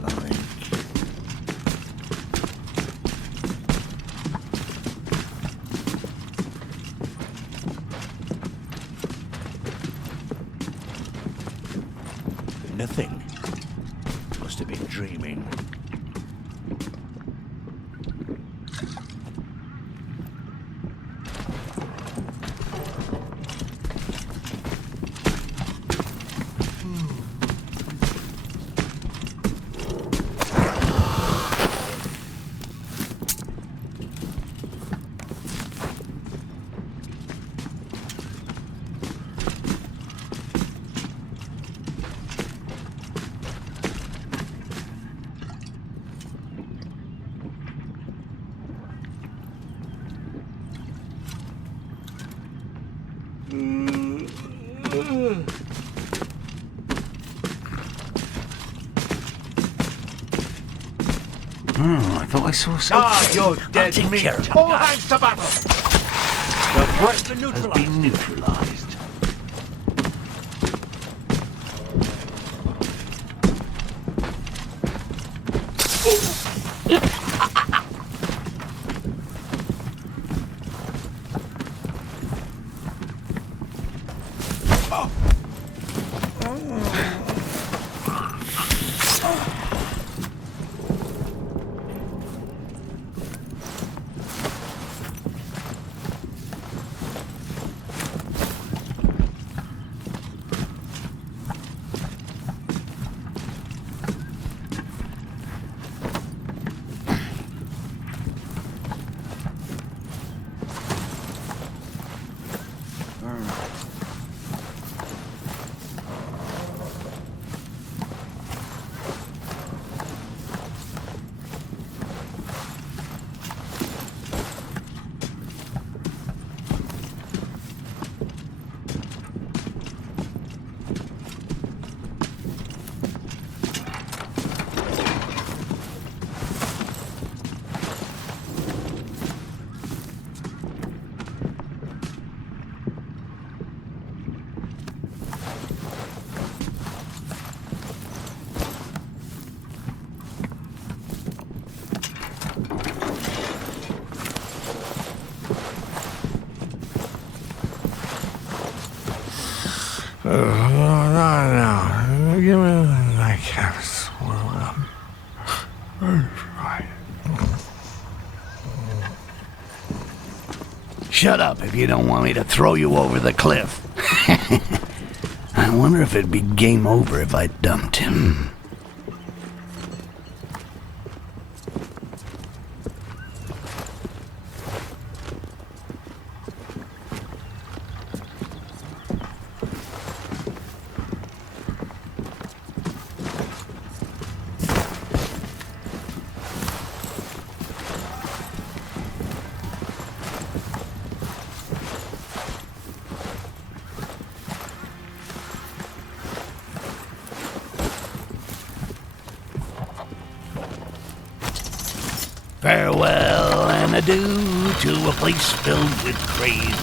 like... Nothing. Must have been dreaming. I thought I saw something. Ah, you're dead meat. All hands to battle. The threat has been neutralized. No. Give me my caps. Shut up if you don't want me to throw you over the cliff. I wonder if it'd be game over if I dumped him. Farewell and adieu to a place filled with craze.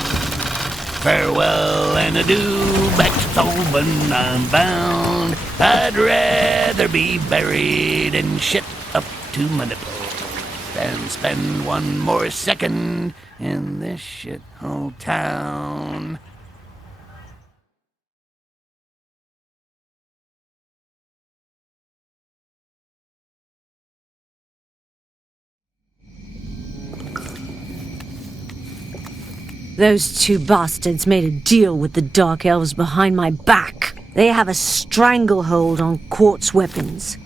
Farewell and adieu, back to Tobin I'm bound. I'd rather be buried in shit up to my nipples than spend one more second in this shithole town. Those two bastards made a deal with the Dark Elves behind my back. They have a stranglehold on quartz weapons,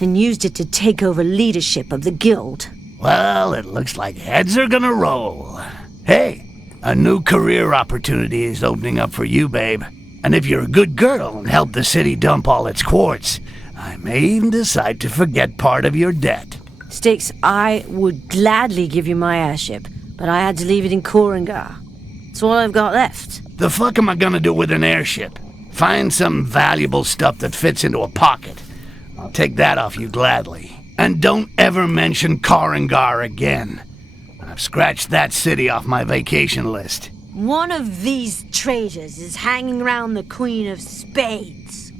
and used it to take over leadership of the guild. Well, it looks like heads are gonna roll. Hey, a new career opportunity is opening up for you, babe. And if you're a good girl and help the city dump all its quartz, I may even decide to forget part of your debt. Styx, I would gladly give you my airship, but I had to leave it in Korengar. It's all I've got left. The fuck am I gonna do with an airship? Find some valuable stuff that fits into a pocket. I'll take that off you gladly. And don't ever mention Korengar again. I've scratched that city off my vacation list. One of these traitors is hanging around the Queen of Spades.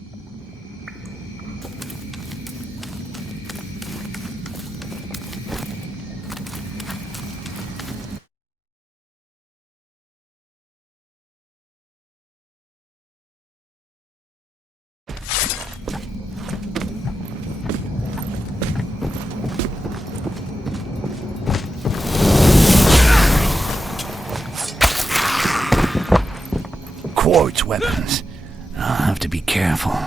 Quartz weapons. I'll have to be careful.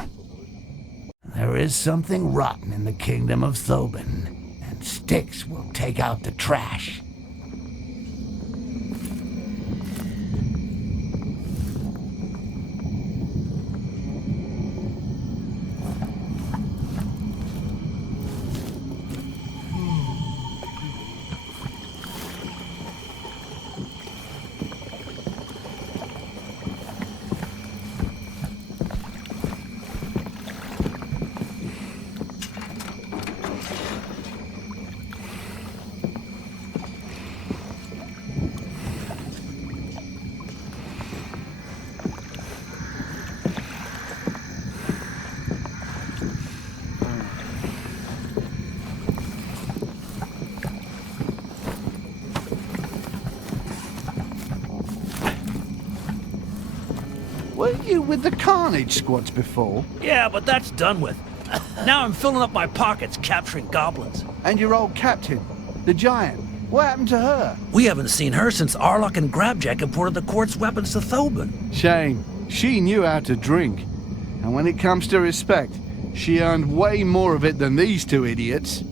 There is something rotten in the kingdom of Thobin, and Styx will take out the trash. Weren't you with the Carnage squads before? Yeah, but that's done with. Now I'm filling up my pockets capturing goblins. And your old captain, the giant, what happened to her? We haven't seen her since Arlok and Grabjack imported the quartz weapons to Thobin. Shame. She knew how to drink. And when it comes to respect, she earned way more of it than these two idiots.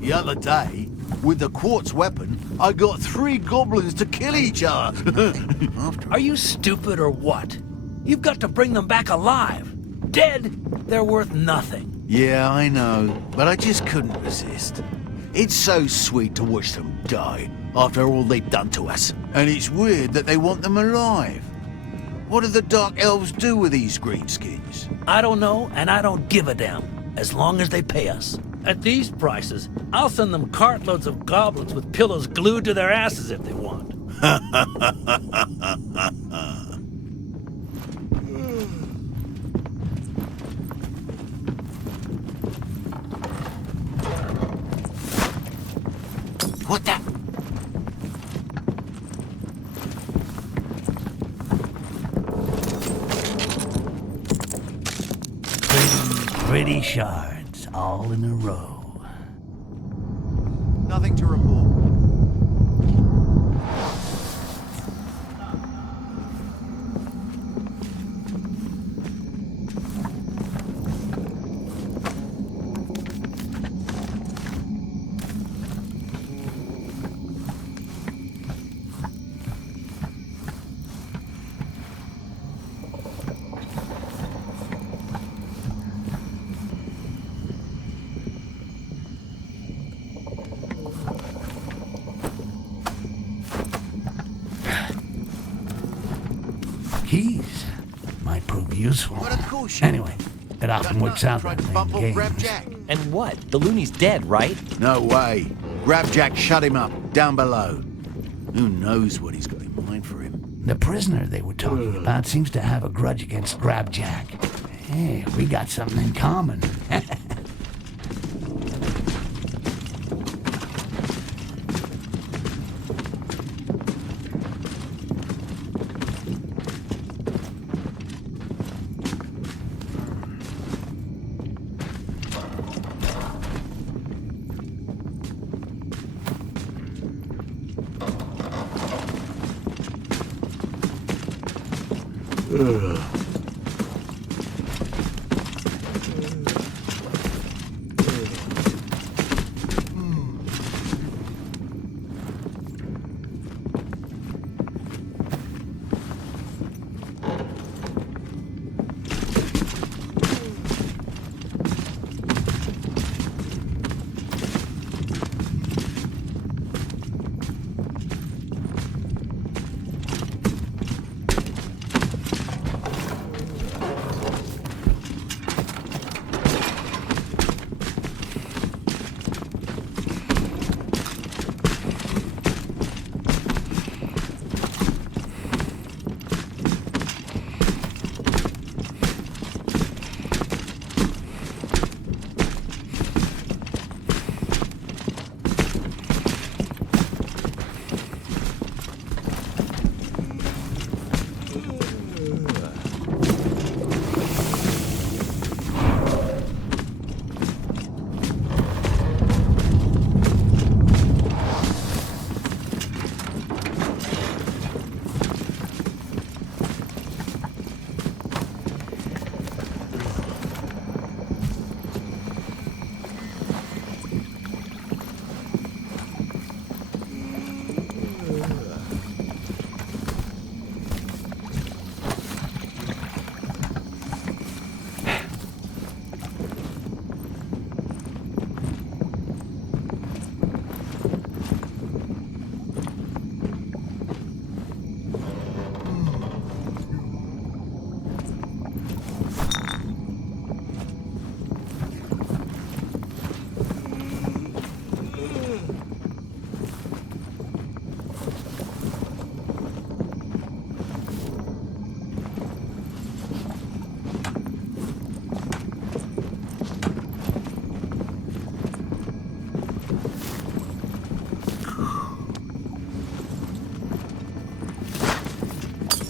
The other day, with the quartz weapon, I got 3 goblins to kill each other. Are you stupid or what? You've got to bring them back alive. Dead, they're worth nothing. Yeah, I know, but I just couldn't resist. It's so sweet to watch them die after all they've done to us. And it's weird that they want them alive. What do the Dark Elves do with these greenskins? I don't know, and I don't give a damn, as long as they pay us. At these prices, I'll send them cartloads of goblins with pillows glued to their asses if they want. What the? Pretty shards, all in a row. Nothing to report. prove useful. But of course you Anyway, it often works out tried that to way bump in up Grab games. Jack. And what? The loony's dead, right? No way. Grab Jack shut him up, down below. Who knows what he's got in mind for him? The prisoner they were talking about seems to have a grudge against Grabjack. Hey, we got something in common.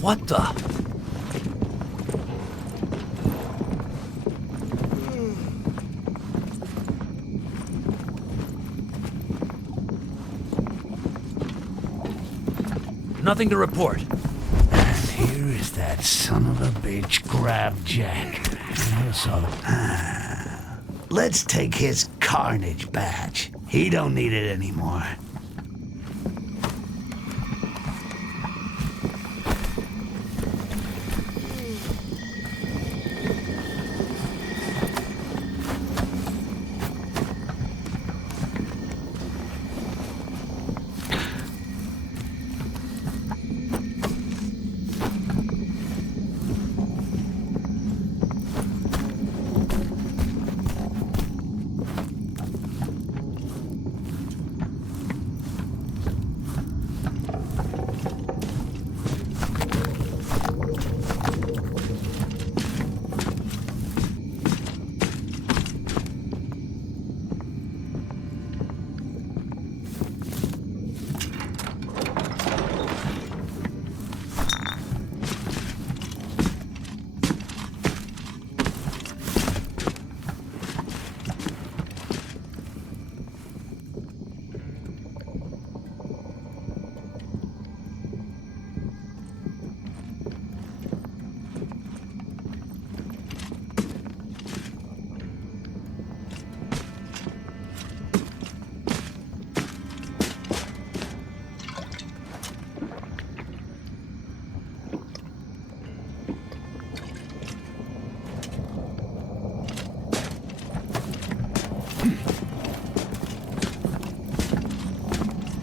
What the? Nothing to report. And here is that son of a bitch, Grabjack. Let's take his carnage badge. He don't need it anymore.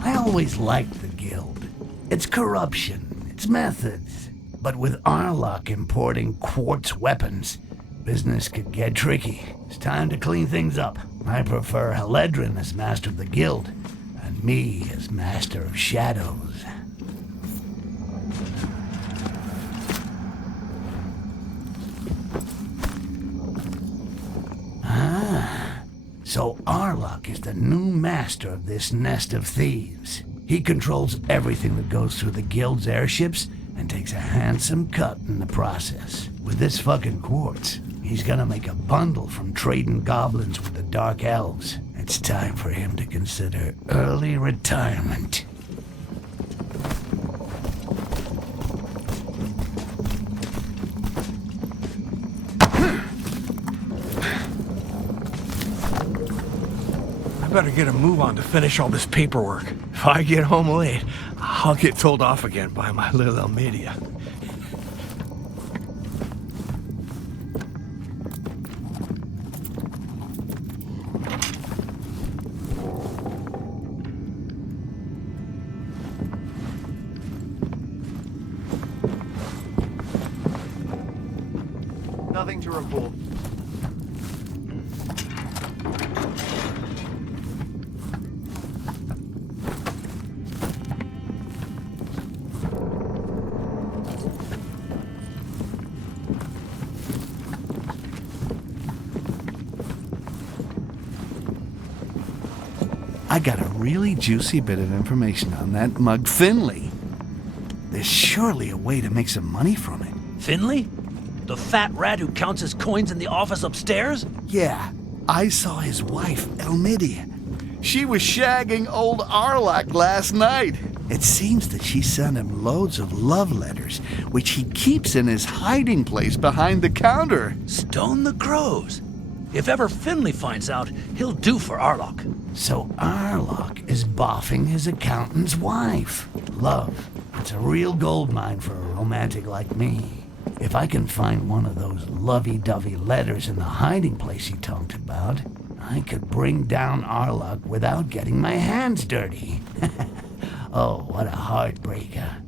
I always liked the Guild. Its corruption, its methods. But with Arlock importing quartz weapons, business could get tricky. It's time to clean things up. I prefer Haledrin as master of the guild, and me as master of shadows. So Arlock is the new master of this nest of thieves. He controls everything that goes through the guild's airships and takes a handsome cut in the process. With this fucking quartz, he's gonna make a bundle from trading goblins with the Dark Elves. It's time for him to consider early retirement. I better get a move on to finish all this paperwork. If I get home late, I'll get told off again by my little Almedia. Nothing to report. I got a really juicy bit of information on that mug Finley. There's surely a way to make some money from it. Finley? The fat rat who counts his coins in the office upstairs? Yeah, I saw his wife, Elmidia. She was shagging old Arlock last night. It seems that she sent him loads of love letters, which he keeps in his hiding place behind the counter. Stone the crows. If ever Finley finds out, he'll do for Arlock. So Arlock is boffing his accountant's wife. Love. It's a real gold mine for a romantic like me. If I can find one of those lovey-dovey letters in the hiding place he talked about, I could bring down Arlock without getting my hands dirty. Oh, what a heartbreaker.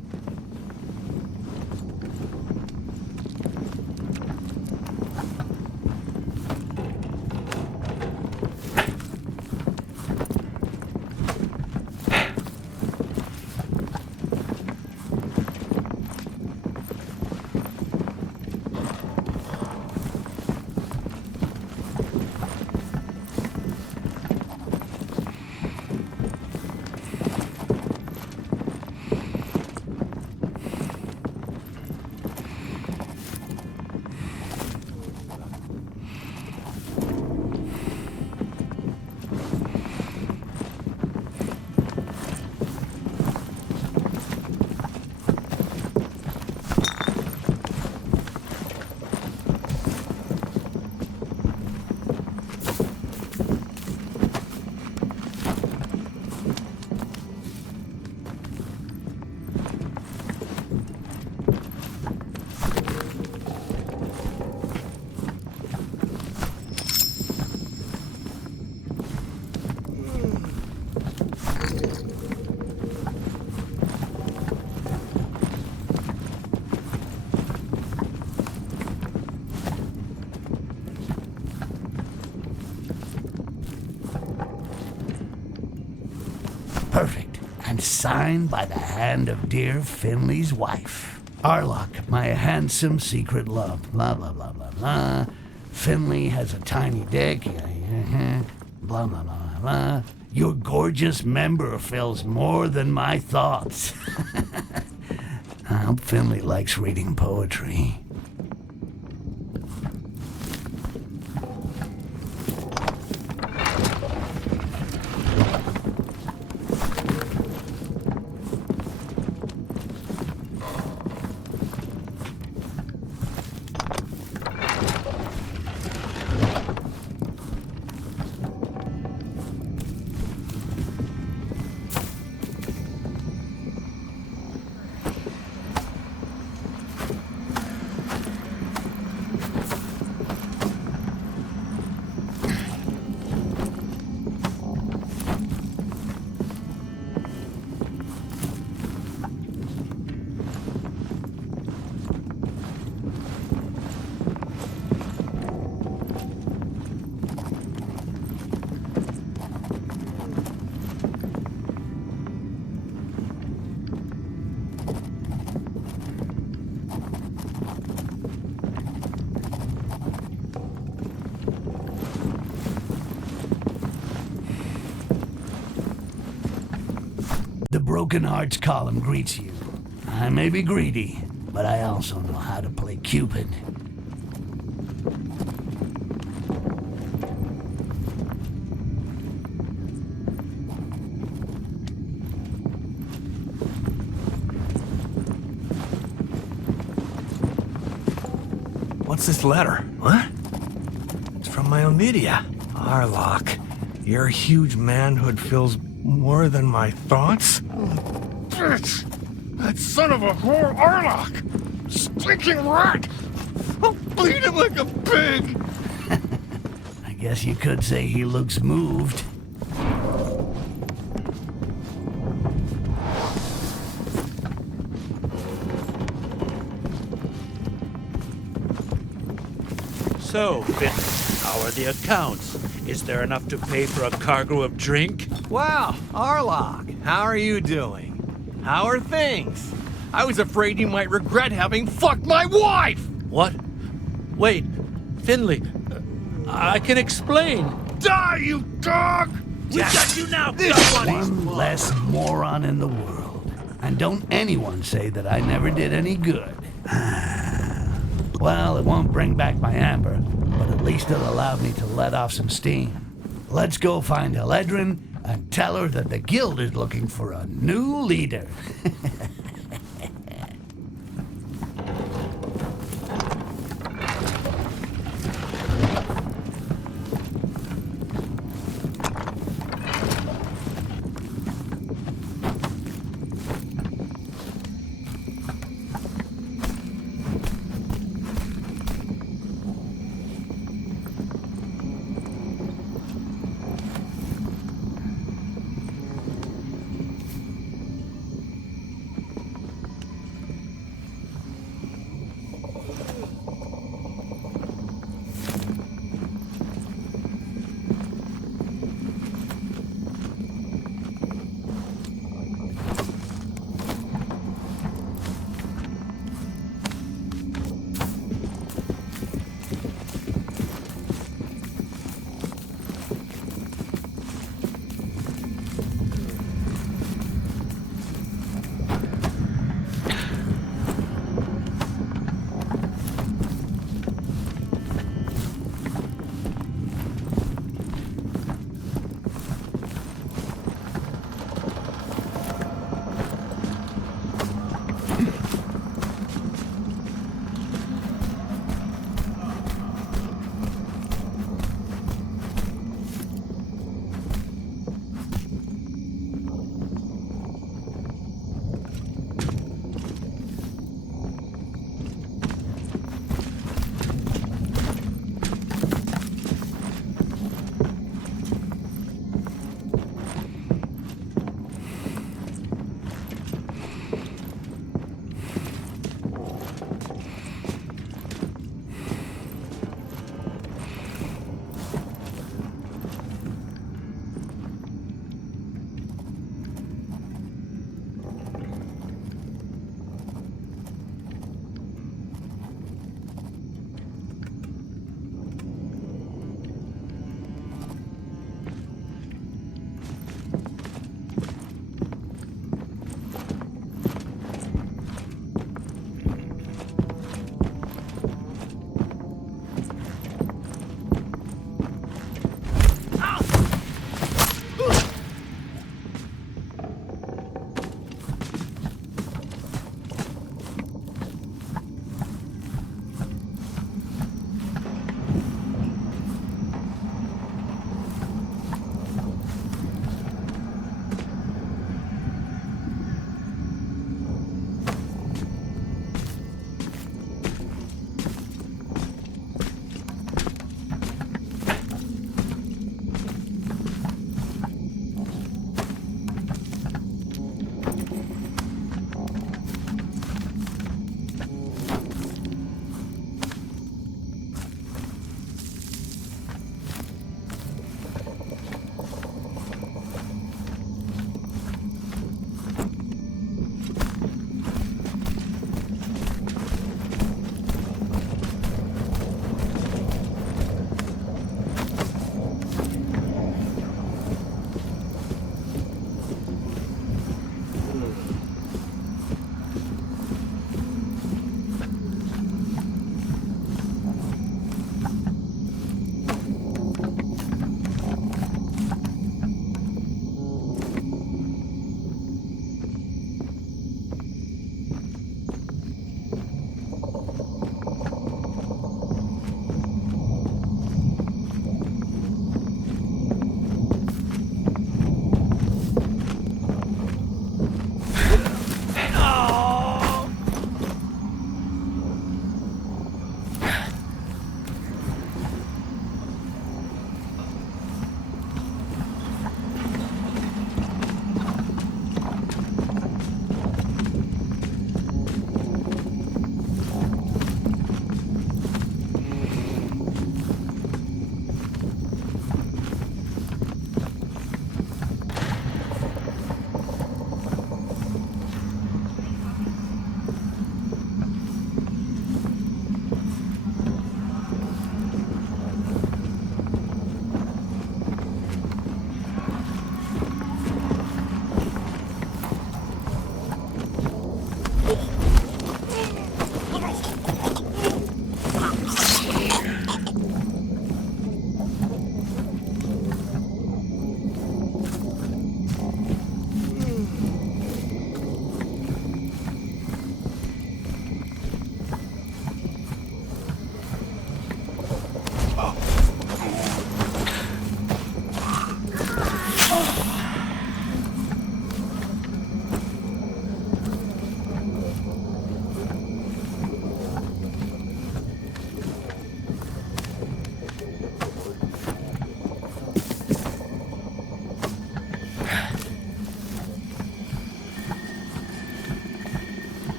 Perfect. And signed by the hand of dear Finley's wife. Arlock, my handsome secret love. Blah, blah, blah, blah, blah. Finley has a tiny dick. Blah, blah, blah, blah. Your gorgeous member fills more than my thoughts. I hope Finley likes reading poetry. The Broken Hearts column greets you. I may be greedy, but I also know how to play Cupid. What's this letter? What? It's from my own media. Arlock, your huge manhood fills more than my thoughts? Bitch! That son of a whore Arlock! Stinking rat! I'll bleed him like a pig! I guess you could say he looks moved. So, Finn, how are the accounts? Is there enough to pay for a cargo of drink? Wow, Arlock, how are you doing? How are things? I was afraid you might regret having fucked my wife! What? Wait, Finley, I can explain. Die, you dog! We got you now, One less moron in the world. And don't anyone say that I never did any good. Well, it won't bring back my amber, but at least it'll allow me to let off some steam. Let's go find Eledrin and tell her that the guild is looking for a new leader.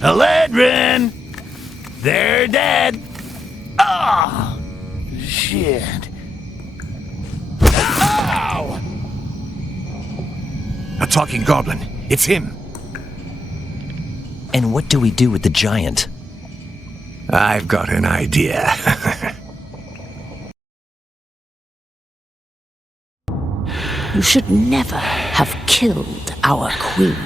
Eladrin! They're dead! Oh! Shit. Ow! A talking goblin. It's him. And what do we do with the giant? I've got an idea. You should never have killed our queen.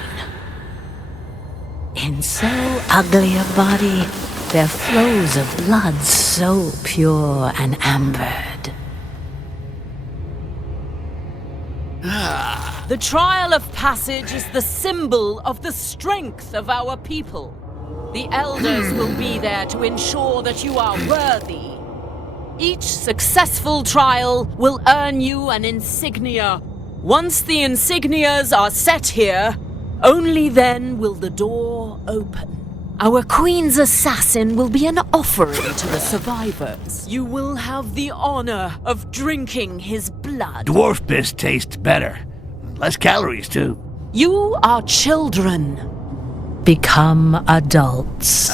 In so ugly a body, there flows a blood so pure and ambered. The trial of passage is the symbol of the strength of our people. The elders will be there to ensure that you are worthy. Each successful trial will earn you an insignia. Once the insignias are set here, only then will the door open. Our queen's assassin will be an offering to the survivors. You will have the honor of drinking his blood. Dwarf piss tastes better. Less calories, too. You are children. Become adults.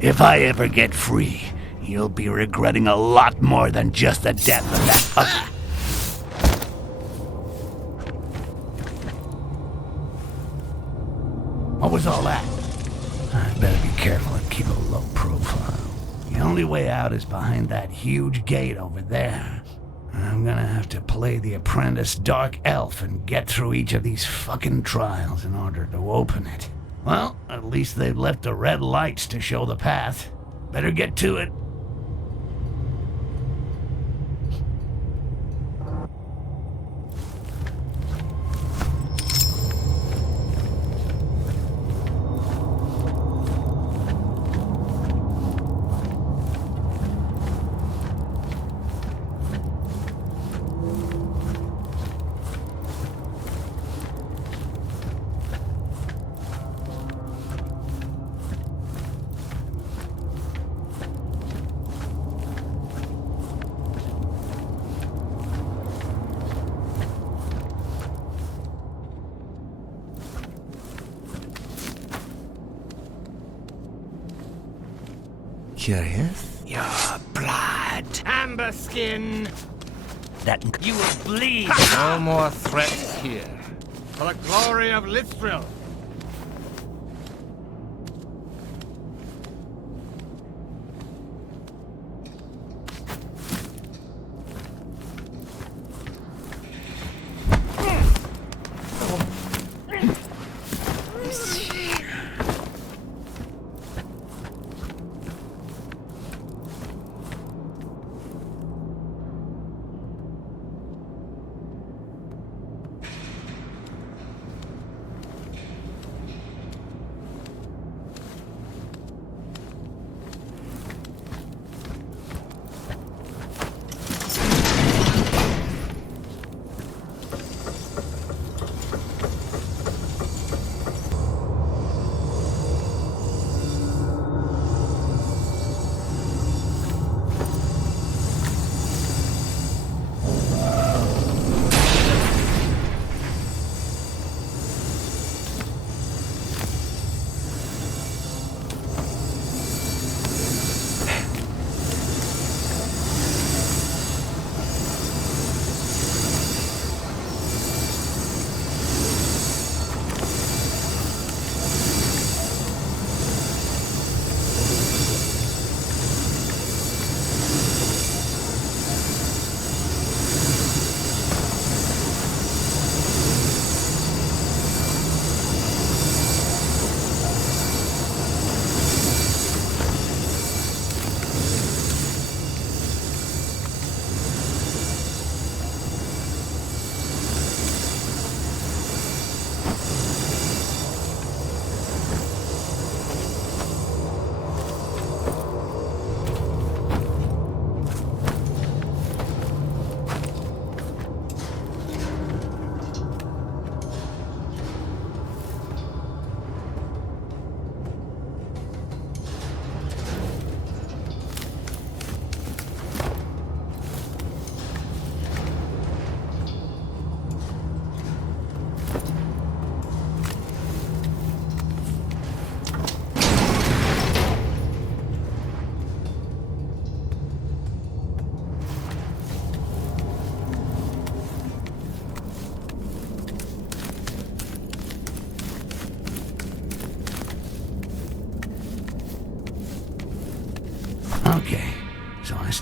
If I ever get free, you'll be regretting a lot more than just the death of that puppy. What was all that? I better be careful and keep a low profile. The only way out is behind that huge gate over there. I'm gonna have to play the apprentice dark elf and get through each of these fucking trials in order to open it. Well, at least they've left the red lights to show the path. Better get to it. Curious? Your blood. Amber skin. That You will bleed. No more threats here. For the glory of Lithril.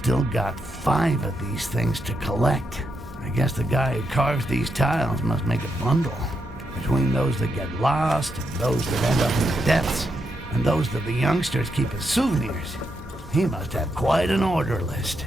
still got 5 of these things to collect. I guess the guy who carves these tiles must make a bundle. Between those that get lost, and those that end up in the depths, and those that the youngsters keep as souvenirs, he must have quite an order list.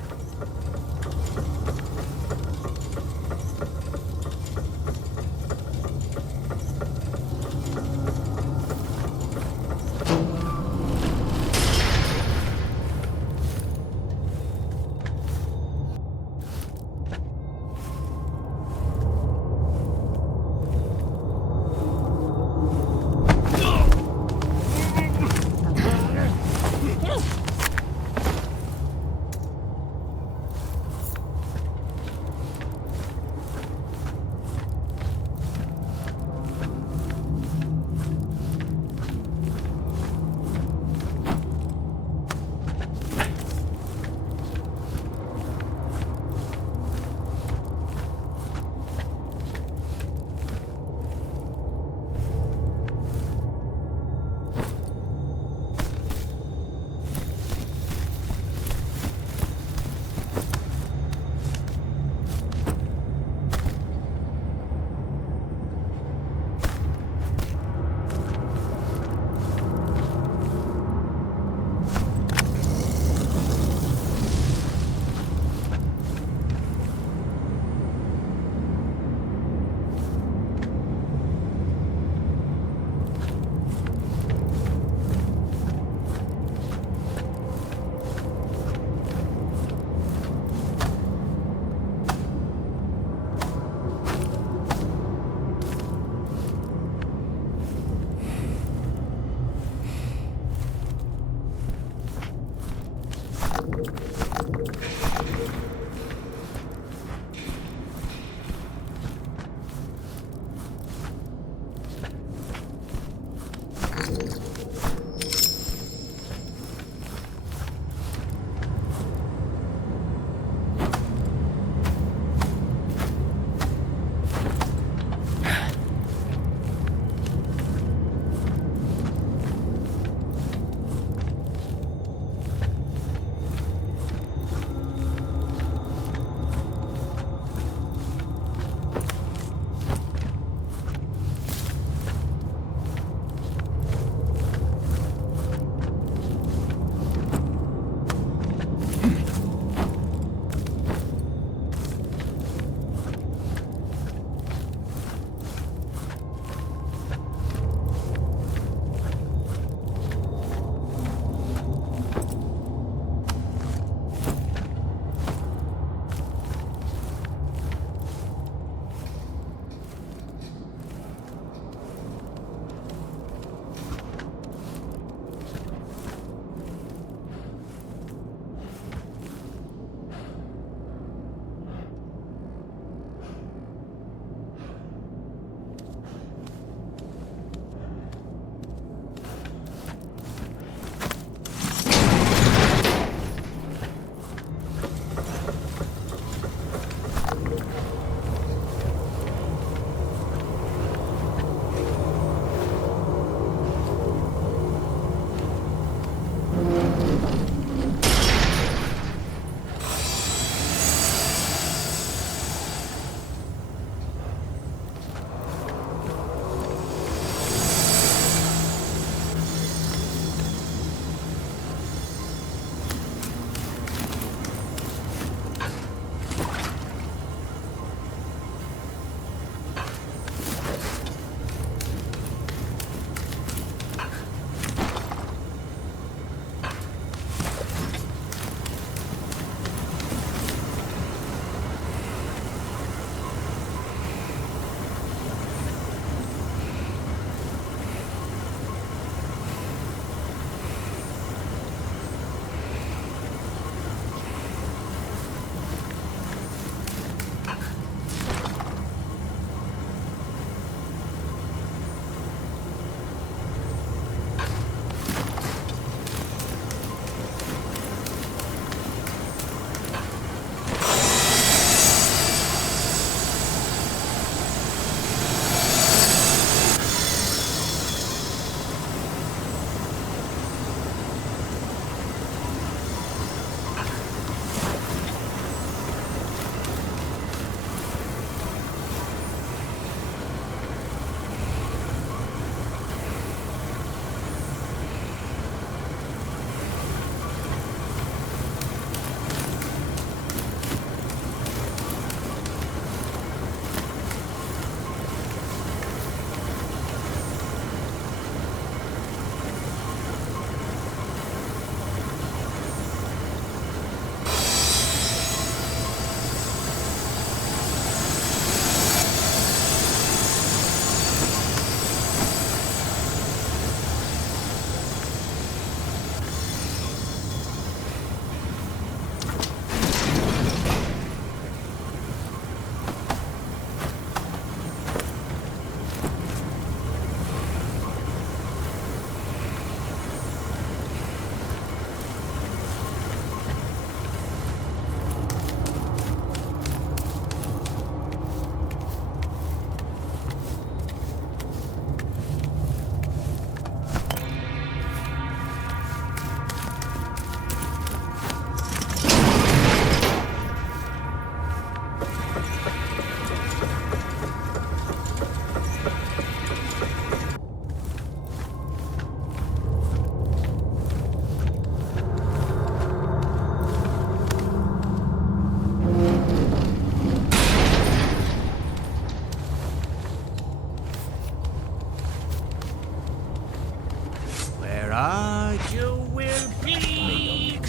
Emperor, you will bleed.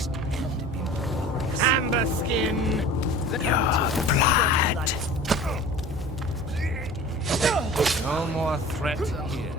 Amber skin. Your blood. No more threat here.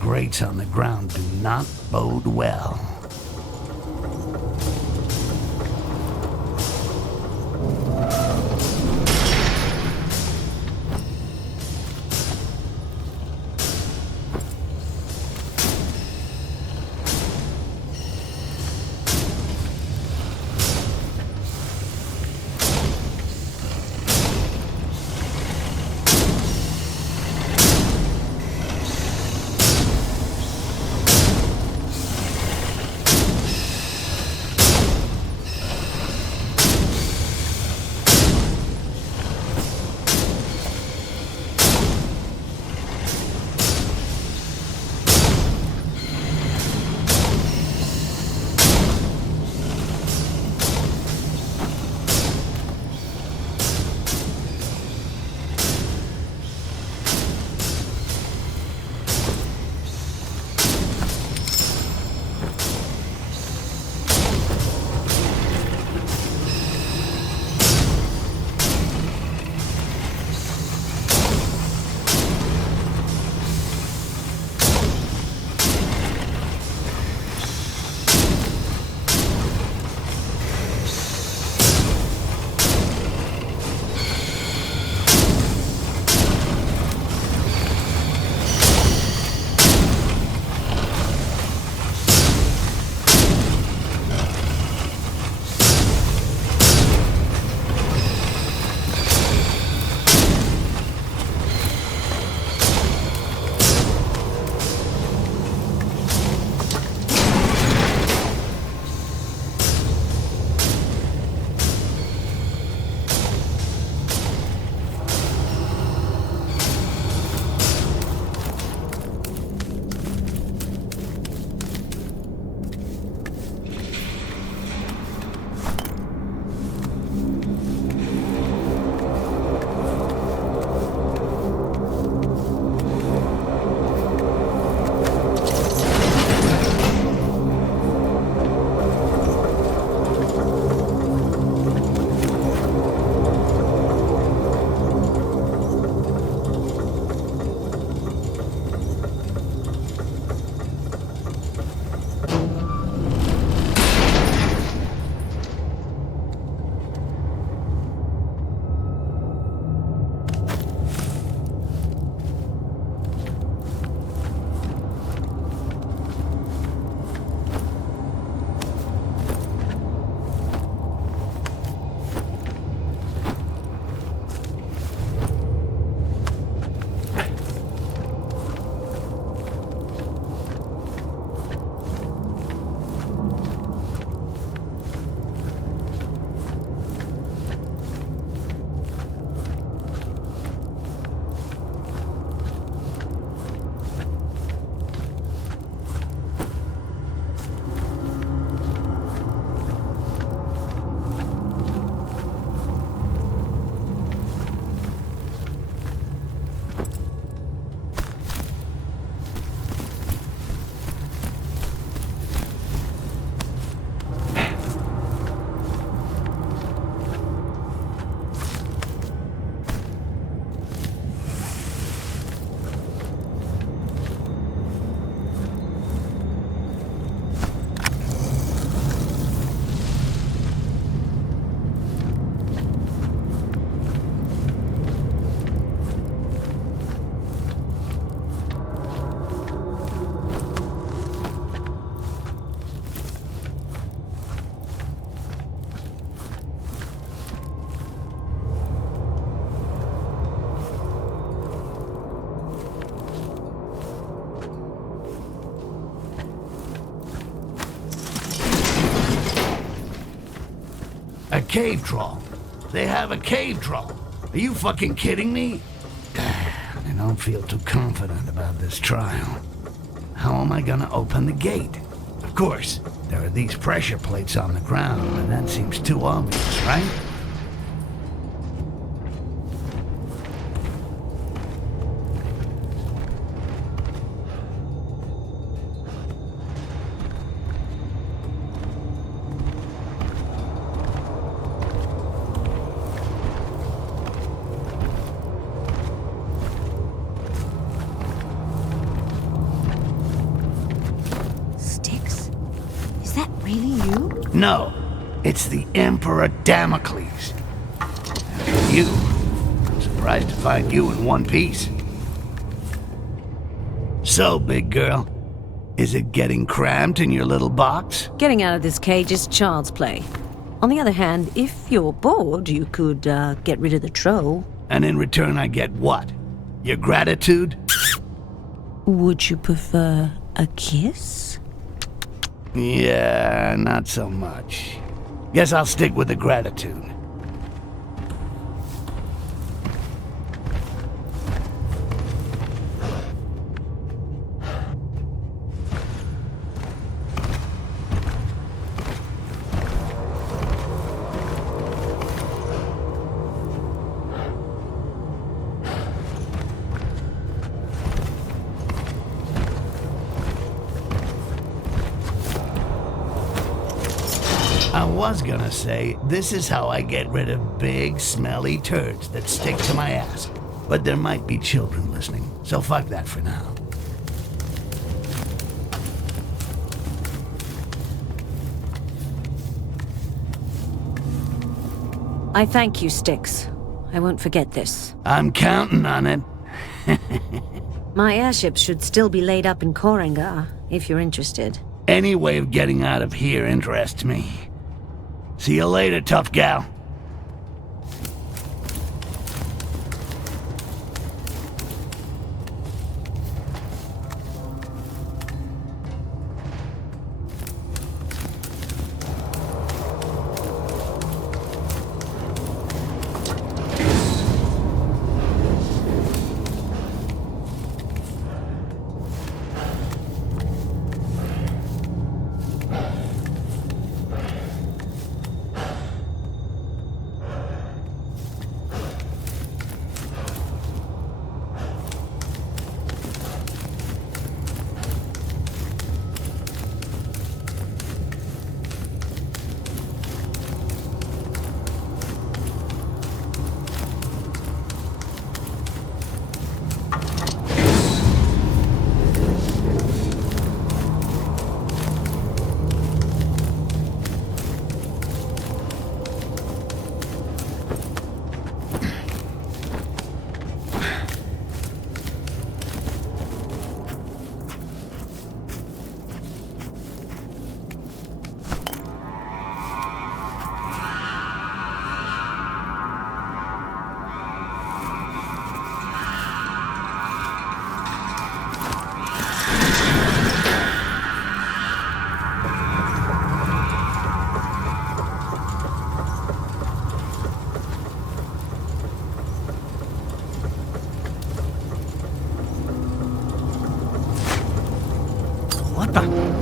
Grates on the ground do not bode well. cave troll. They have a cave troll. Are you fucking kidding me? I don't feel too confident about this trial. How am I gonna open the gate? Of course, there are these pressure plates on the ground, but that seems too obvious, right? Styx? Is that really you? No, it's the Emperor Damocles. And you, I'm surprised to find you in one piece. So, big girl, is it getting cramped in your little box? Getting out of this cage is child's play. On the other hand, if you're bored, you could get rid of the troll. And in return I get what? Your gratitude? Would you prefer a kiss? Yeah, not so much. Guess I'll stick with the gratitude. I was gonna say, this is how I get rid of big, smelly turds that stick to my ass. But there might be children listening, so fuck that for now. I thank you, Styx. I won't forget this. I'm counting on it. My airship should still be laid up in Korengar, if you're interested. Any way of getting out of here interests me. See you later, tough gal. What the?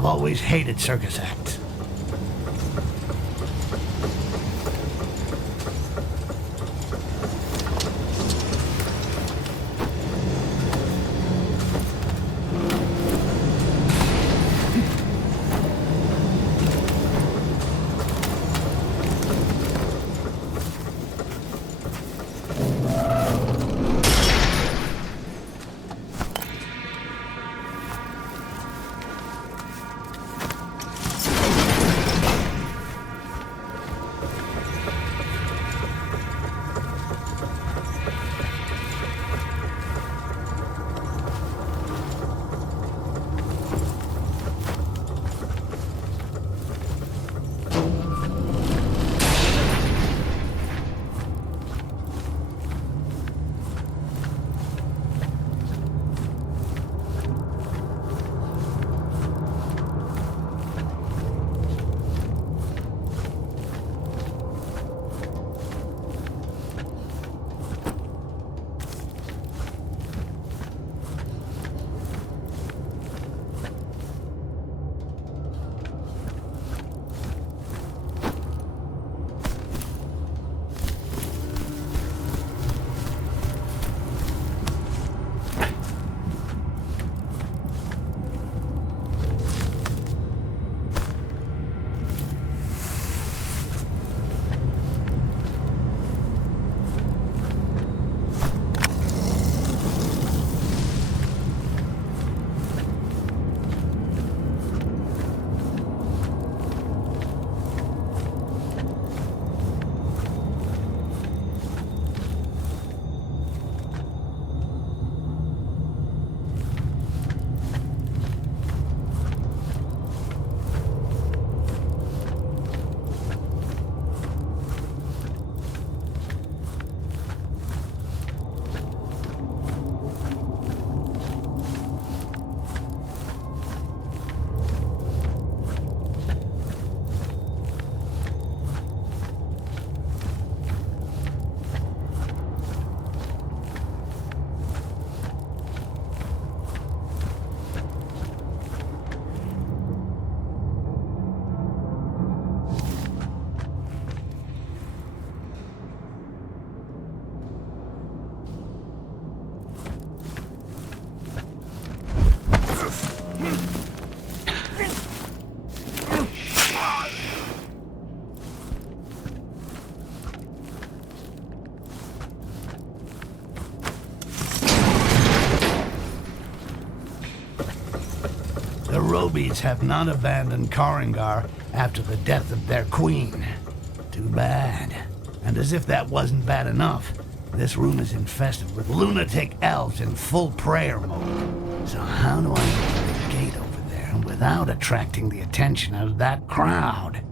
I've always hated circus acts. The Robies have not abandoned Korengar after the death of their queen. Too bad. And as if that wasn't bad enough, this room is infested with lunatic elves in full prayer mode. So how do I open the gate over there without attracting the attention of that crowd?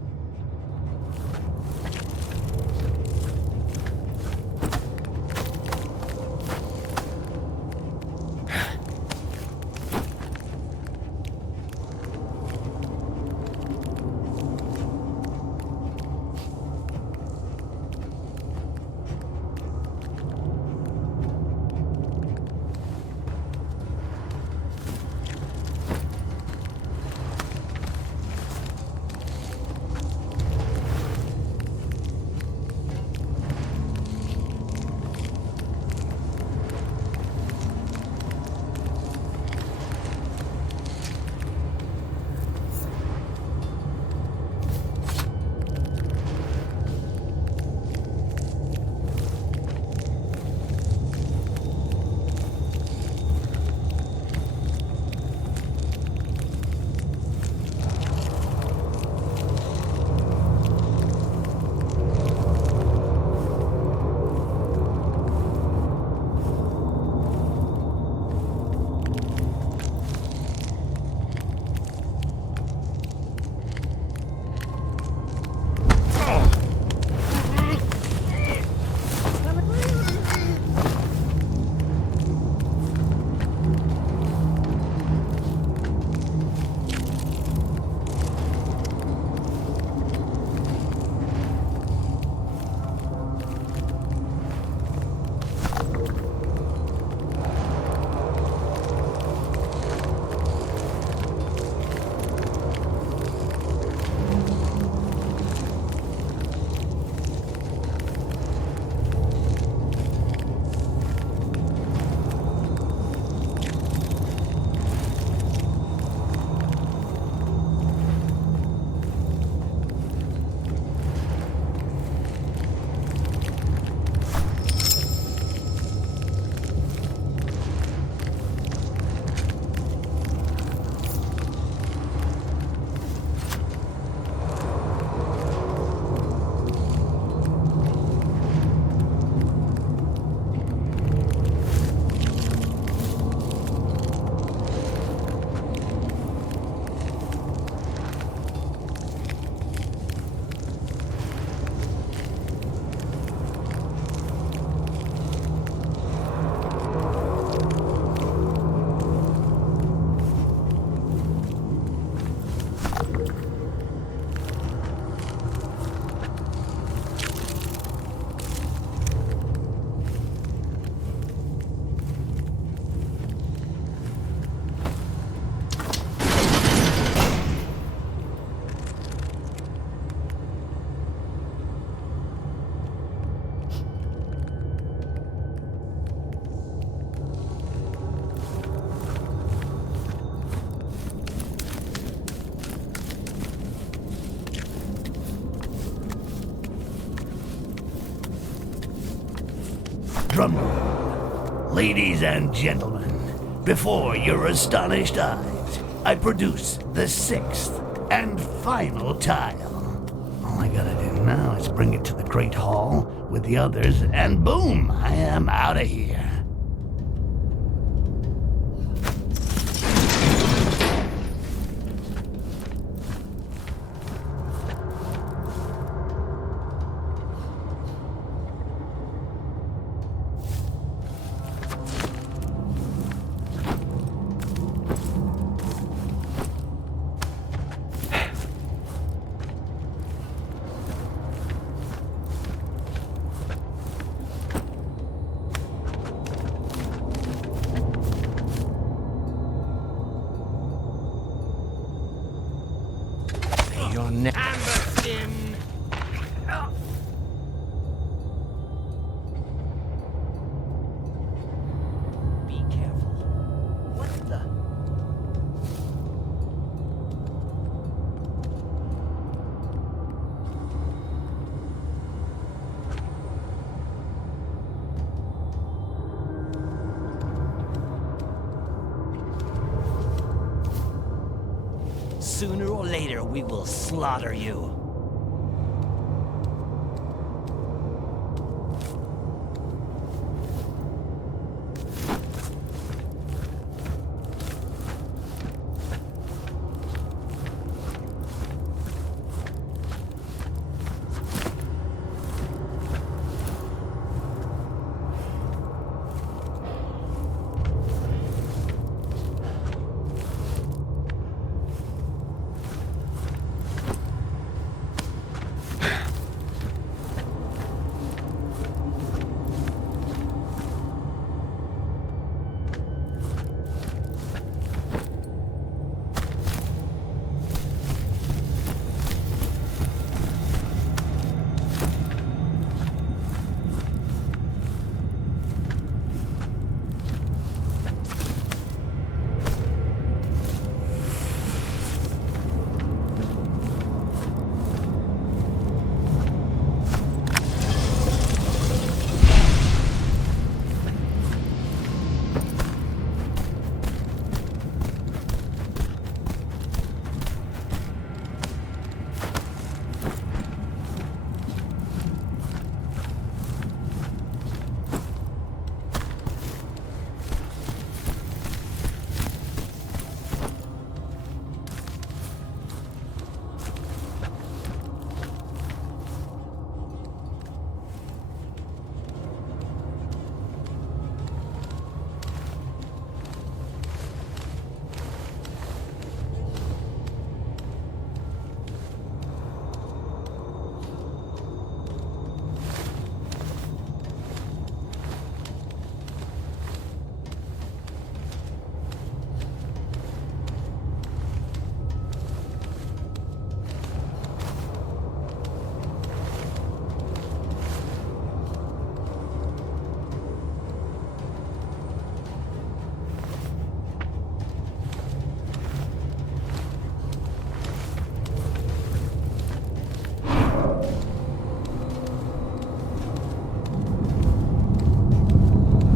Ladies and gentlemen, before your astonished eyes, I produce the 6th and final tile. All I gotta do now is bring it to the Great Hall with the others, and boom, I am out of here. Your neck. Amber skin. Be careful. What the? Sooner or later, we will slaughter you.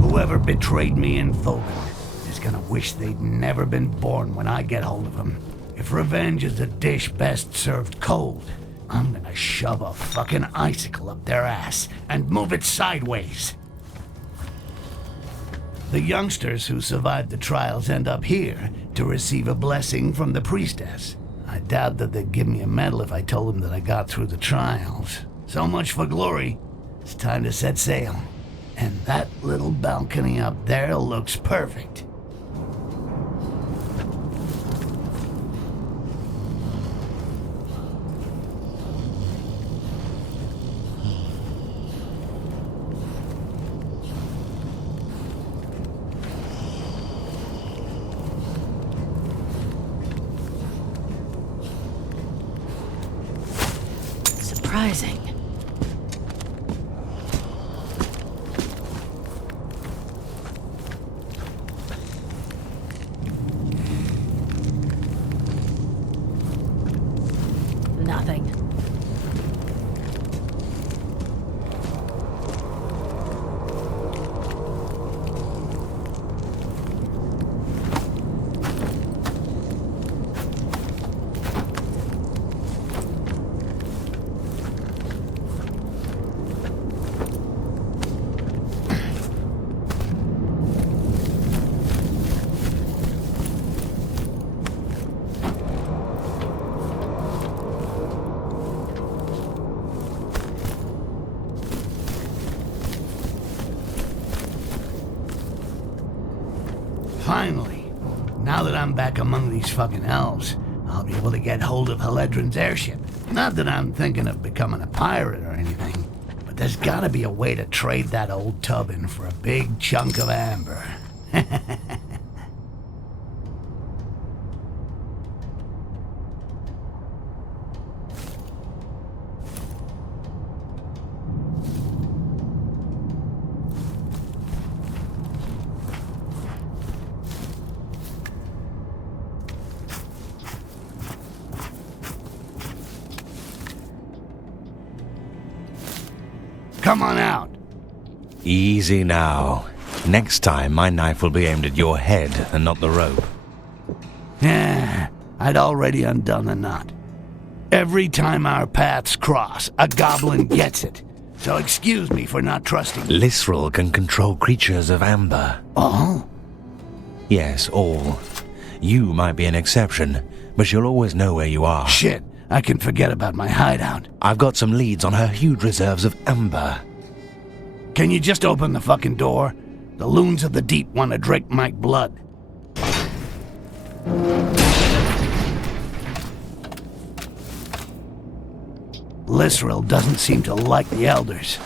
Whoever betrayed me in Thoban is gonna wish they'd never been born when I get hold of them. If revenge is a dish best served cold, I'm gonna shove a fucking icicle up their ass and move it sideways. The youngsters who survived the trials end up here to receive a blessing from the priestess. I doubt that they'd give me a medal if I told them that I got through the trials. So much for glory. It's time to set sail. And that little balcony up there looks perfect. Surprising. Nothing. Finally. Now that I'm back among these fucking elves, I'll be able to get hold of Haledron's airship. Not that I'm thinking of becoming a pirate or anything, but there's gotta be a way to trade that old tub in for a big chunk of amber. Come on out. Easy now. Next time, my knife will be aimed at your head and not the rope. Yeah, I'd already undone the knot. Every time our paths cross, a goblin gets it. So excuse me for not trusting you. Lisrel can control creatures of amber. All? Yes, all. You might be an exception, but she'll always know where you are. Shit, I can forget about my hideout. I've got some leads on her huge reserves of amber. Can you just open the fucking door? The loons of the deep want to drink my blood. Lisrel doesn't seem to like the elders.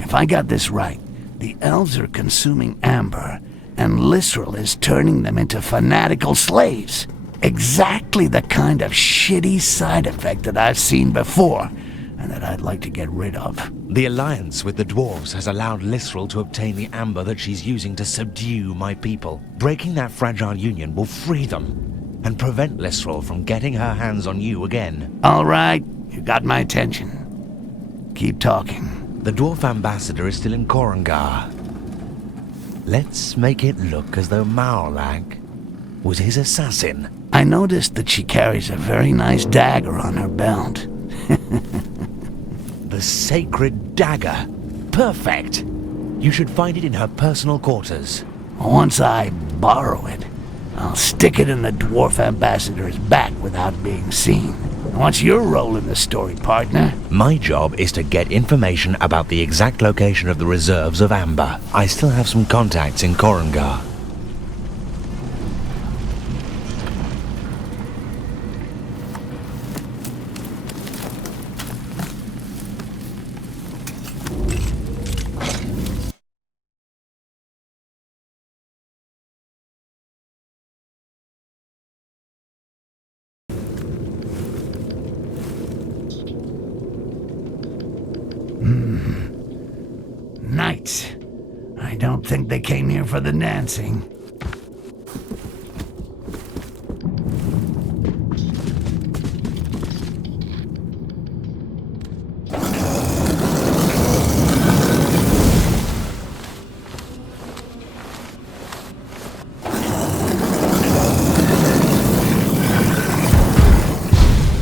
If I got this right, the elves are consuming amber, and Lisrel is turning them into fanatical slaves. Exactly the kind of shitty side effect that I've seen before, and that I'd like to get rid of. The alliance with the dwarves has allowed Lisrel to obtain the amber that she's using to subdue my people. Breaking that fragile union will free them, and prevent Lisrel from getting her hands on you again. All right, you got my attention. Keep talking. The dwarf ambassador is still in Korangar. Let's make it look as though Maolak was his assassin. I noticed that she carries a very nice dagger on her belt. The sacred dagger. Perfect. You should find it in her personal quarters. Once I borrow it, I'll stick it in the dwarf ambassador's back without being seen. What's your role in the story, partner? My job is to get information about the exact location of the reserves of amber. I still have some contacts in Korangar. Knights. I don't think they came here for the dancing.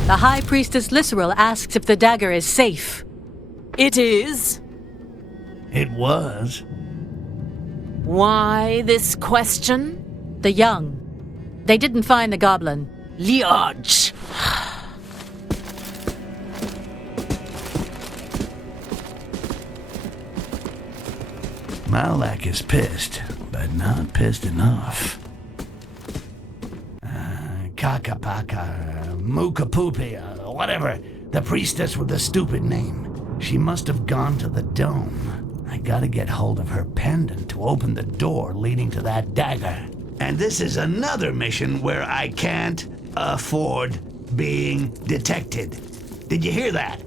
The High Priestess Lisrel asks if the dagger is safe. It is. It was. Why this question? The young. They didn't find the goblin. Liodge. Maolak is pissed, but not pissed enough. Kakapaka, Mukapupi, whatever. The priestess with the stupid name. She must have gone to the dome. I gotta get hold of her pendant to open the door leading to that dagger. And this is another mission where I can't afford being detected. Did you hear that?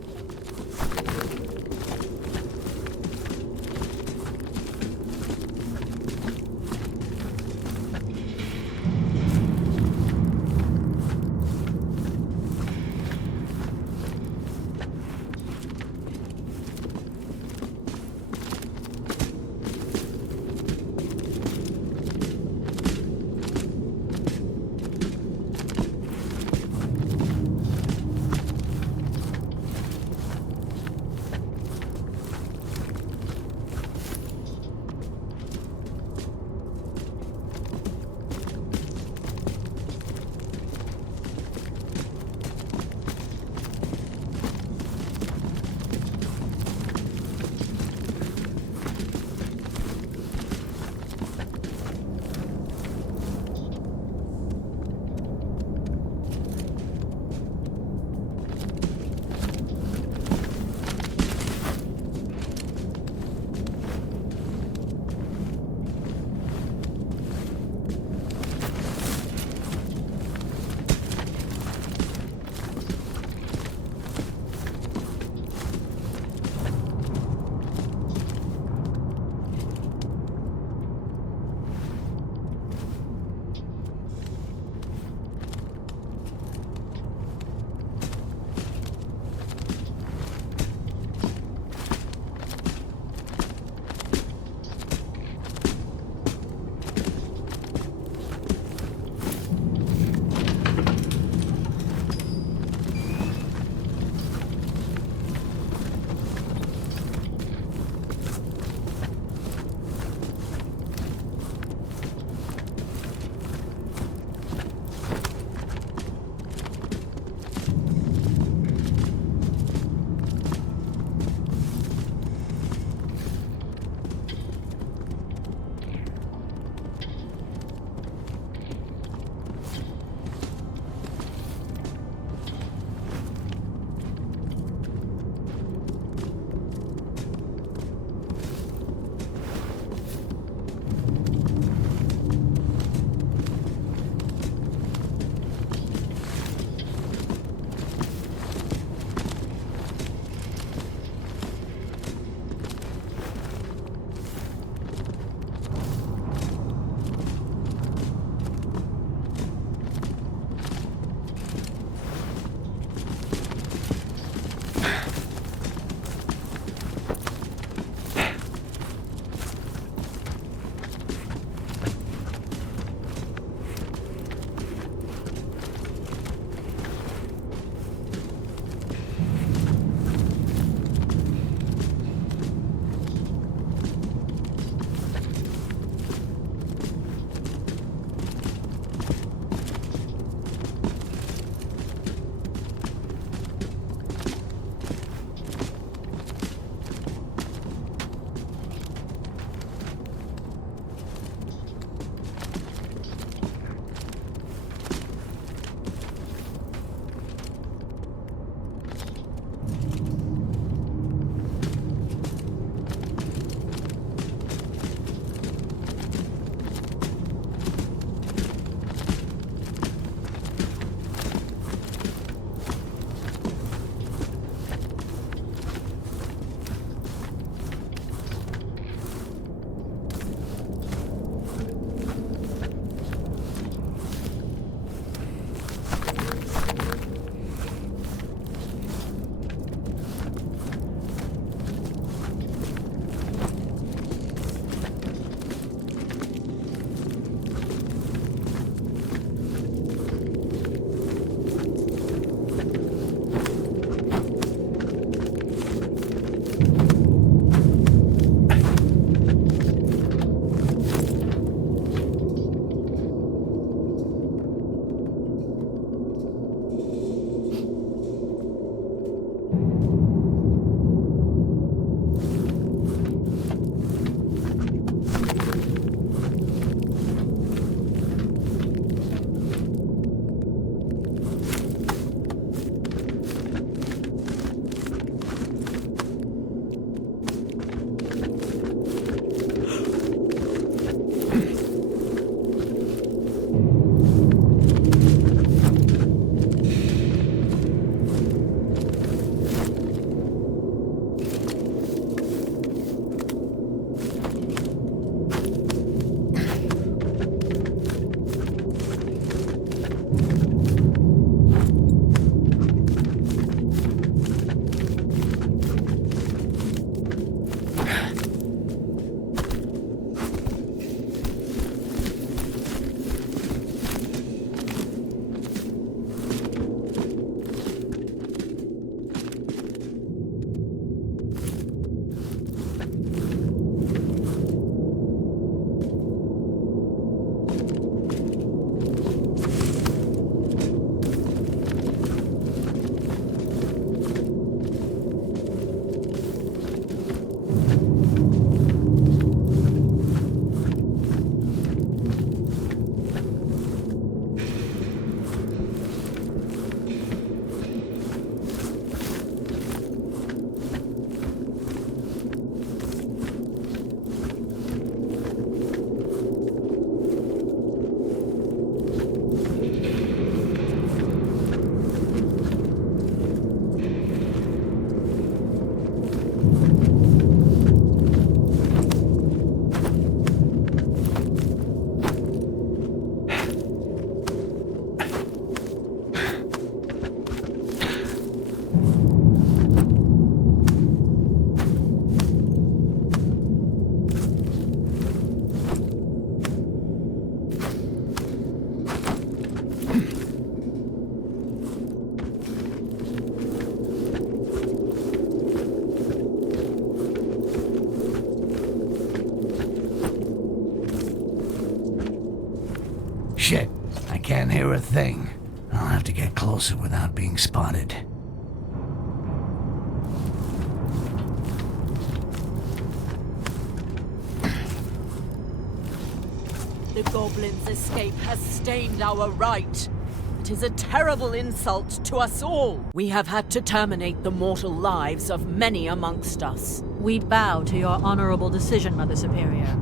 Shit, I can't hear a thing. I'll have to get closer without being spotted. The Goblin's escape has stained our right. It is a terrible insult to us all. We have had to terminate the mortal lives of many amongst us. We bow to your honorable decision, Mother Superior.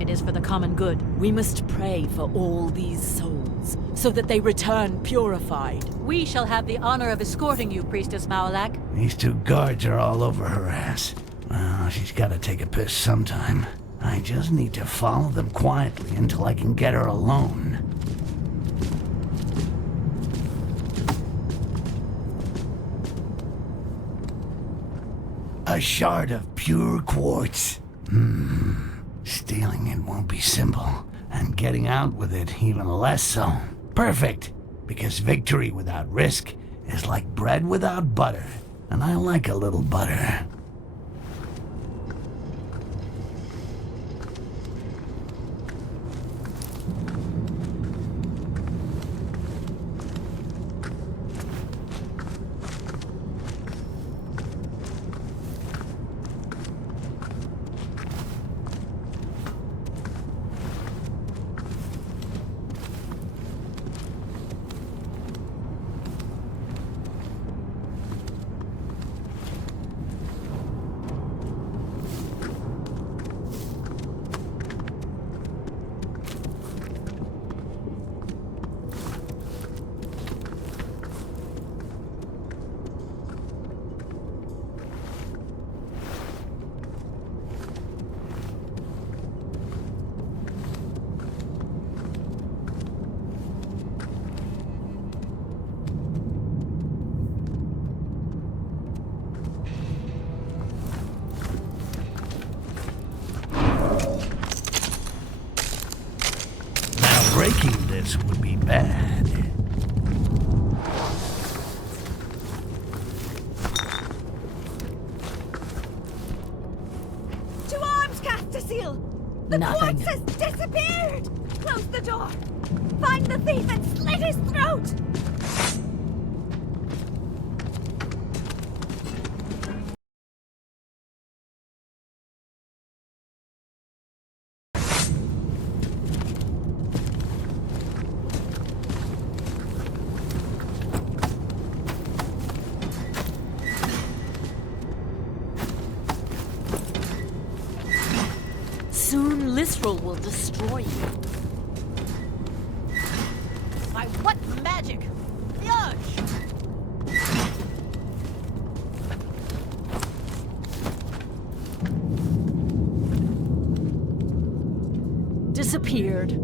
It is for the common good. We must pray for all these souls, so that they return purified. We shall have the honor of escorting you, Priestess Mawalak. These two guards are all over her ass. Well, she's gotta take a piss sometime. I just need to follow them quietly until I can get her alone. A shard of pure quartz. Stealing it won't be simple, and getting out with it even less so. Perfect, because victory without risk is like bread without butter, and I like a little butter. Breaking this would be bad. To arms, Castorseal! The quartz has disappeared! Close the door! Find the thief and slit his throat! Soon Lisrel will destroy you. By what magic? Yush! Disappeared.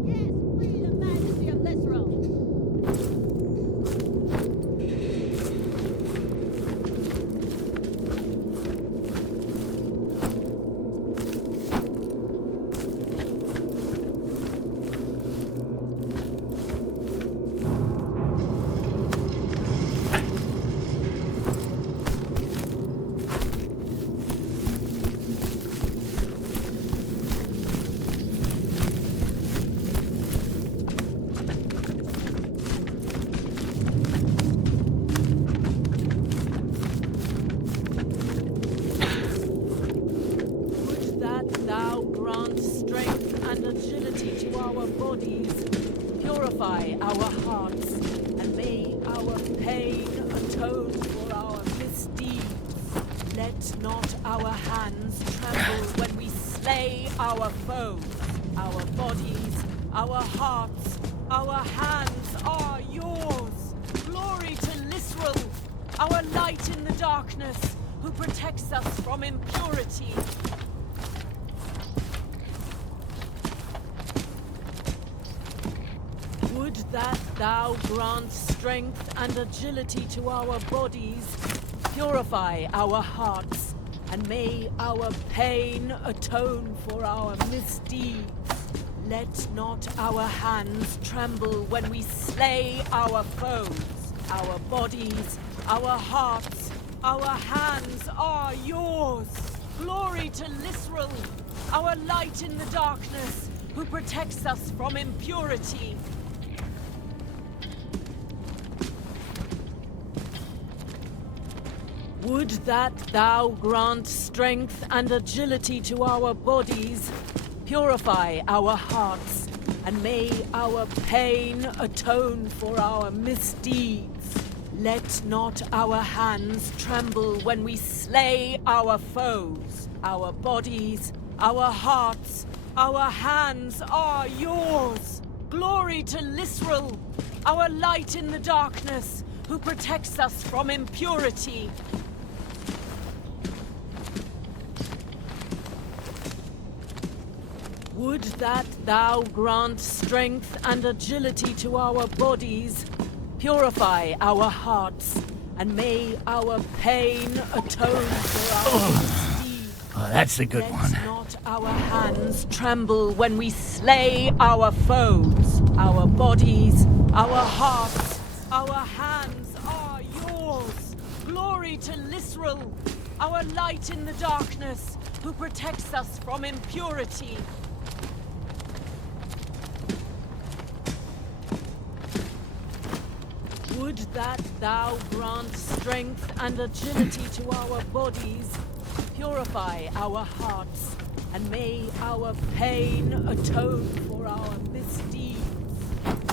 Purify our hearts, and may our pain atone for our misdeeds. Let not our hands tremble when we slay our foes. Our bodies, our hearts, our hands are yours. Glory to Lisrel, our light in the darkness, who protects us from impurity. Would that thou grant strength and agility to our bodies, purify our hearts, and may our pain atone for our misdeeds. Let not our hands tremble when we slay our foes. Our bodies, our hearts, our hands are yours. Glory to Lisrel, our light in the darkness, who protects us from impurity. Would that thou grant strength and agility to our bodies, purify our hearts, and may our pain atone for our misdeeds. Let not our hands tremble when we slay our foes. Our bodies, our hearts, our hands are yours. Glory to Lisrel, our light in the darkness, who protects us from impurity. Would that thou grant strength and agility to our bodies, purify our hearts, and may our pain atone for our misdeeds. Oh, that's a good one. Let not our hands tremble when we slay our foes. Our bodies, our hearts, our hands are yours. Glory to Lisrel, our light in the darkness, who protects us from impurity. Would that thou grant strength and agility to our bodies, purify our hearts, and may our pain atone for our misdeeds.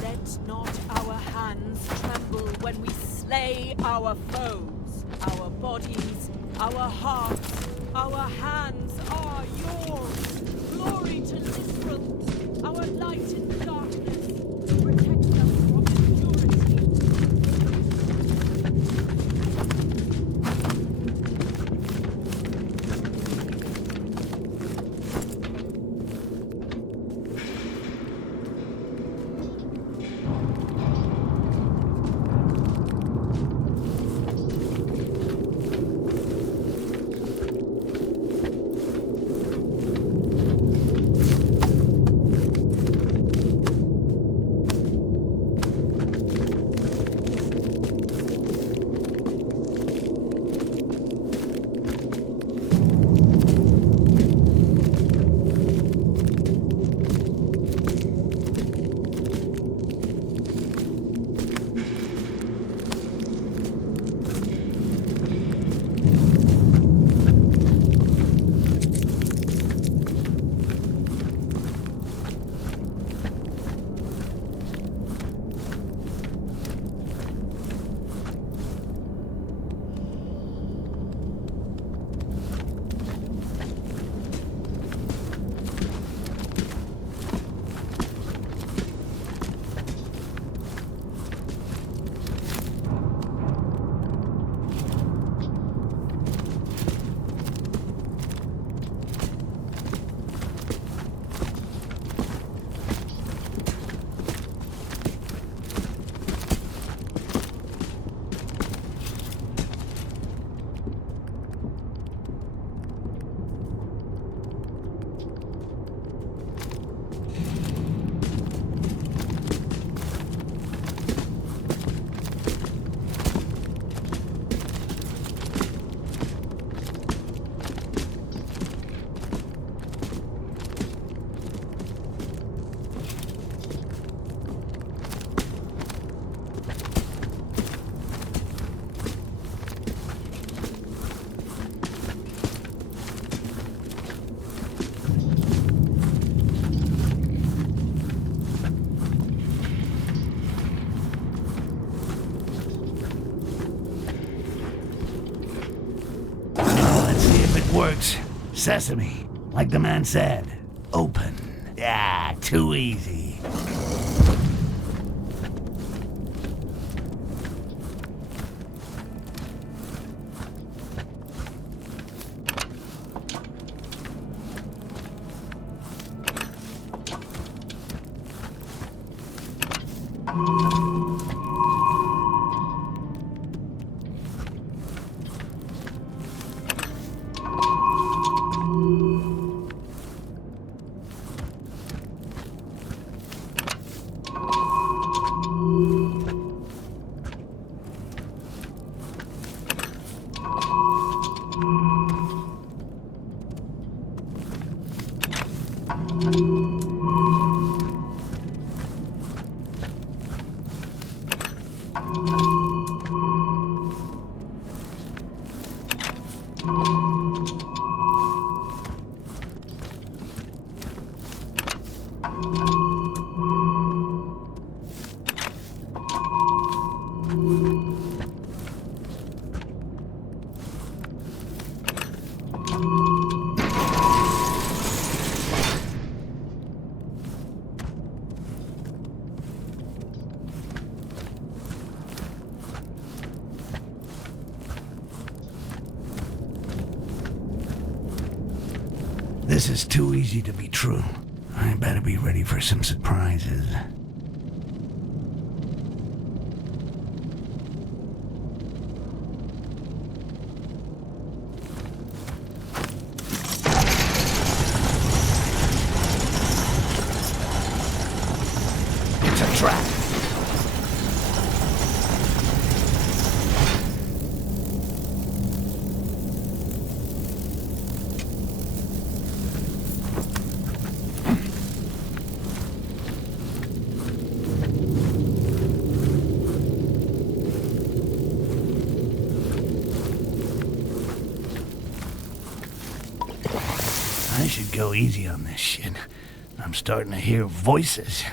Let not our hands tremble when we slay our foes. Our bodies, our hearts, our hands are yours. Glory to Lisrel, our light in the darkness, who protects us from impurity. Works. Sesame, like the man said. Open. Yeah, too easy. This is too easy to be true. I better be ready for some surprises. It's a trap. I should go easy on this shit. I'm starting to hear voices.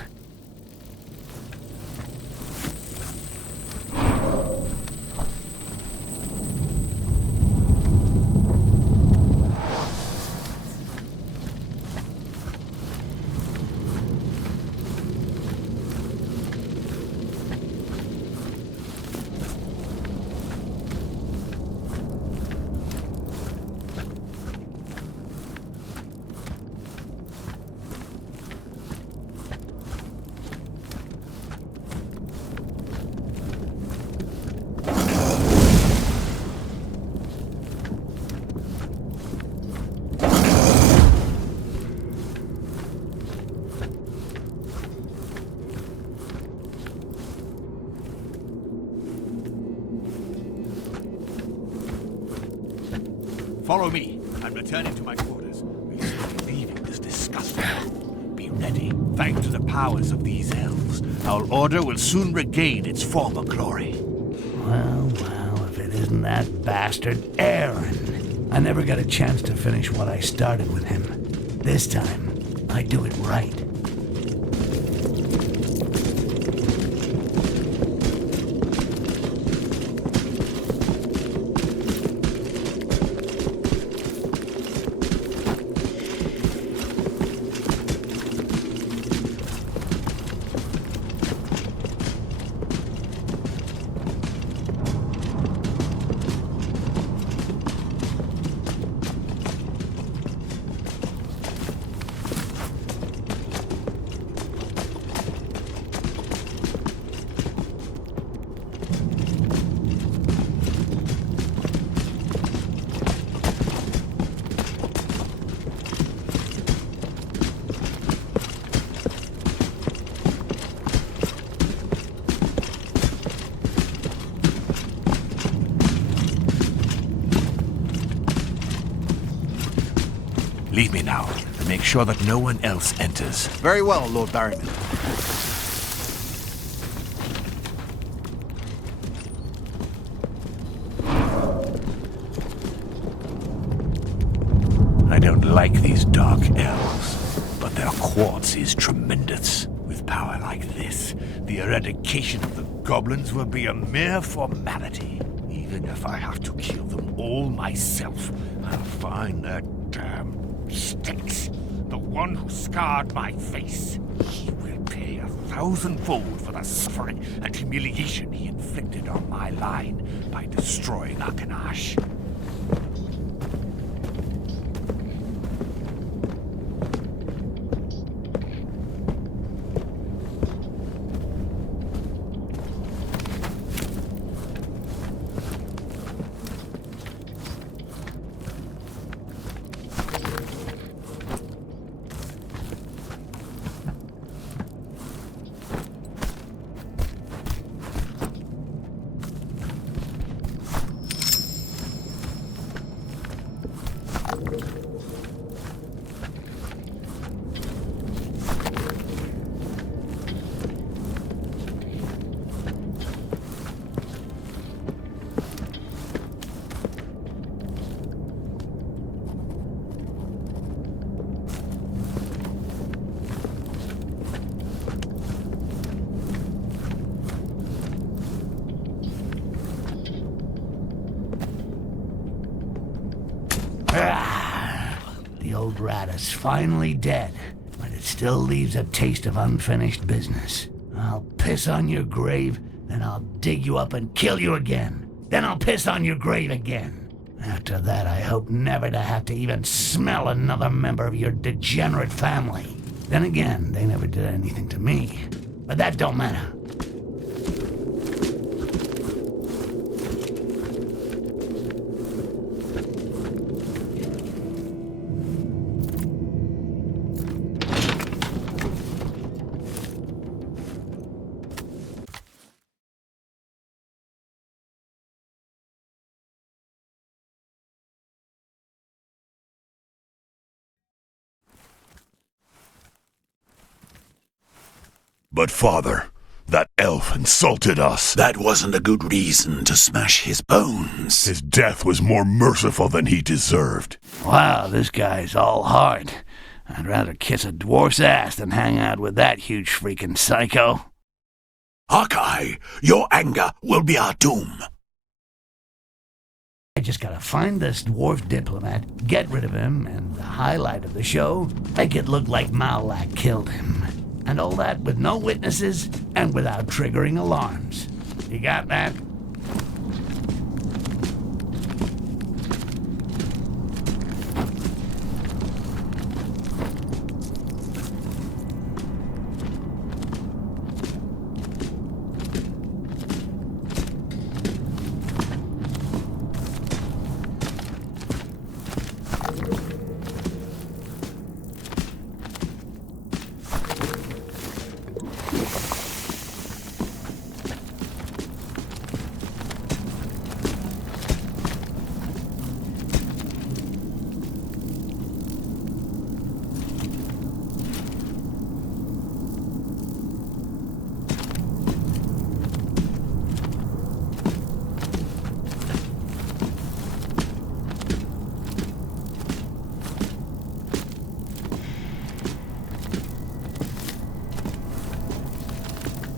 Follow me. I'm returning to my quarters. We should be leaving this disgusting earth. Be ready. Thanks to the powers of these elves, our order will soon regain its former glory. Well, if it isn't that bastard Aaron. I never got a chance to finish what I started with him. This time, I do it right. Leave me now, and make sure that no one else enters. Very well, Lord Barryman. I don't like these dark elves, but their quartz is tremendous. With power like this, the eradication of the goblins will be a mere formality. Even if I have to kill them all myself, I'll find that damn Styx, the one who scarred my face. He will pay 1,000-fold for the suffering and humiliation he inflicted on my line by destroying Akanash. The old rat is finally dead, but it still leaves a taste of unfinished business. I'll piss on your grave, then I'll dig you up and kill you again. Then I'll piss on your grave again. After that, I hope never to have to even smell another member of your degenerate family. Then again, they never did anything to me. But that don't matter. But father, that elf insulted us. That wasn't a good reason to smash his bones. His death was more merciful than he deserved. Wow, this guy's all hard. I'd rather kiss a dwarf's ass than hang out with that huge freaking psycho. Hawkeye, your anger will be our doom. I just gotta find this dwarf diplomat, get rid of him, and the highlight of the show, make it look like Malak killed him. And all that with no witnesses and without triggering alarms. You got that?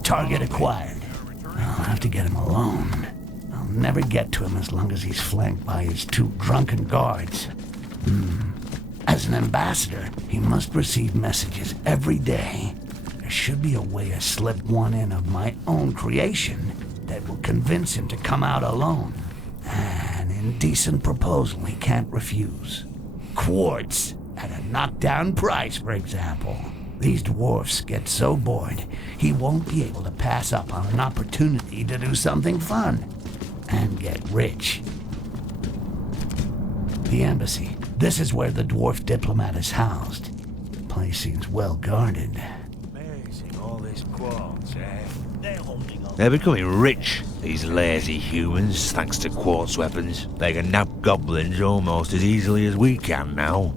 Target acquired. I'll have to get him alone. I'll never get to him as long as he's flanked by his 2 drunken guards. As an ambassador, he must receive messages every day. There should be a way to slip one in of my own creation that will convince him to come out alone. An indecent proposal he can't refuse. Quartz at a knockdown price, for example. These dwarfs get so bored, he won't be able to pass up on an opportunity to do something fun and get rich. The embassy. This is where the dwarf diplomat is housed. The place seems well guarded. Amazing, all this quartz, eh? They're holding on. They're becoming rich, these lazy humans, thanks to quartz weapons. They can nab goblins almost as easily as we can now.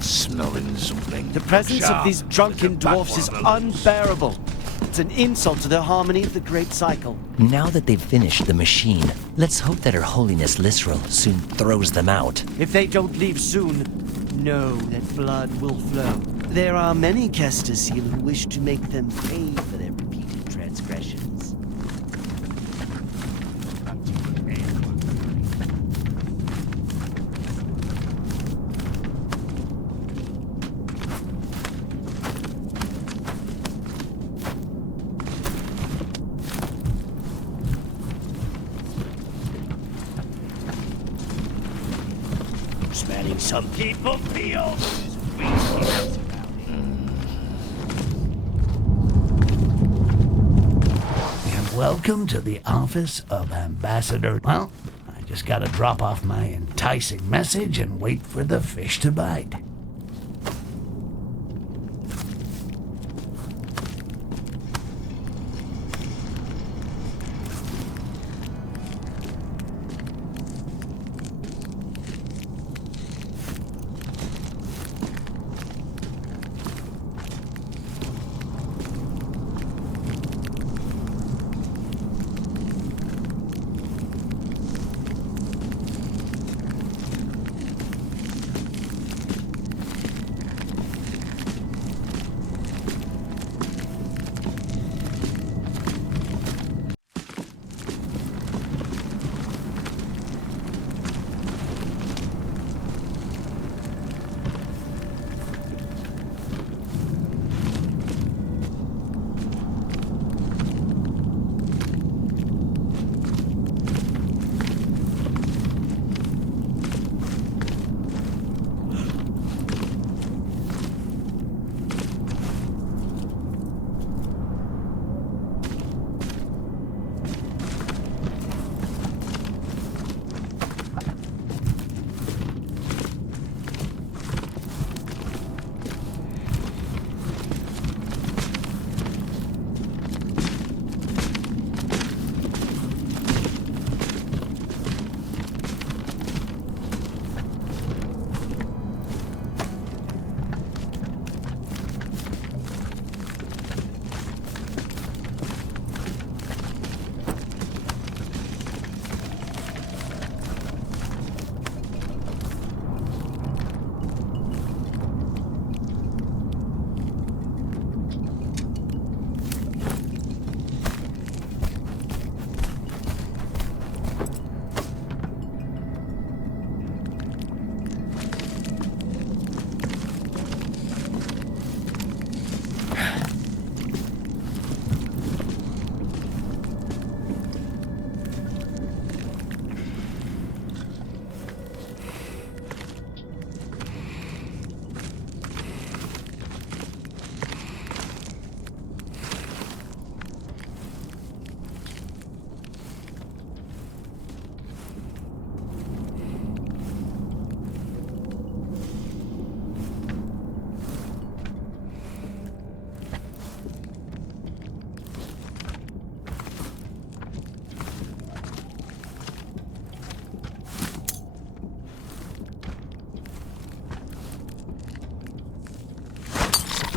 Smelling something. The presence of these drunken dwarfs is unbearable. It's an insult to the harmony of the Great Cycle. Now that they've finished the machine, let's hope that Her Holiness Lisrel soon throws them out. If they don't leave soon, know that blood will flow. There are many Kestis here who wish to make them pay for their repeated transgressions. Smelling some people feel. And welcome to the office of Ambassador. Well, I just gotta drop off my enticing message and wait for the fish to bite.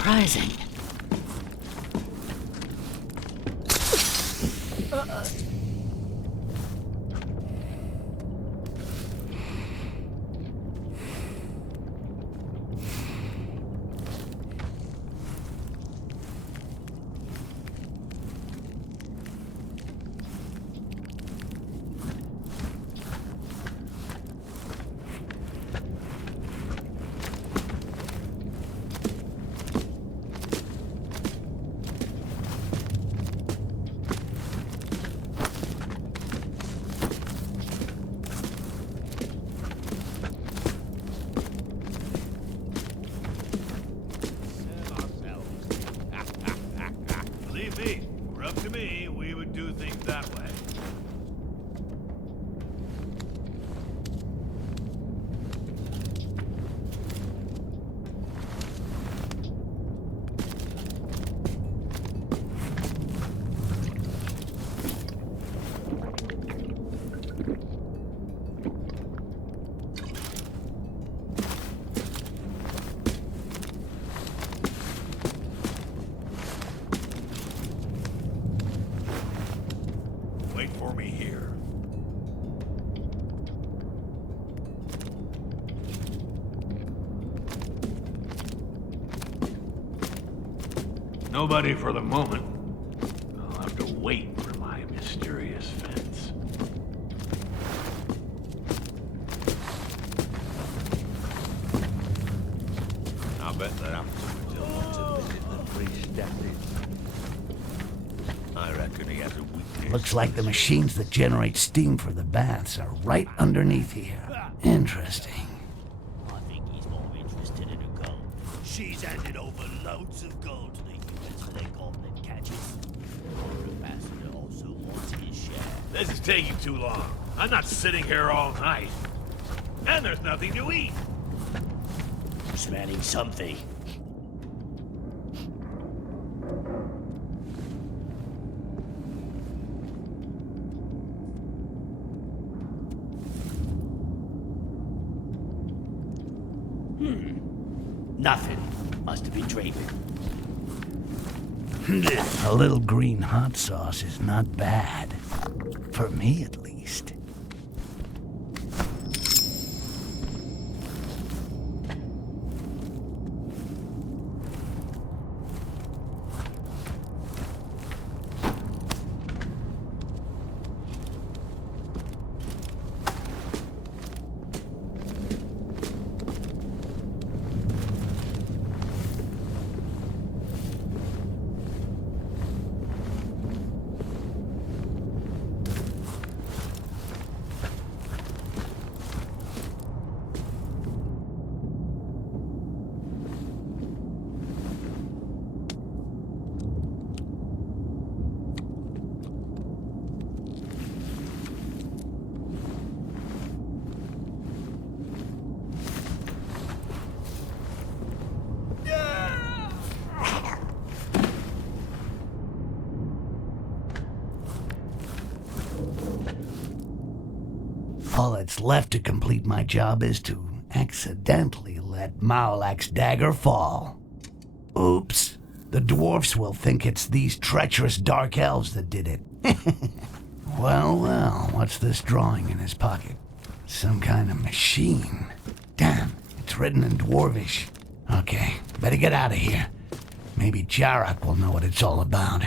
surprising. Believe me, were up to me, we would do things that way. Wait for me here. Nobody for the moment. I'll have to wait for my mysterious fence. I bet that afterwards he'll want to visit the priestesses. I reckon he has a weakness. Looks like the machines that generate steam for the baths are right underneath here. Interesting. I think he's more interested in a gold. She's handed over loads of gold to the humans for their goblin catches. Our ambassador also wants his share. This is taking too long. I'm not sitting here all night. And there's nothing to eat. Smelling something. Nothing. Must have been dreaming. A little green hot sauce is not bad. For me, at least. All that's left to complete my job is to accidentally let Maulak's dagger fall. Oops. The dwarfs will think it's these treacherous dark elves that did it. Well, well, what's this drawing in his pocket? Some kind of machine. Damn, it's written in Dwarvish. Okay, better get out of here. Maybe Jarak will know what it's all about.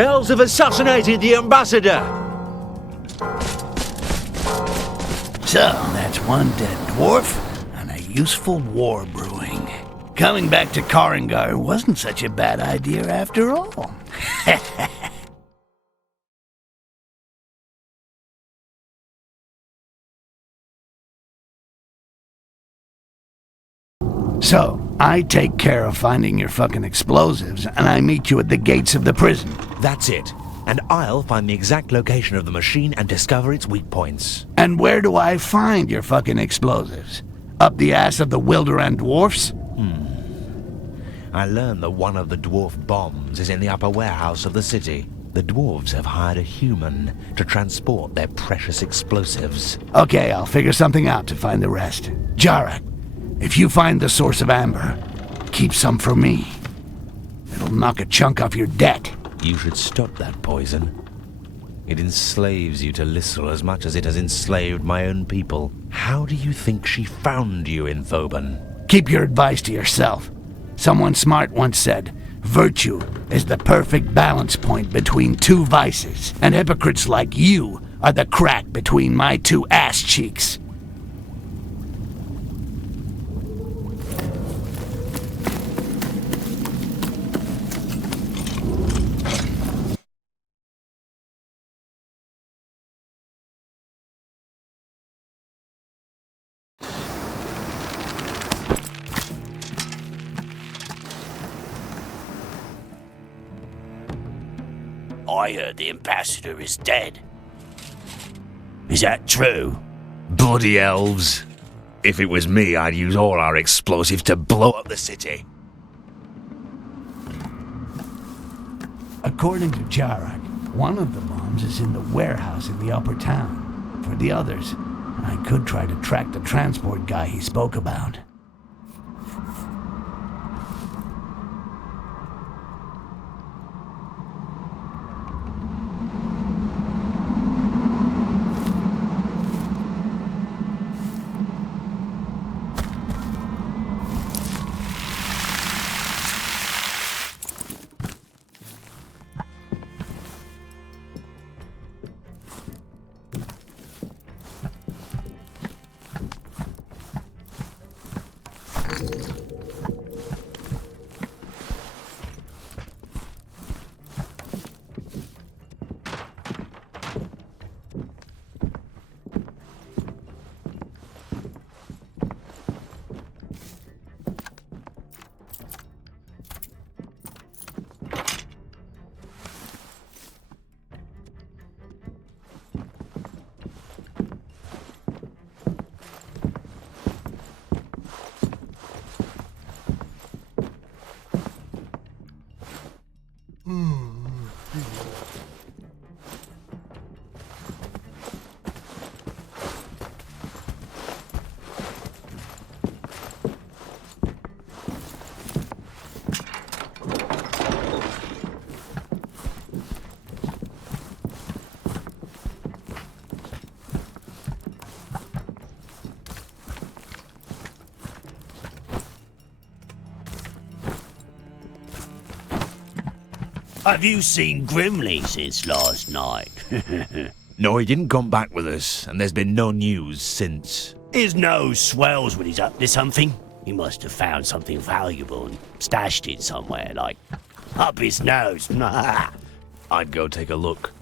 The elves have assassinated the ambassador! So, that's one dead dwarf and a useful war brewing. Coming back to Korengar wasn't such a bad idea after all. So, I take care of finding your fucking explosives, and I meet you at the gates of the prison. That's it. And I'll find the exact location of the machine and discover its weak points. And where do I find your fucking explosives? Up the ass of the Wilderan dwarfs? I learned that one of the dwarf bombs is in the upper warehouse of the city. The dwarves have hired a human to transport their precious explosives. Okay, I'll figure something out to find the rest. Jarak, if you find the source of amber, keep some for me. It'll knock a chunk off your debt. You should stop that poison. It enslaves you to Lissel as much as it has enslaved my own people. How do you think she found you in Thoban? Keep your advice to yourself. Someone smart once said, virtue is the perfect balance point between two vices, and hypocrites like you are the crack between my two ass cheeks. I heard the ambassador is dead. Is that true? Bloody elves. If it was me, I'd use all our explosives to blow up the city. According to Jarak, one of the bombs is in the warehouse in the upper town. For the others, I could try to track the transport guy he spoke about. Have you seen Grimley since last night? No, he didn't come back with us, and there's been no news since. His nose swells when he's up to something. He must have found something valuable and stashed it somewhere, like up his nose. I'd go take a look.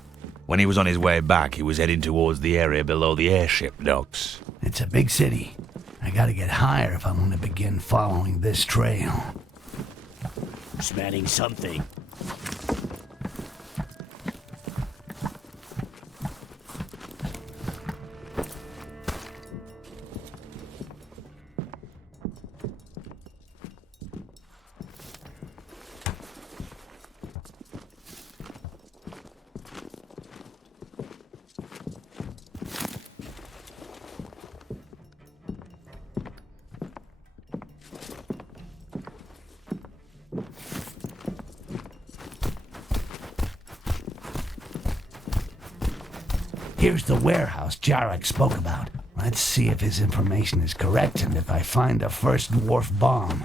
When he was on his way back, he was heading towards the area below the airship docks. It's a big city. I gotta get higher if I want to begin following this trail. Smelling something. Here's the warehouse Jarak spoke about. Let's see if his information is correct and if I find the first dwarf bomb.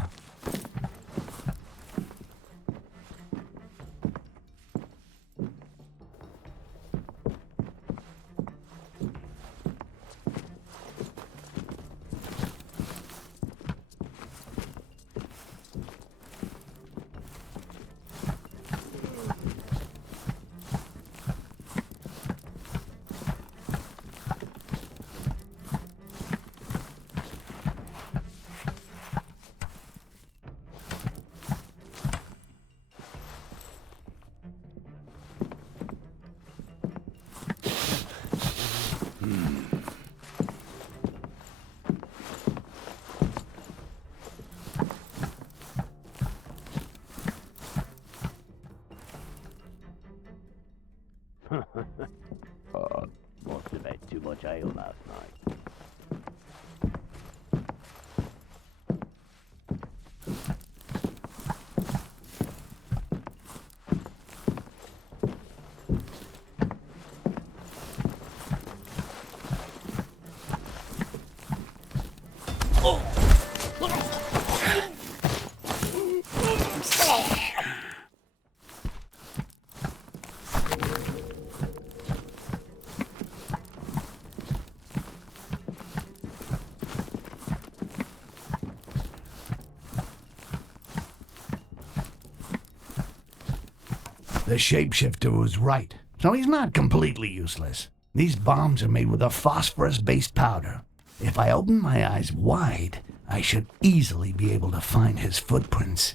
Must have had too much ale last night. The shapeshifter was right, so he's not completely useless. These bombs are made with a phosphorus-based powder. If I open my eyes wide, I should easily be able to find his footprints.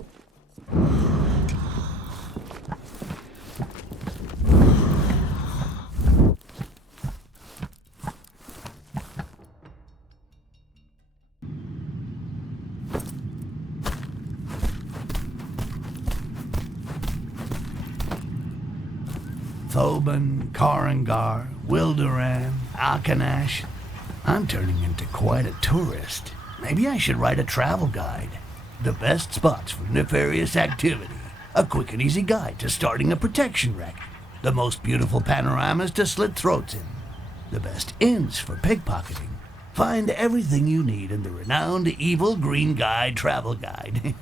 Thoban, Korangar, Wildoran, Akanash. I'm turning into quite a tourist. Maybe I should write a travel guide. The best spots for nefarious activity. A quick and easy guide to starting a protection racket. The most beautiful panoramas to slit throats in. The best inns for pickpocketing. Find everything you need in the renowned Evil Green Guide travel guide.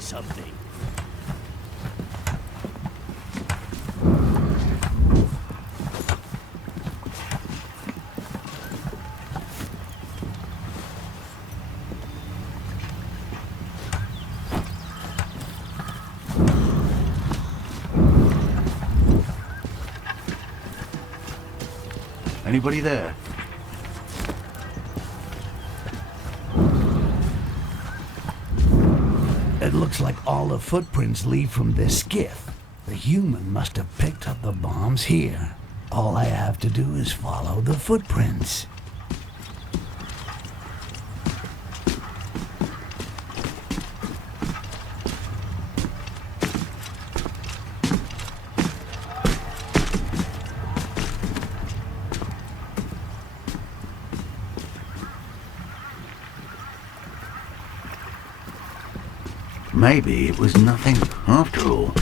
Something. Anybody there? It looks like all the footprints lead from this skiff. The human must have picked up the bombs here. All I have to do is follow the footprints. Maybe it was nothing after all.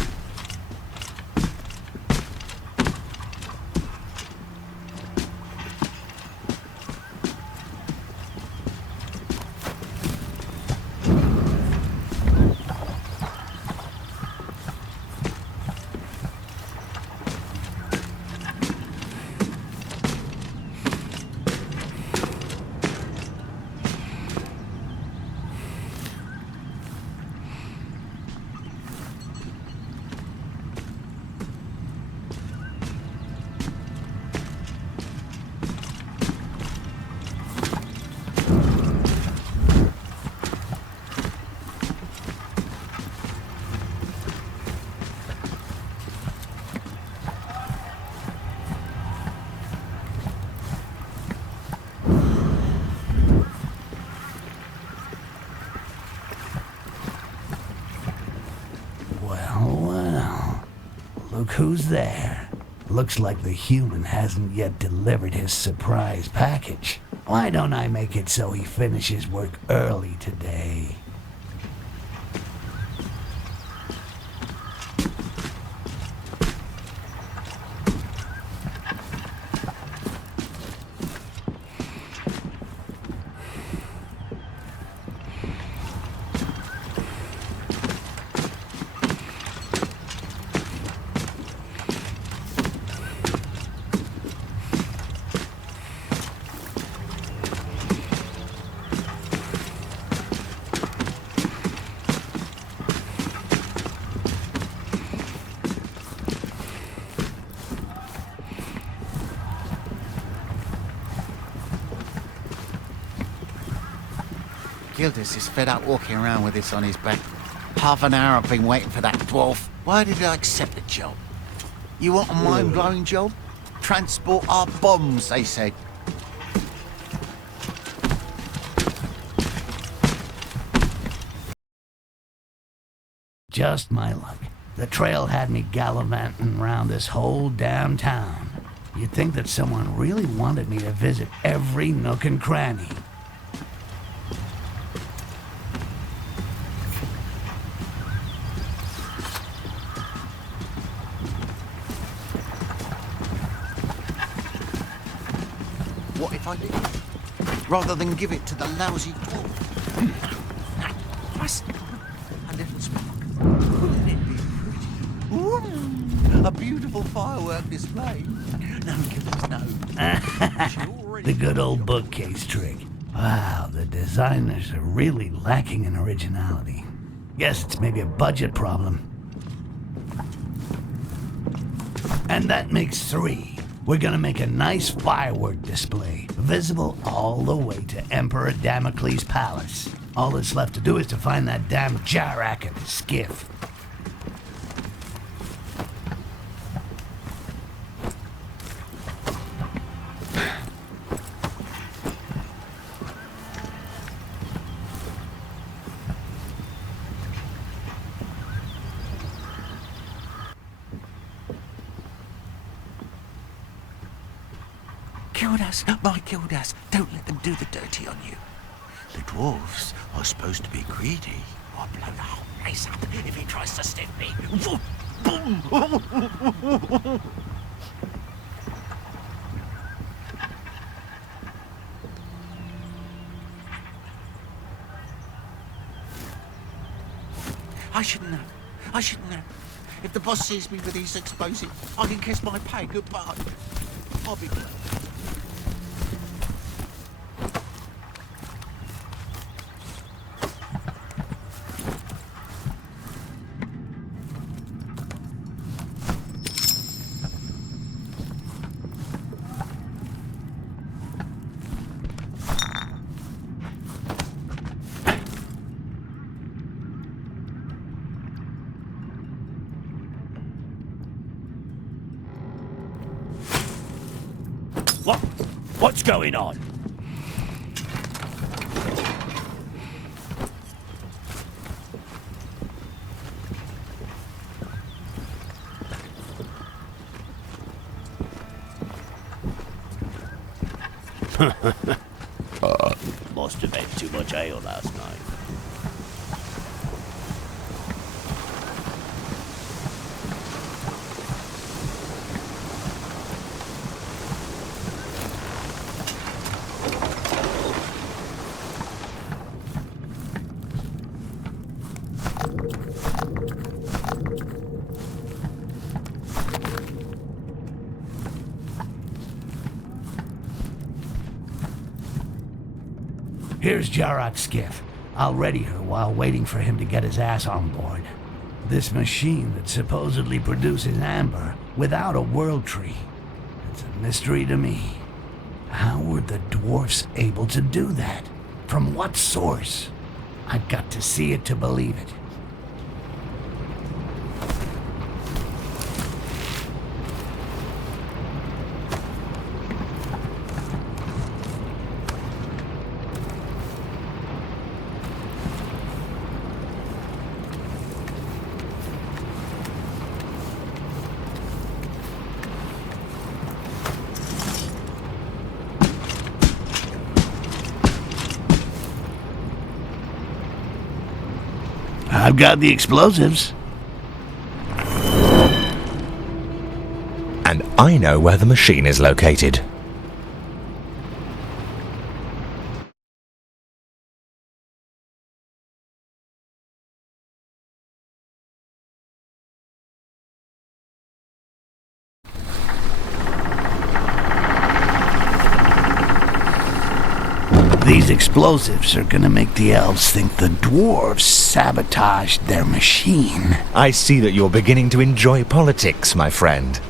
Look who's there. Looks like the human hasn't yet delivered his surprise package. Why don't I make it so he finishes work early today? Gildas is fed up walking around with this on his back. Half an hour I've been waiting for that dwarf. Why did I accept the job? You want a mind-blowing job? Transport our bombs, they said. Just my luck. The trail had me gallivanting around this whole damn town. You'd think that someone really wanted me to visit every nook and cranny. What if I did? Rather than give it to the lousy dwarf. Just a little spark. Wouldn't it be pretty? Ooh, a beautiful firework display. No, Gildas, no. The good old bookcase trick. Wow, the designers are really lacking in originality. Guess it's maybe a budget problem. And that makes 3. We're gonna make a nice firework display, visible all the way to Emperor Damocles' palace. All that's left to do is to find that damn Jarak and his skiff. Gildas, my Gildas, don't let them do the dirty on you. The dwarves are supposed to be greedy. I'll blow the whole place up if he tries to stiff me. Boom! I shouldn't know. I shouldn't know. If the boss sees me with these explosives, I can kiss my pay goodbye. I'll be glad. What's going on? Must have had too much ale last night. Here's Jarak's skiff. I'll ready her while waiting for him to get his ass on board. This machine that supposedly produces amber without a world tree. It's a mystery to me. How were the dwarfs able to do that? From what source? I've got to see it to believe it. I've got the explosives. And I know where the machine is located. These explosives are gonna make the elves think the dwarves sabotaged their machine. I see that you're beginning to enjoy politics, my friend.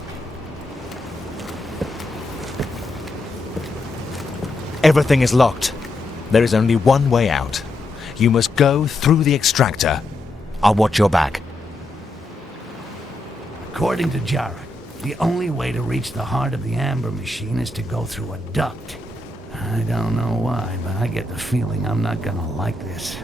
Everything is locked. There is only one way out. You must go through the extractor. I'll watch your back. According to Jarek, the only way to reach the heart of the amber machine is to go through a duct. I don't know why, but I get the feeling I'm not gonna like this.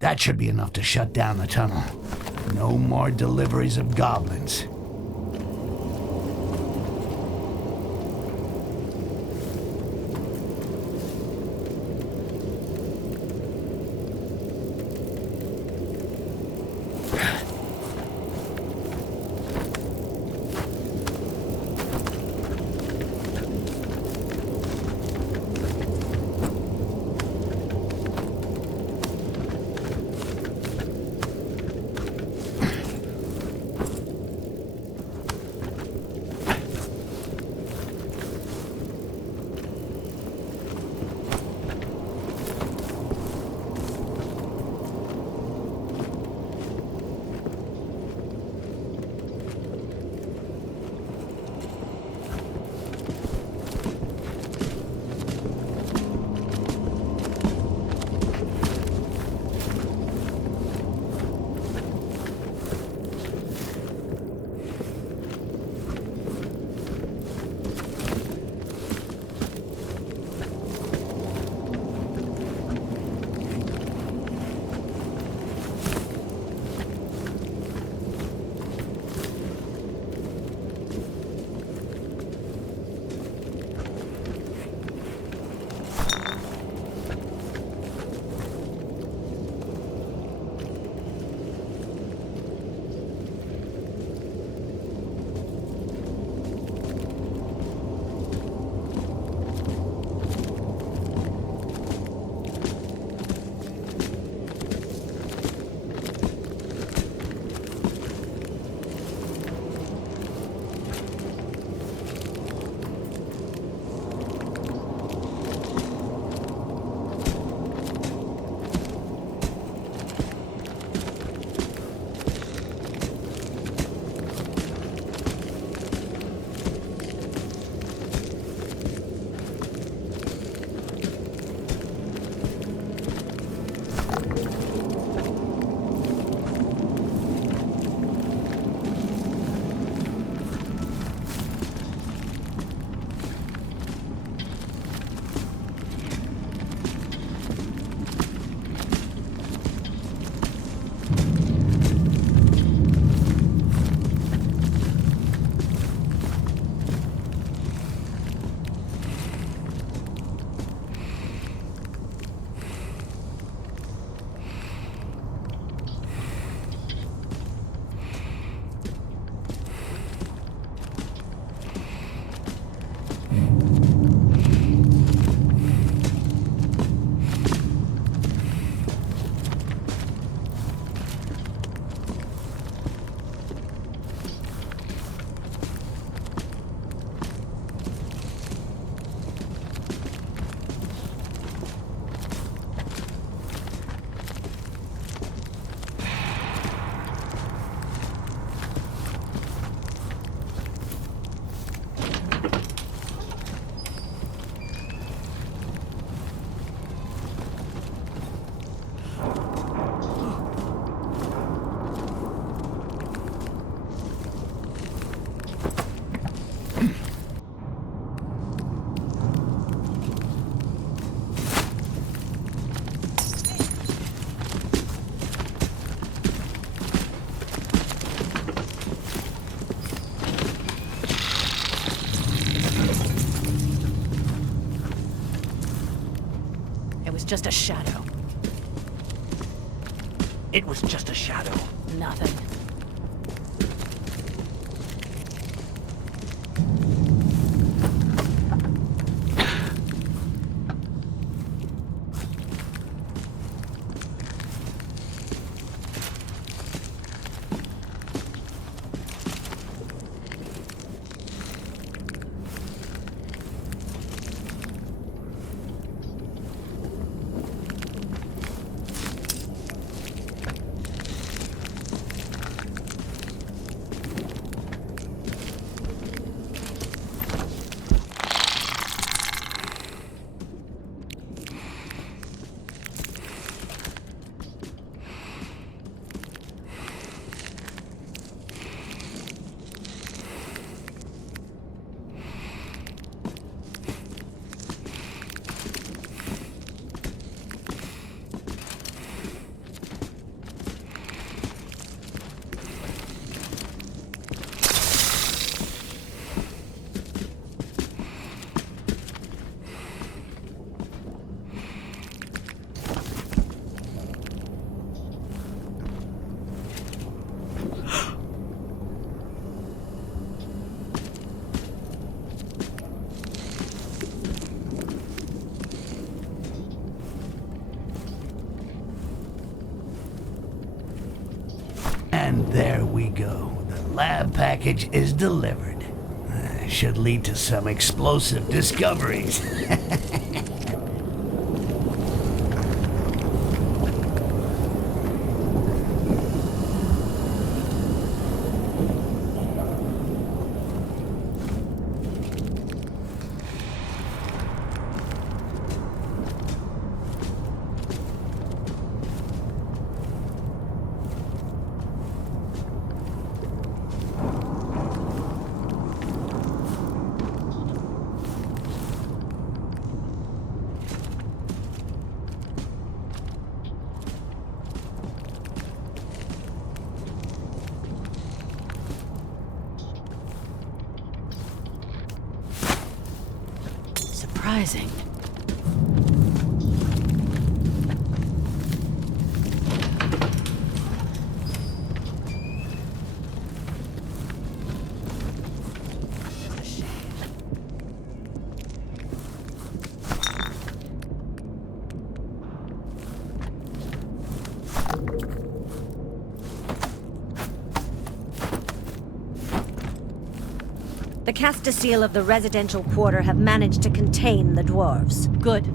That should be enough to shut down the tunnel. No more deliveries of goblins. It was just a shadow. It was just a shadow. Nothing. And there we go. The lab package is delivered. Should lead to some explosive discoveries. Surprising. The Castile of the residential quarter have managed to contain the dwarves. Good.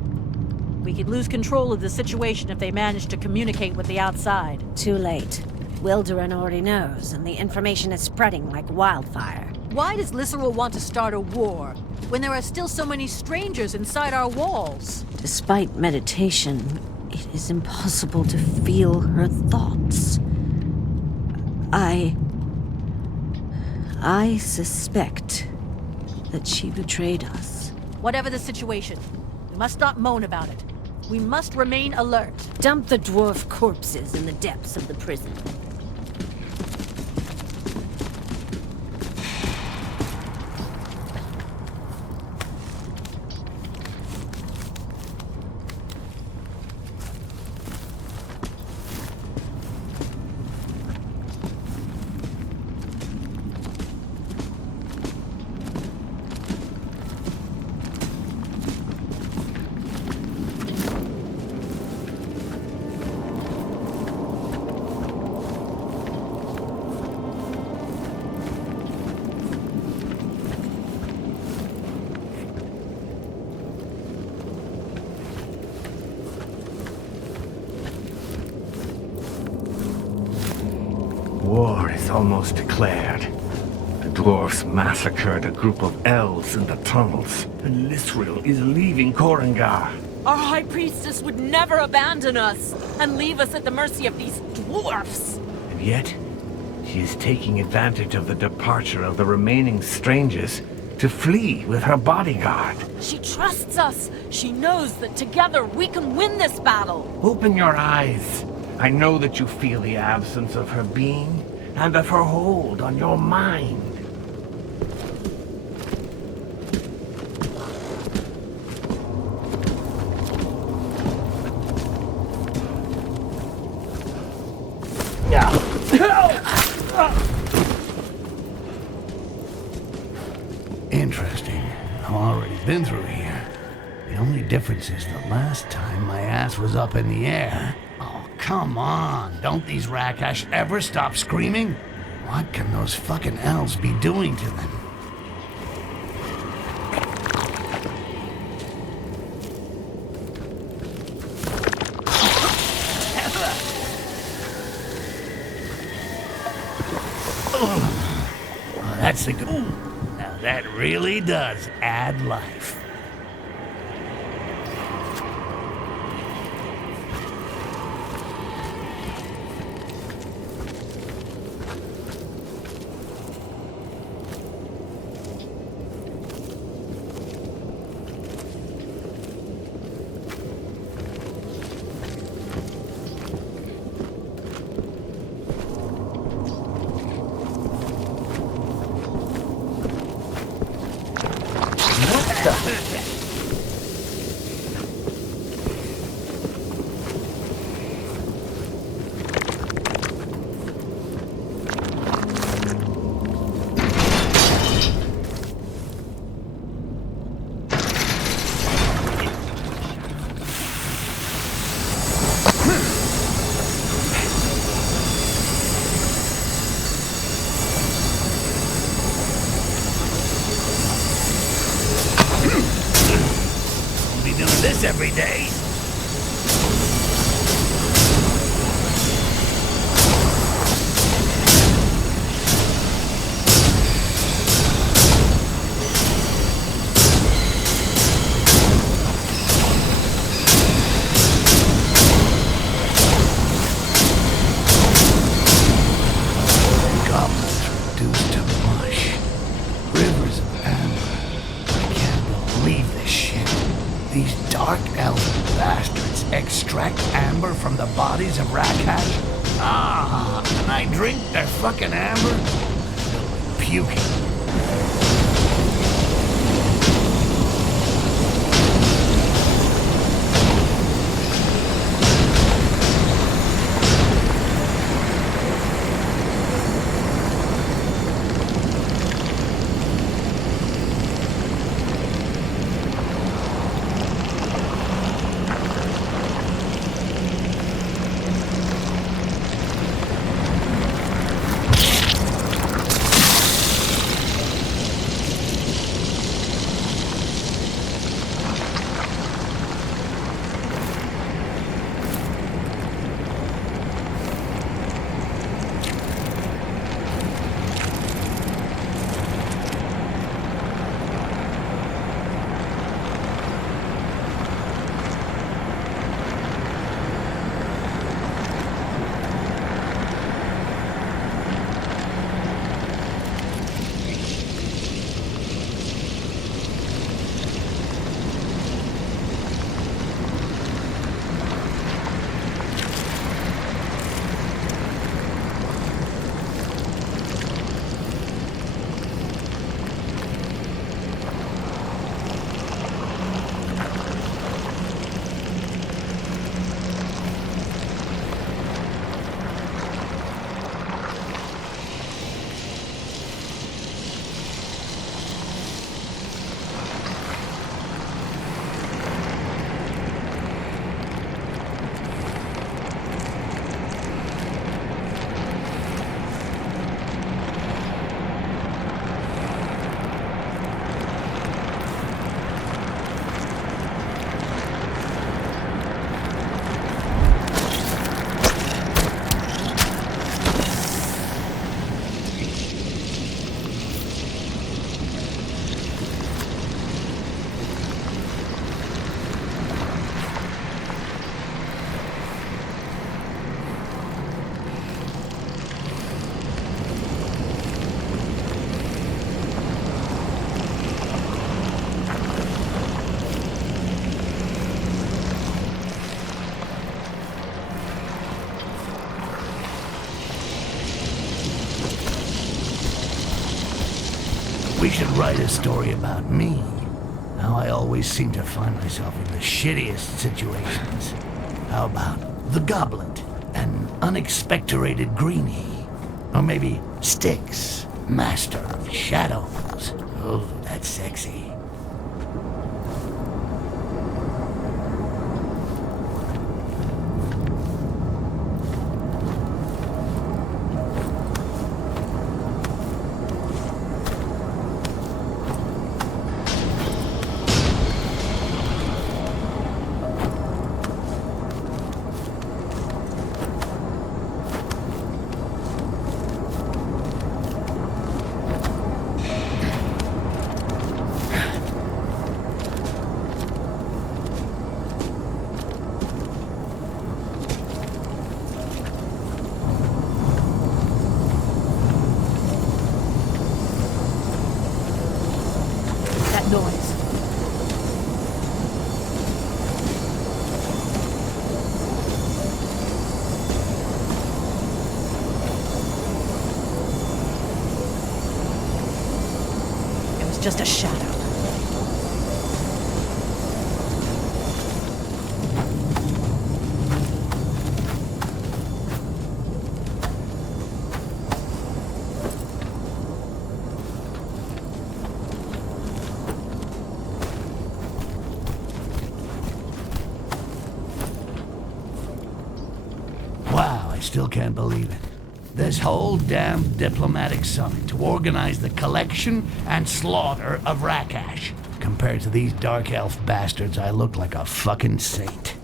We could lose control of the situation if they manage to communicate with the outside. Too late. Wilderin already knows, and the information is spreading like wildfire. Why does Lisserl want to start a war when there are still so many strangers inside our walls? Despite meditation, it is impossible to feel her thoughts. I suspect that she betrayed us. Whatever the situation, we must not moan about it. We must remain alert. Dump the dwarf corpses in the depths of the prison. War is almost declared. The dwarfs massacred a group of elves in the tunnels, and Lisserl is leaving Korengar. Our High Priestess would never abandon us and leave us at the mercy of these dwarfs. And yet, she is taking advantage of the departure of the remaining strangers to flee with her bodyguard. She trusts us. She knows that together we can win this battle. Open your eyes. I know that you feel the absence of her being and of her hold on your mind. been through here. The only difference is the last time my ass was up in the air. Oh, come on. Don't these Rakash ever stop screaming? What can those fucking elves be doing to them? Oh, that's a good... Now that really does add life. This every day. Goblins reduced to mush. Rivers of amber. I can't believe this shit. These dark elf bastards extract amber from the bodies of Rakash? Ah, and I drink their fucking amber? Puking. We should write a story about me. How I always seem to find myself in the shittiest situations. How about the Goblin, an unexpectorated greenie? Or maybe Styx, master of shadows. Oh, that's sexy. just a shadow. Wow, I still can't believe it. This whole damn diplomatic summit to organize the collection and slaughter of Rakash. Compared to these dark elf bastards, I look like a fucking saint.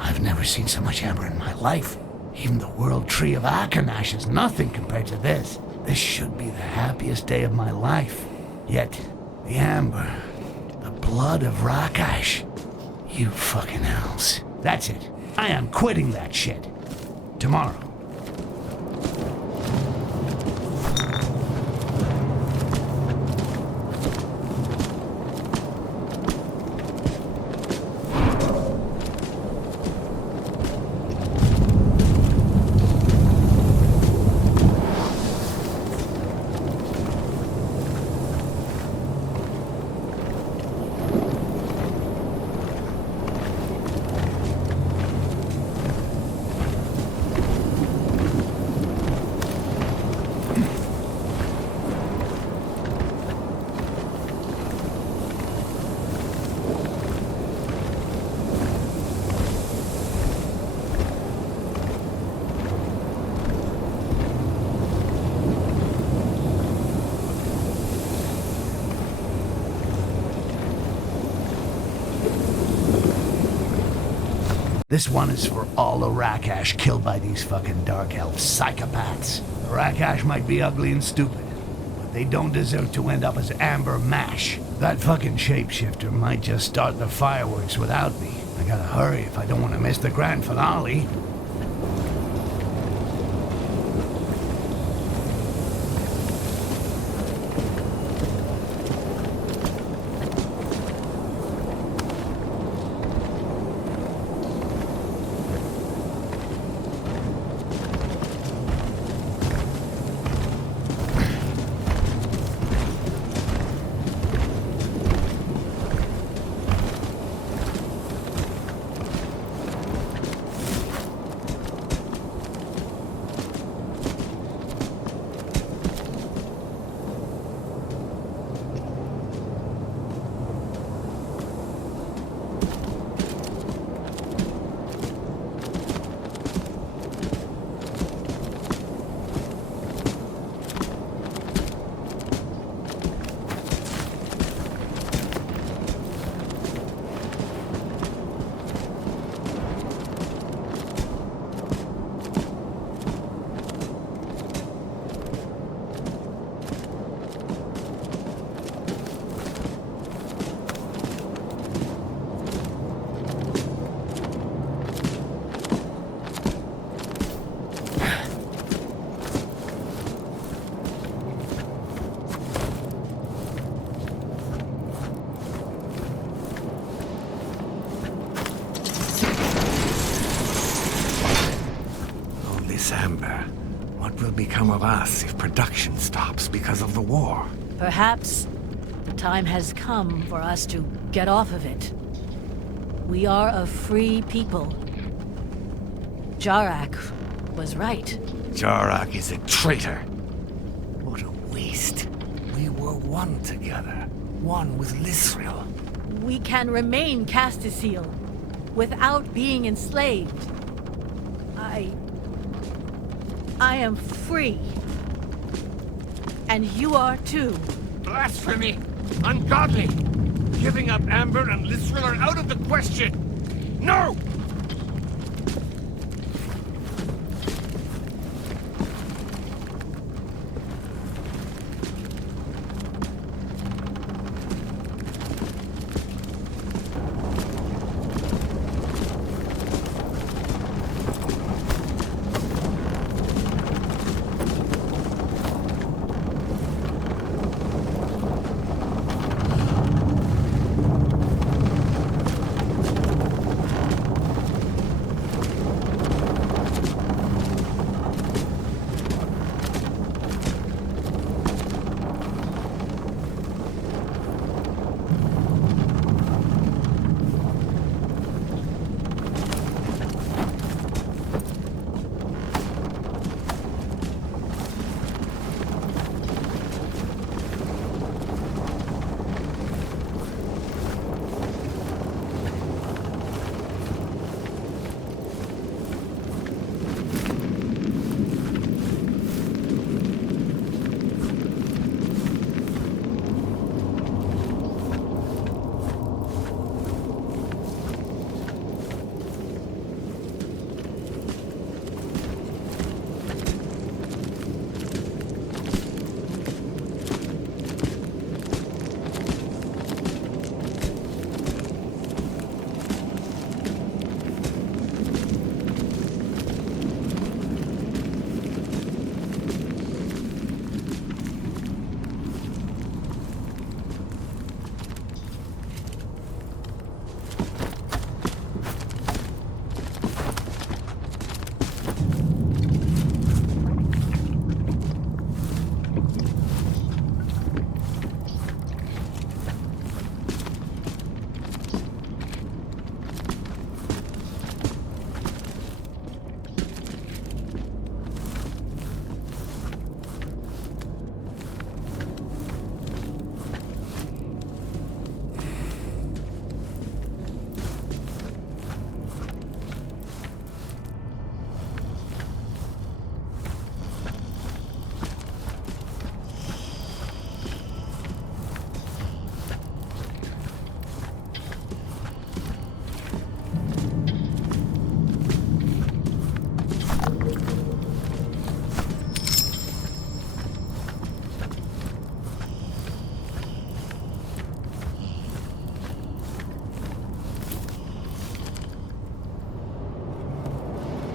I've never seen so much amber in my life. Even the World Tree of Akanash is nothing compared to this. This should be the happiest day of my life. Yet, the amber, the blood of Rakash. You fucking elves. That's it. I am quitting that shit. Tomorrow. This one is for all the Rakash killed by these fucking Dark Elf psychopaths. The Rakash might be ugly and stupid, but they don't deserve to end up as amber mash. That fucking shapeshifter might just start the fireworks without me. I gotta hurry if I don't want to miss the grand finale. Amber, what will become of us if production stops because of the war? Perhaps the time has come for us to get off of it. We are a free people. Jarak was right. Jarak is a traitor. What a waste. We were one together. one with Lisril. We can remain Castisil without being enslaved. I am free. And you are too. Blasphemy! Ungodly! Giving up Amber and Lisril are out of the question! No!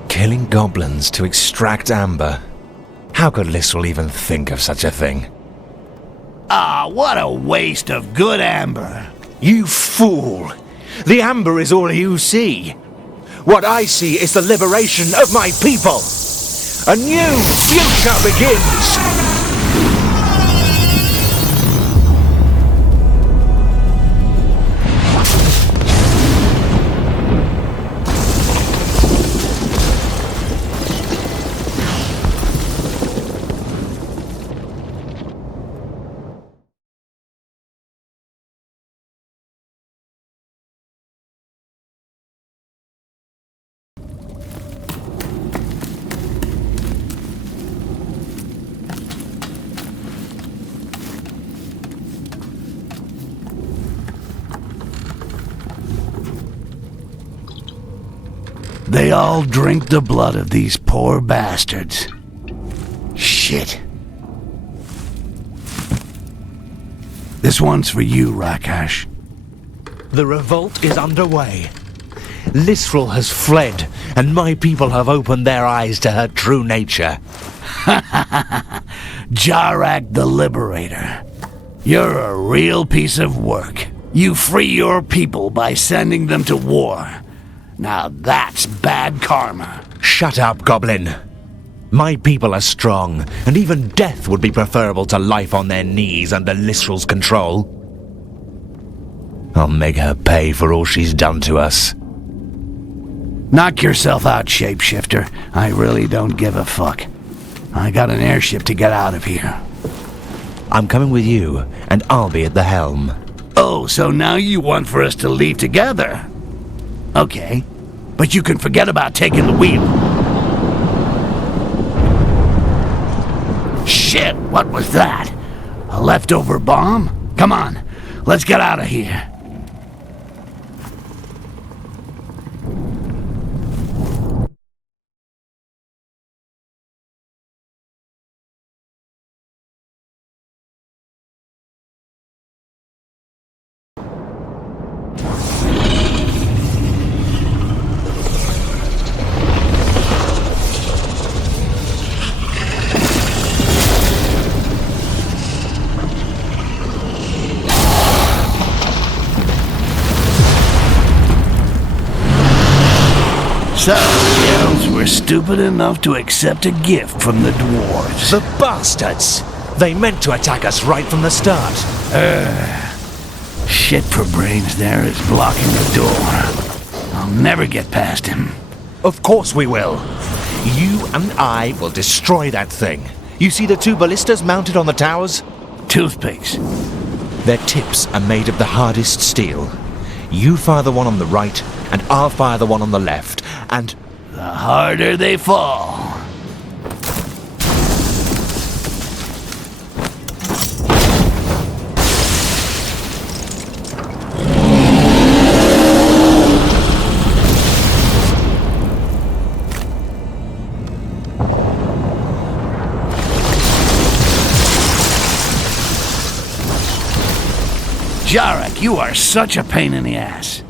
Killing goblins to extract amber. How could Lisril even think of such a thing? Ah, what a waste of good amber. You fool! The amber is all you see. What I see is the liberation of my people. A new future begins! They all drink the blood of these poor bastards. Shit. This one's for you, Rakash. The revolt is underway. Lisril has fled, and my people have opened their eyes to her true nature. Jarak the Liberator. You're a real piece of work. You free your people by sending them to war. Now that's bad karma. Shut up, Goblin. My people are strong, and even death would be preferable to life on their knees under Lisril's control. I'll make her pay for all she's done to us. Knock yourself out, shapeshifter. I really don't give a fuck. I got an airship to get out of here. I'm coming with you, and I'll be at the helm. Oh, so now you want for us to leave together? Okay, but you can forget about taking the wheel. Shit, what was that? A leftover bomb? Come on, let's get out of here. So, the elves were stupid enough to accept a gift from the dwarves. The bastards! They meant to attack us right from the start. Shit for brains there is blocking the door. I'll never get past him. Of course we will. You and I will destroy that thing. You see the 2 ballistas mounted on the towers? Toothpicks. Their tips are made of the hardest steel. You fire the one on the right, and I'll fire the one on the left, and... the harder they fall. Jarek, you are such a pain in the ass.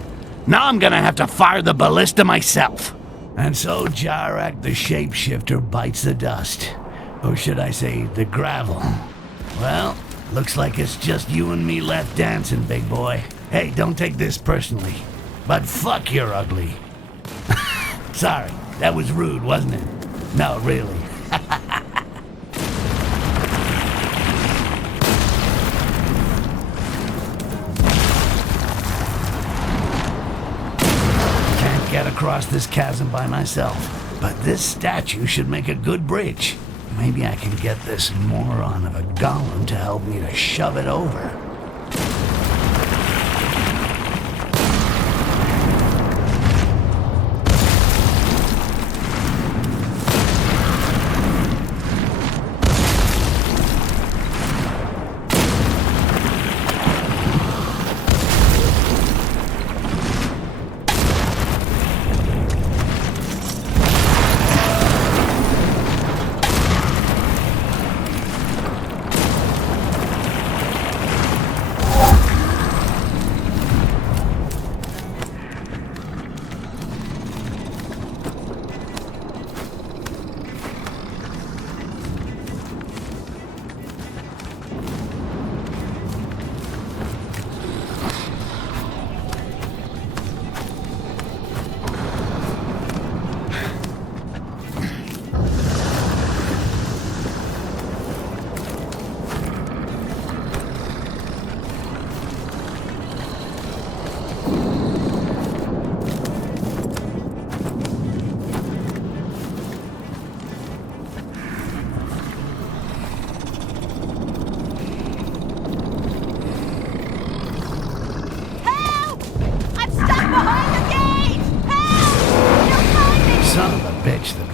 Now I'm gonna have to fire the ballista myself. And so Jarek the shapeshifter bites the dust. Or should I say, the gravel. Well, looks like it's just you and me left dancing, big boy. Hey, don't take this personally. But fuck, you're ugly. Sorry, that was rude, wasn't it? No, really. Get across this chasm by myself, but this statue should make a good bridge. Maybe I can get this moron of a golem to help me to shove it over.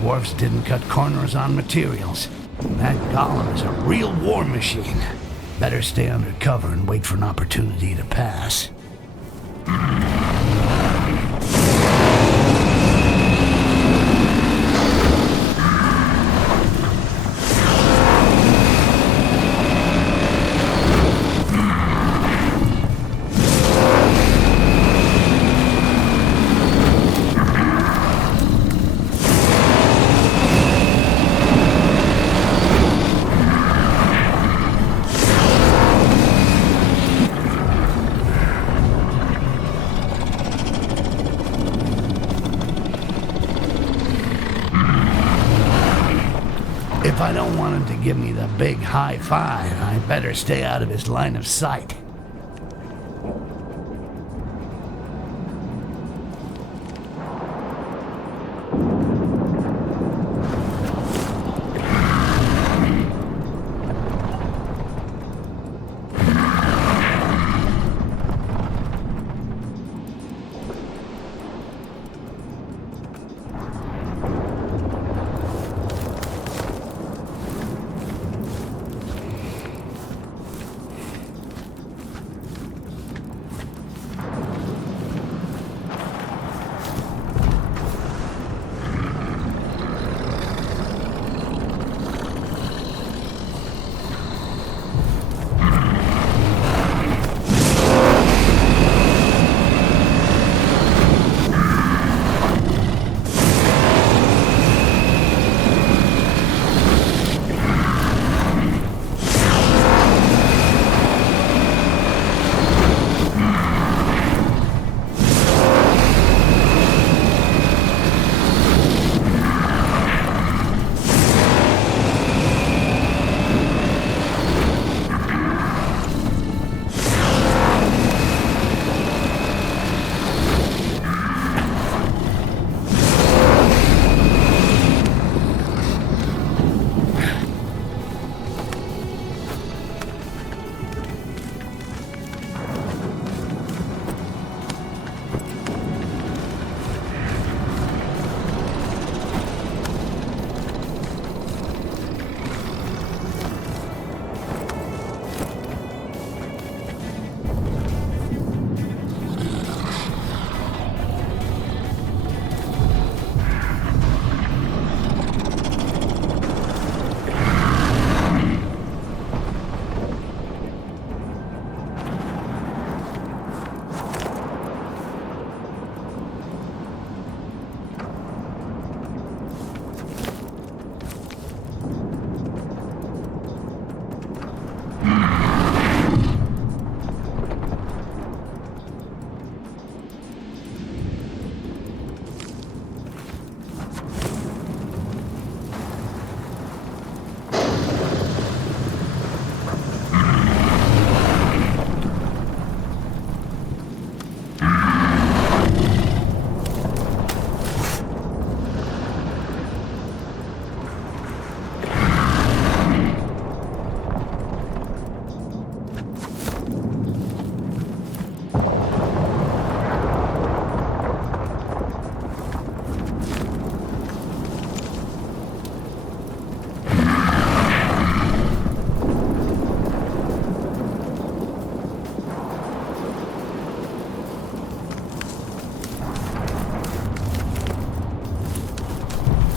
Dwarfs didn't cut corners on materials. That golem is a real war machine. Better stay under cover and wait for an opportunity to pass. If I don't want him to give me the big high five, I better stay out of his line of sight.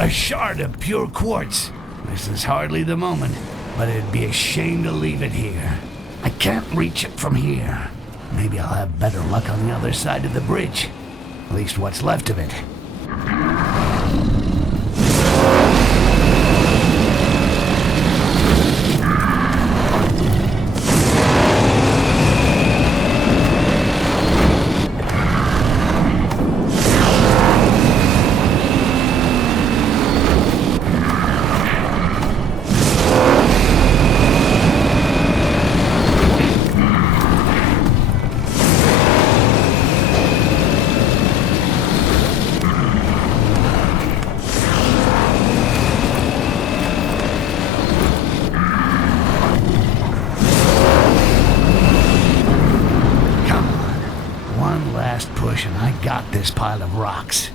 A shard of pure quartz. This is hardly the moment, but it'd be a shame to leave it here. I can't reach it from here. Maybe I'll have better luck on the other side of the bridge. At least what's left of it. Push and I got this pile of rocks.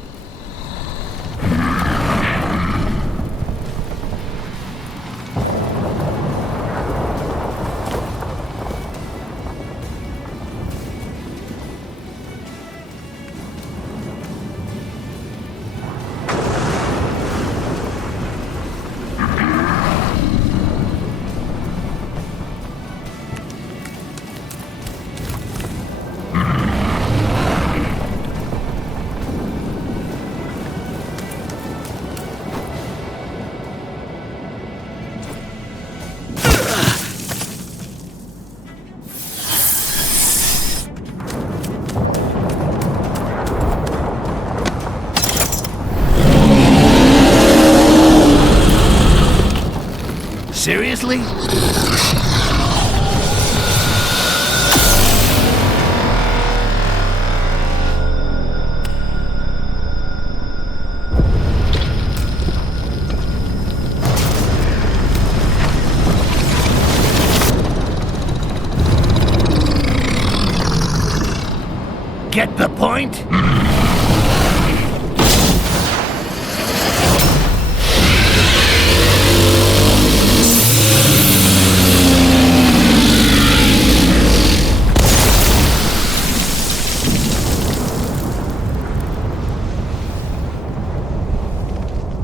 Seriously? Get the point?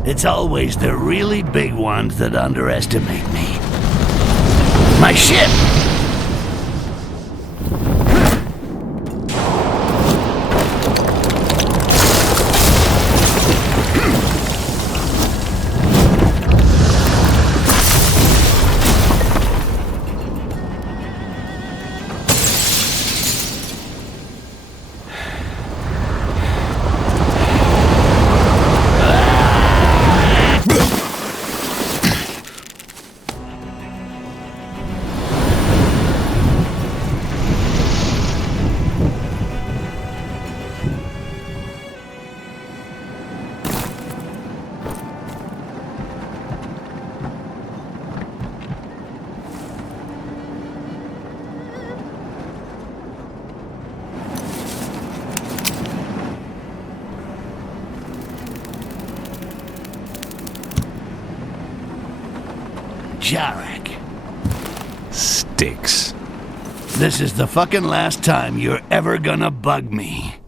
It's always the really big ones that underestimate me. My ship! Jarek. Styx. This is the fucking last time you're ever gonna bug me.